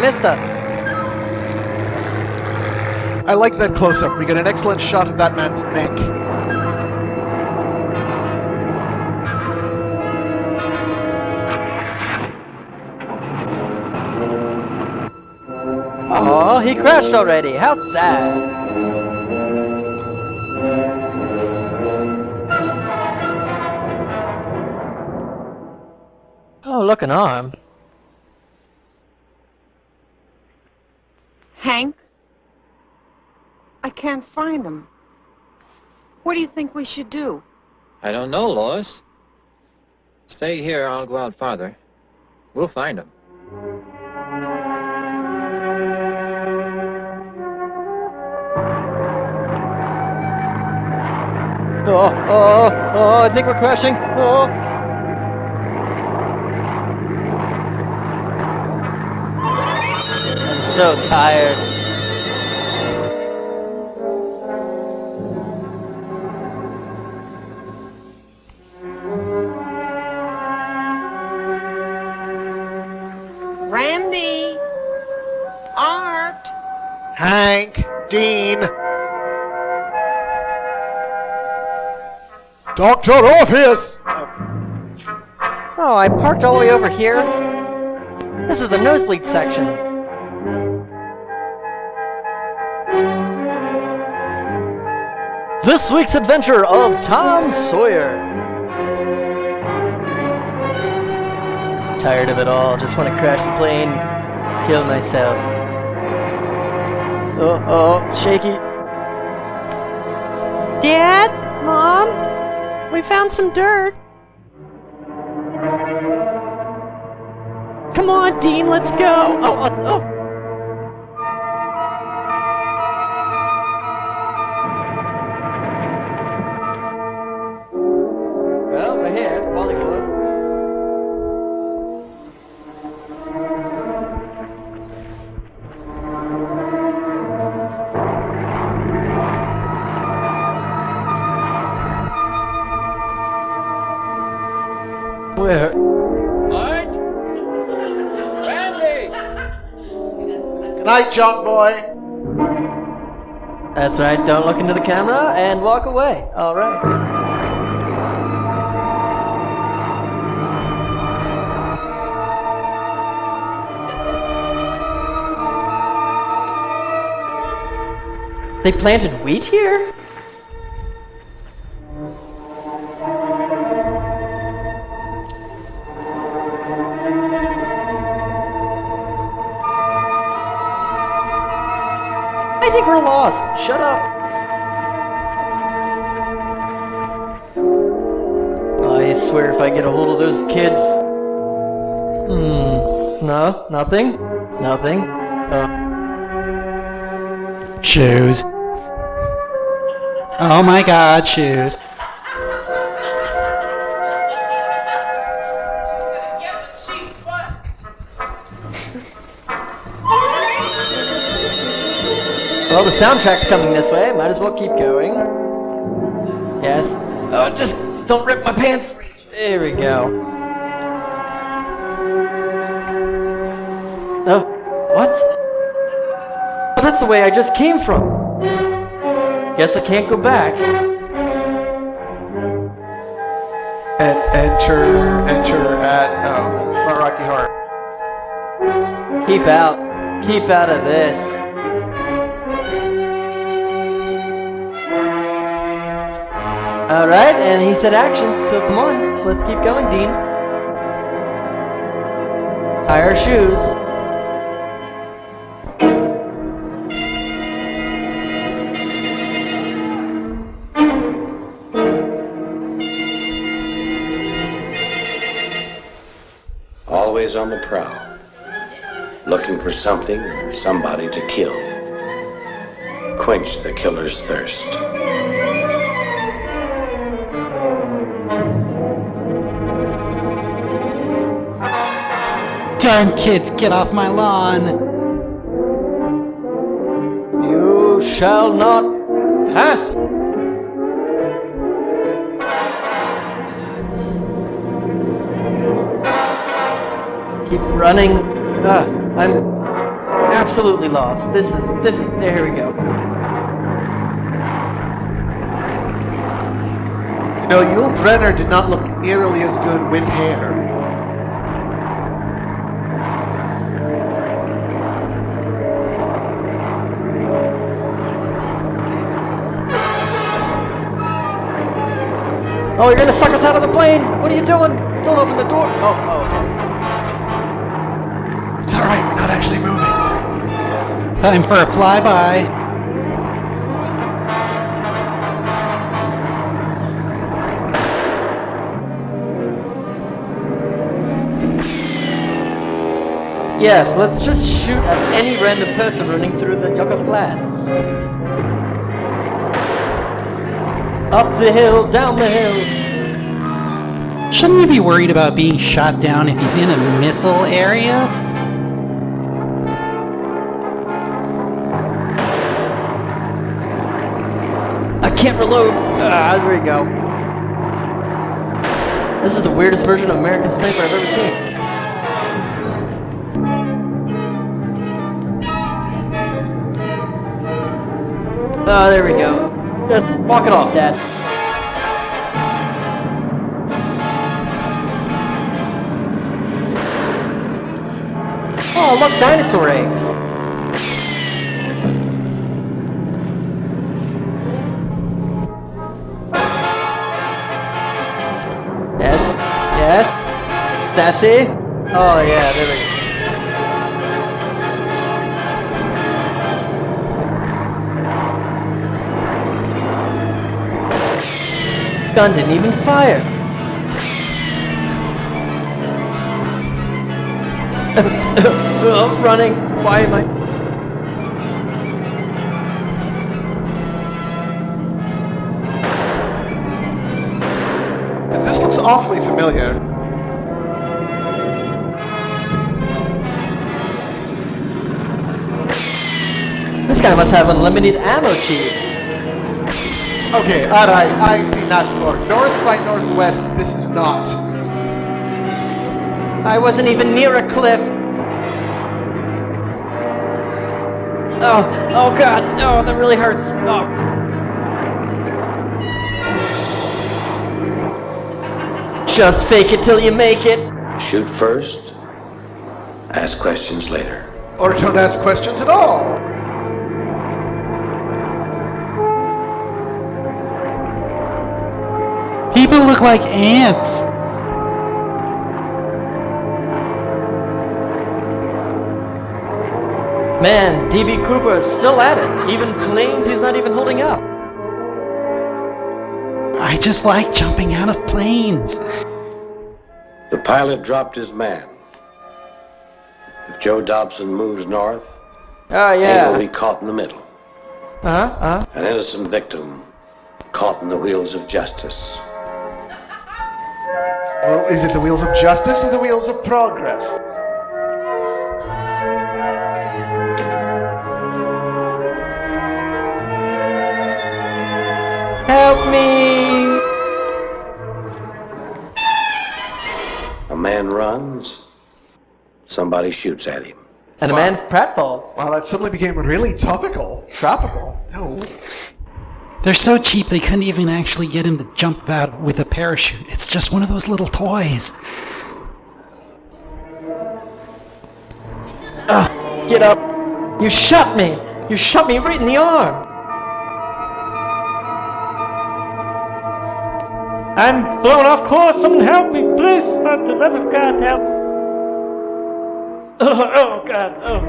Missed us. I like that close-up. We get an excellent shot of that man's neck. Oh, he crashed already. How sad. Oh, look, an arm. Hank, I can't find him. What do you think we should do? I don't know, Lois. Stay here, I'll go out farther. We'll find him. Oh, I think we're crashing. Oh. I'm so tired. Randy, Art. Hank, Dean. Dr. Orpheus! Oh, I parked all the way over here. This is the nosebleed section. This week's adventure of Tom Sawyer. Tired of it all. Just want to crash the plane, kill myself. Oh, shaky. Dad? Mom? We found some dirt. Come on, Dean, let's go. Oh. Well, we're here, Hollywood. Good night, junk boy. That's right, don't look into the camera and walk away. All right. They planted wheat here? I think we're lost. Shut up. I swear if I get a hold of those kids... No, nothing. Nothing. Shoes. Oh my god, shoes. Well, the soundtrack's coming this way. Might as well keep going. Yes. Oh, just don't rip my pants. There we go. Oh, what? Oh, that's the way I just came from. Guess I can't go back. Enter at, it's not Rocky Horror. Keep out of this. Alright, and he said action, so come on, let's keep going, Dean. Tie our shoes. Always on the prowl, looking for something or somebody to kill. Quench the killer's thirst. Darn kids, get off my lawn! You shall not pass! Keep running. I'm absolutely lost. This is, there we go. You know, Yul Brynner did not look nearly as good with hair. Oh, you're gonna suck us out of the plane! What are you doing? Don't open the door! Oh. It's alright, we're not actually moving. Time for a flyby. Yes, let's just shoot at any random person running through the Yucca Flats. Up the hill, down the hill. Shouldn't he be worried about being shot down if he's in a missile area? I can't reload. There we go. This is the weirdest version of American Sniper I've ever seen. There we go. Just walk it off, Dad. Oh, look, dinosaur eggs. Yes. Sassy. Oh, yeah, there we go. Gun didn't even fire. Running. Why am I? This looks awfully familiar. This guy must have unlimited ammo cheat. Okay, alright, I see not north. North by northwest, this is not. I wasn't even near a cliff. Oh God! Oh, that really hurts. Oh. Just fake it till you make it. Shoot first, ask questions later. Or don't ask questions at all. People look like ants. Man, DB Cooper is still at it. Even planes he's not even holding up. I just like jumping out of planes. The pilot dropped his man. If Joe Dobson moves north, yeah. he will be caught in the middle. An innocent victim caught in the wheels of justice. Well, is it the wheels of justice or the wheels of progress? Help me! A man runs, somebody shoots at him. And a man pratfalls. Wow, that suddenly became really topical. Tropical. No. They're so cheap they couldn't even actually get him to jump out with a parachute. It's just one of those little toys. Get up! You shot me! You shot me right in the arm! I'm blown off course. Someone help me, please. For the love of God, help. Oh, God. Oh.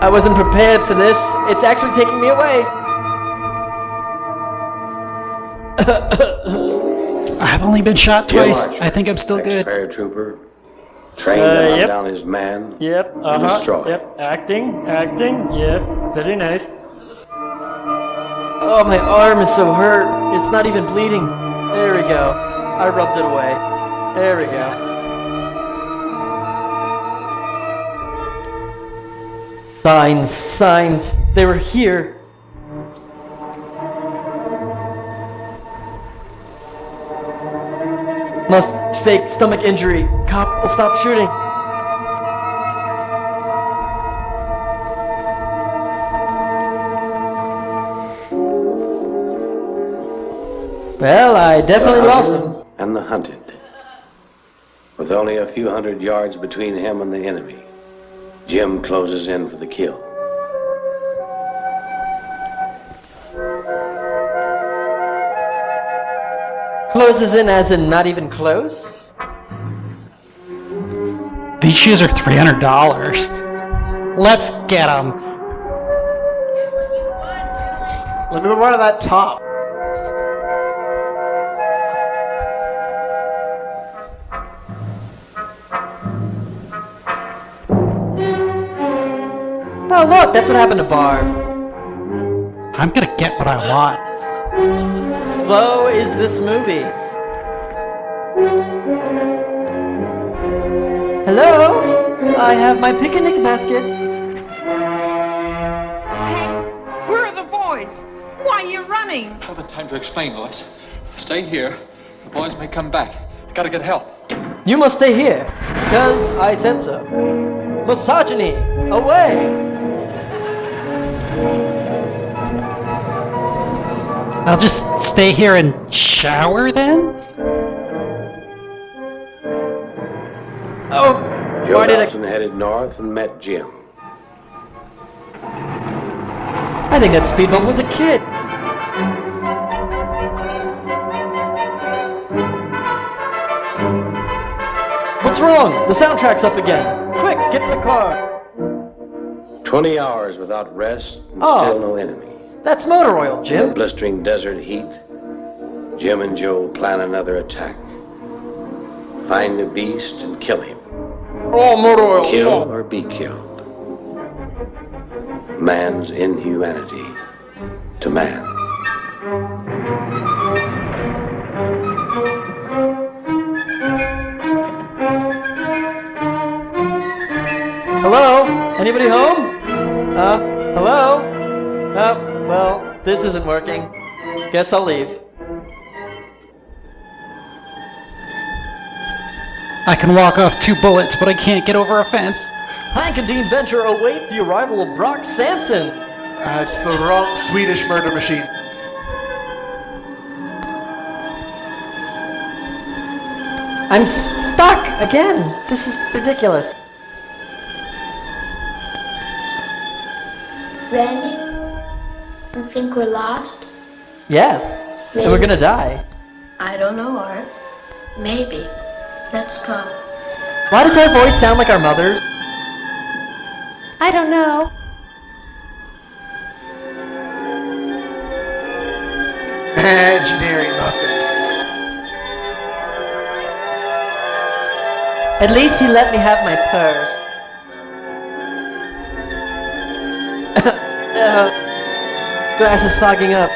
I wasn't prepared for this. It's actually taking me away. I've only been shot twice. I think I'm still good. Paratrooper, trained to hunt down his man. Yep, and destroy. Yep, acting, yes, very nice. Oh, my arm is so hurt. It's not even bleeding. There we go. I rubbed it away. There we go. Signs. They were here. Must fake stomach injury. Cop will stop shooting. Well, I definitely lost him. And the hunted. With only a few hundred yards between him and the enemy, Jim closes in for the kill. Closes in as in not even close? These shoes are $300. Let's get them. Let me borrow that top. Oh, look, that's what happened to Barb. I'm gonna get what I want. Slow is this movie. Hello? I have my picnic basket. Hey, where are the boys? Why are you running? I haven't time to explain, Lois. Stay here. The boys may come back. I gotta get help. You must stay here, because I said so. Misogyny, away! I'll just stay here and shower then? Oh, Joe why did Dobson headed north and met Jim. I think that speed bump was a kid. What's wrong? The soundtrack's up again. Quick, get in the car. 20 hours without rest and still no enemy. That's motor oil, In Jim. the blistering desert heat, Jim and Joe plan another attack. Find the beast and kill him. Oh, motor oil. Kill or be killed. Man's inhumanity to man. Hello? Anybody home? Hello? Oh, well, this isn't working. Guess I'll leave. I can walk off 2 bullets, but I can't get over a fence. Hank and Dean Venture await the arrival of Brock Sampson. It's the wrong Swedish murder machine. I'm stuck again. This is ridiculous. Randy, you think we're lost? Yes, and we're gonna die. I don't know, Art. Maybe. Let's go. Why does our voice sound like our mother's? I don't know. Imaginary muffins. At least he let me have my purse. Glass is fogging up.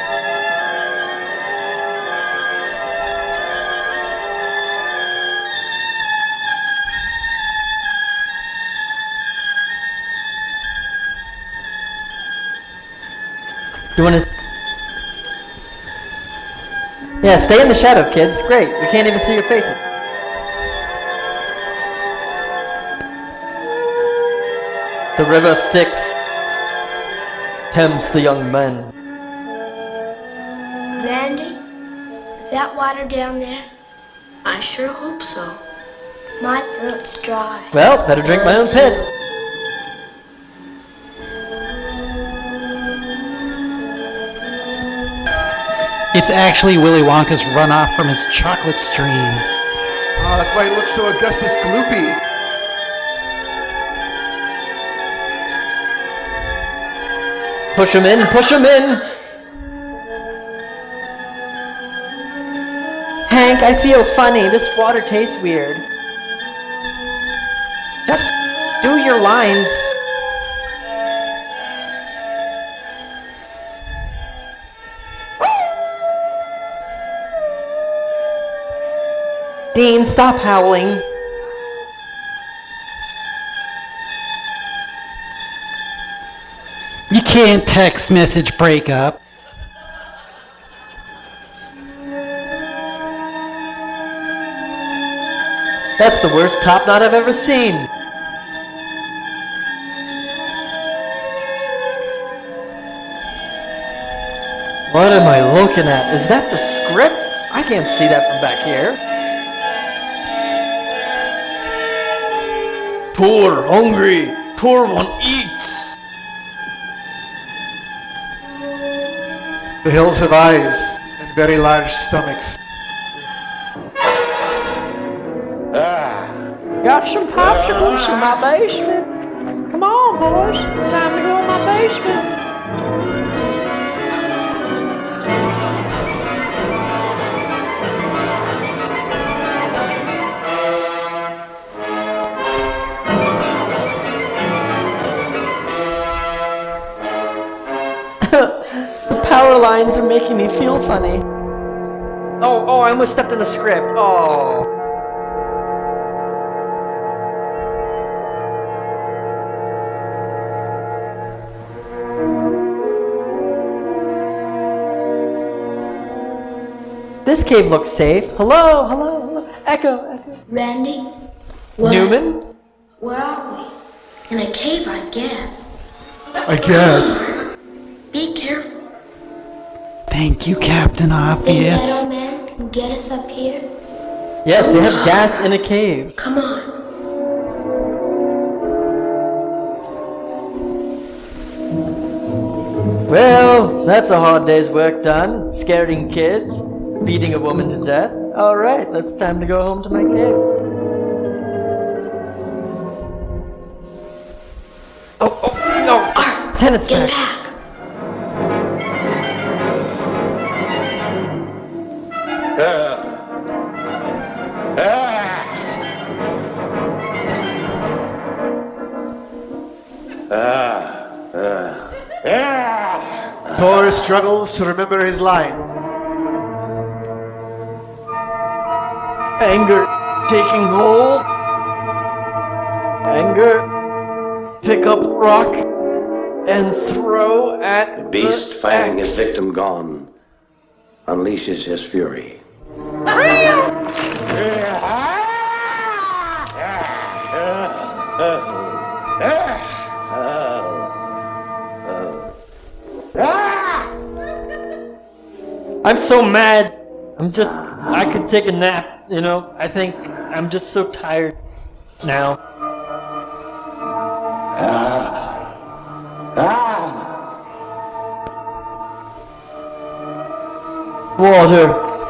You wanna... Yeah, stay in the shadow, kids. Great. We can't even see your faces. The river Styx tempts the young men. Randy, is that water down there? I sure hope so. My throat's dry. Well, better drink my own piss. It's actually Willy Wonka's runoff from his chocolate stream. Oh, that's why it looks so Augustus gloopy. Push him in, push him in! Hank, I feel funny. This water tastes weird. Just do your lines. Dean, stop howling. You can't text message breakup. That's the worst top knot I've ever seen. What am I looking at? Is that the script? I can't see that from back here. Tor hungry. Tor want eats. The hills have eyes and very large stomachs. Got some popsicles in my basement. Come on, boys. Time to go in my basement. The power lines are making me feel funny. Oh, I almost stepped in the script. Oh. This cave looks safe. Hello, hello, hello. Echo, echo. Randy? What? Newman? Where are we? In a cave, I guess. I guess. Be careful. Thank you, Captain Obvious. The meadow man can get us up here. Yes, they have gas in a cave. Come on. Well, that's a hard day's work done. Scaring kids, beating a woman to death. Alright, it's time to go home to my cave. Oh, Tenant's Get back. Tor struggles to remember his lines. Anger taking hold. Anger. Pick up rock and throw at The beast the finding axe. his victim gone unleashes his fury. so mad. I could take a nap, you know. I think I'm just so tired now.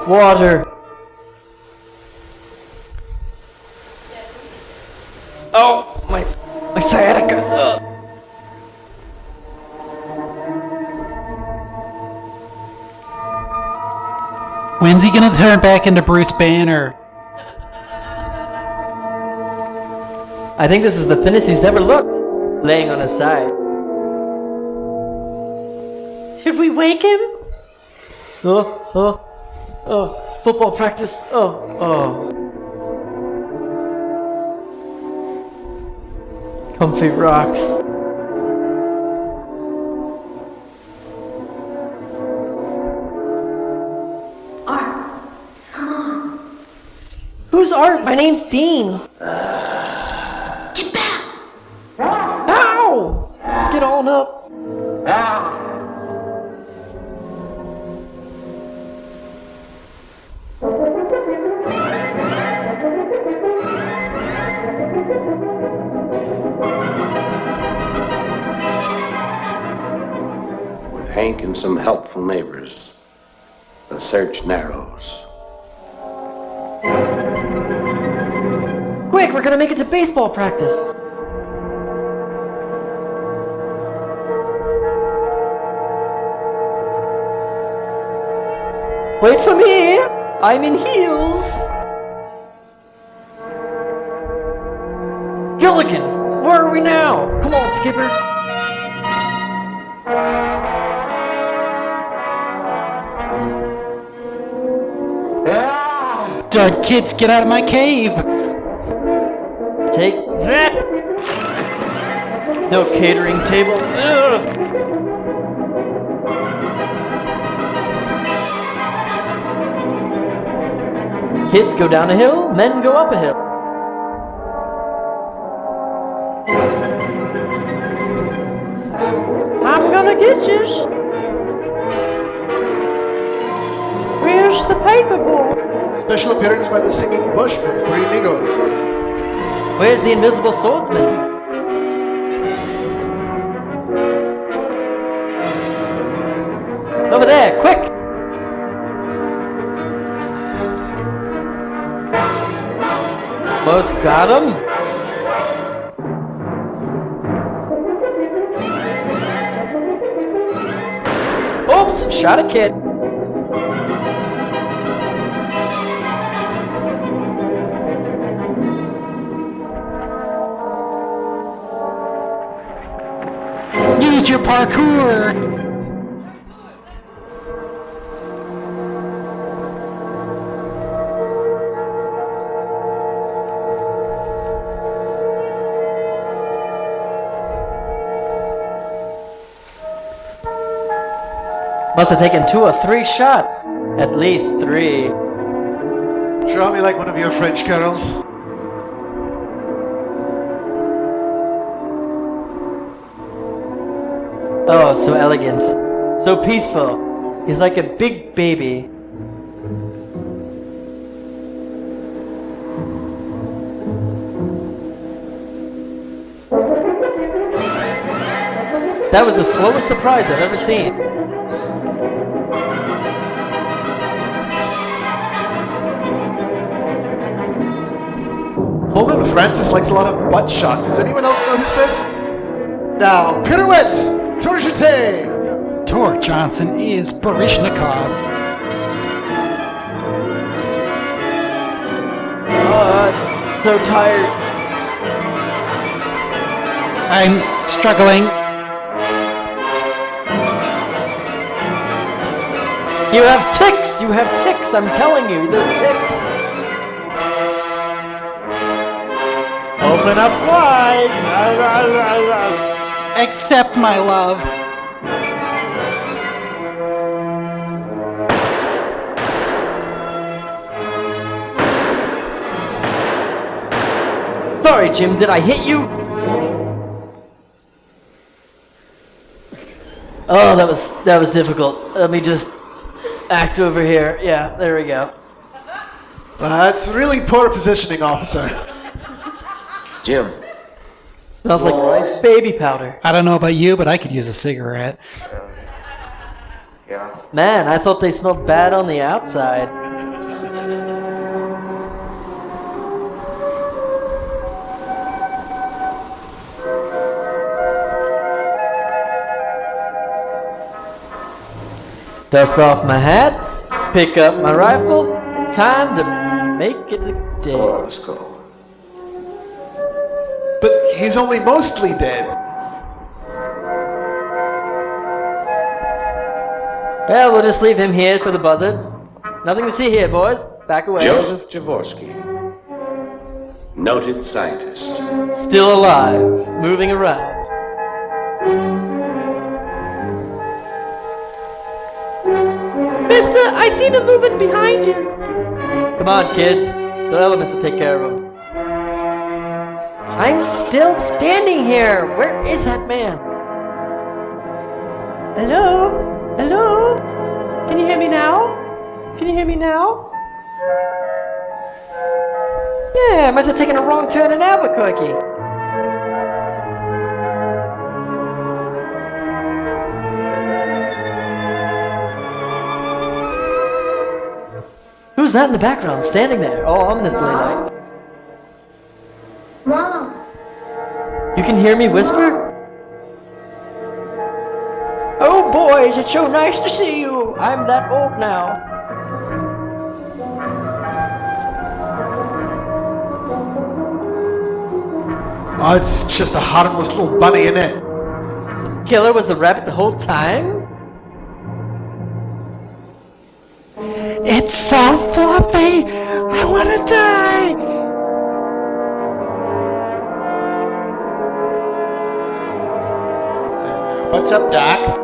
Water. Oh, my sciatica. When's he gonna turn back into Bruce Banner? I think this is the thinnest he's ever looked, laying on his side. Should we wake him? Oh, football practice. Oh. Comfy rocks. Art, come on. Who's Art? My name's Dean. Get back! Ow! Get on up. With Hank and some helpful neighbors, the search narrows. Quick, we're gonna make it to baseball practice. Wait for me! I'm in heels! Gilligan! Where are we now? Come on, Skipper! Dud kids, get out of my cave! Take that! No catering table. Ugh. Kids go down a hill, men go up a hill. I'm gonna get you. Where's the paperboy? Special appearance by the Singing Bush from Three Amigos. Where's the invisible swordsman? Over there, quick! Almost got him. Oops, shot a kid. Use your parkour! Must have taken 2 or 3 shots. At least 3. Draw me like one of your French carols. Oh, so elegant. So peaceful. He's like a big baby. That was the slowest surprise I've ever seen. Coleman Francis likes a lot of butt shots. Does anyone else notice this? Now, pirouette! Tor Johnson! Tor Johnson is Barishnikov. So tired. I'm struggling. You have ticks! You have ticks! I'm telling you, there's ticks! Open up wide! Accept my love. Sorry, Jim, did I hit you? Oh, that was difficult. Let me just Act over here. Yeah, there we go. That's really poor positioning, officer. Jim. Smells like baby powder. I don't know about you, but I could use a cigarette. Yeah. Man, I thought they smelled bad on the outside. Dust off my hat, pick up my rifle, time to make it a day. Oh, let's go. But he's only mostly dead. Well, we'll just leave him here for the buzzards. Nothing to see here, boys. Back away. Joseph Jaworski, noted scientist. Still alive, moving around. Mister, I seen him moving behind you. Come on, kids. The elements will take care of him. I'm still standing here. Where is that man? Hello? Hello? Can you hear me now? Can you hear me now? Yeah, I must have taken a wrong turn in Albuquerque. Who's that in the background, standing there, all ominously like? Mom. You can hear me whisper? Oh boys, it's so nice to see you. I'm that old now. Oh, it's just a harmless little bunny, isn't it? Killer was the rabbit the whole time? It's so fluffy! I wanna die! What's up, Doc?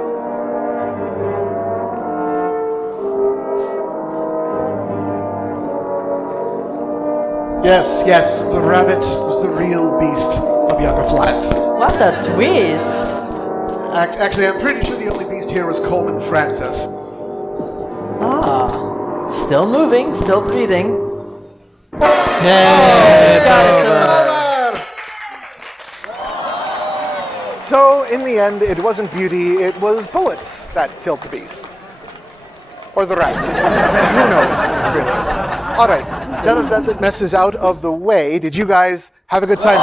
Yes, the rabbit was the real beast of Yucca Flats. What a twist! Actually, I'm pretty sure the only beast here was Coleman Francis. Ah, still moving, still breathing. Yay, it's over. So, in the end, it wasn't beauty, it was bullets that killed the beast. Or the rat. Who knows, really. All right, now that mess is out of the way, did you guys have a good time?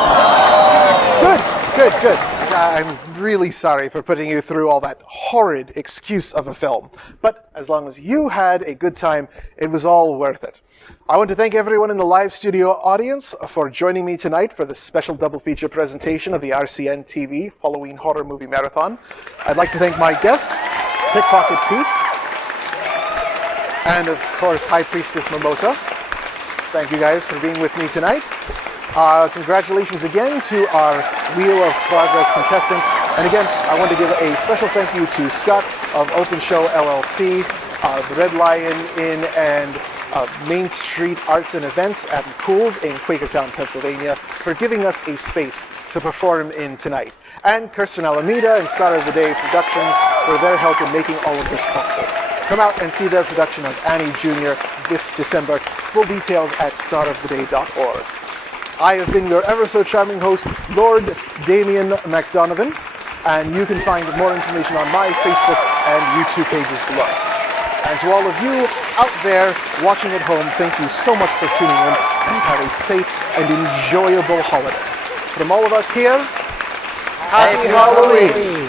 Good. I'm really sorry for putting you through all that horrid excuse of a film. But as long as you had a good time, it was all worth it. I want to thank everyone in the live studio audience for joining me tonight for this special double feature presentation of the RCN TV Halloween Horror Movie Marathon. I'd like to thank my guests, Pickpocket Pete, and of course High Priestess Mimosa. Thank you guys for being with me tonight. Congratulations again to our Wheel of Progress contestants. And again, I want to give a special thank you to Scott of Open Show LLC, the Red Lion Inn, and Main Street Arts and Events at Cools in Quakertown, Pennsylvania, for giving us a space to perform in tonight. And Kirsten Alameda and Star of the Day Productions for their help in making all of this possible. Come out and see their production of Annie Jr. this December. Full details at staroftheday.org. I have been your ever so charming host, Lord Damian MacDonovan, and you can find more information on my Facebook and YouTube pages below. And to all of you out there watching at home, thank you so much for tuning in, and have a safe and enjoyable holiday. From all of us here, Happy Halloween!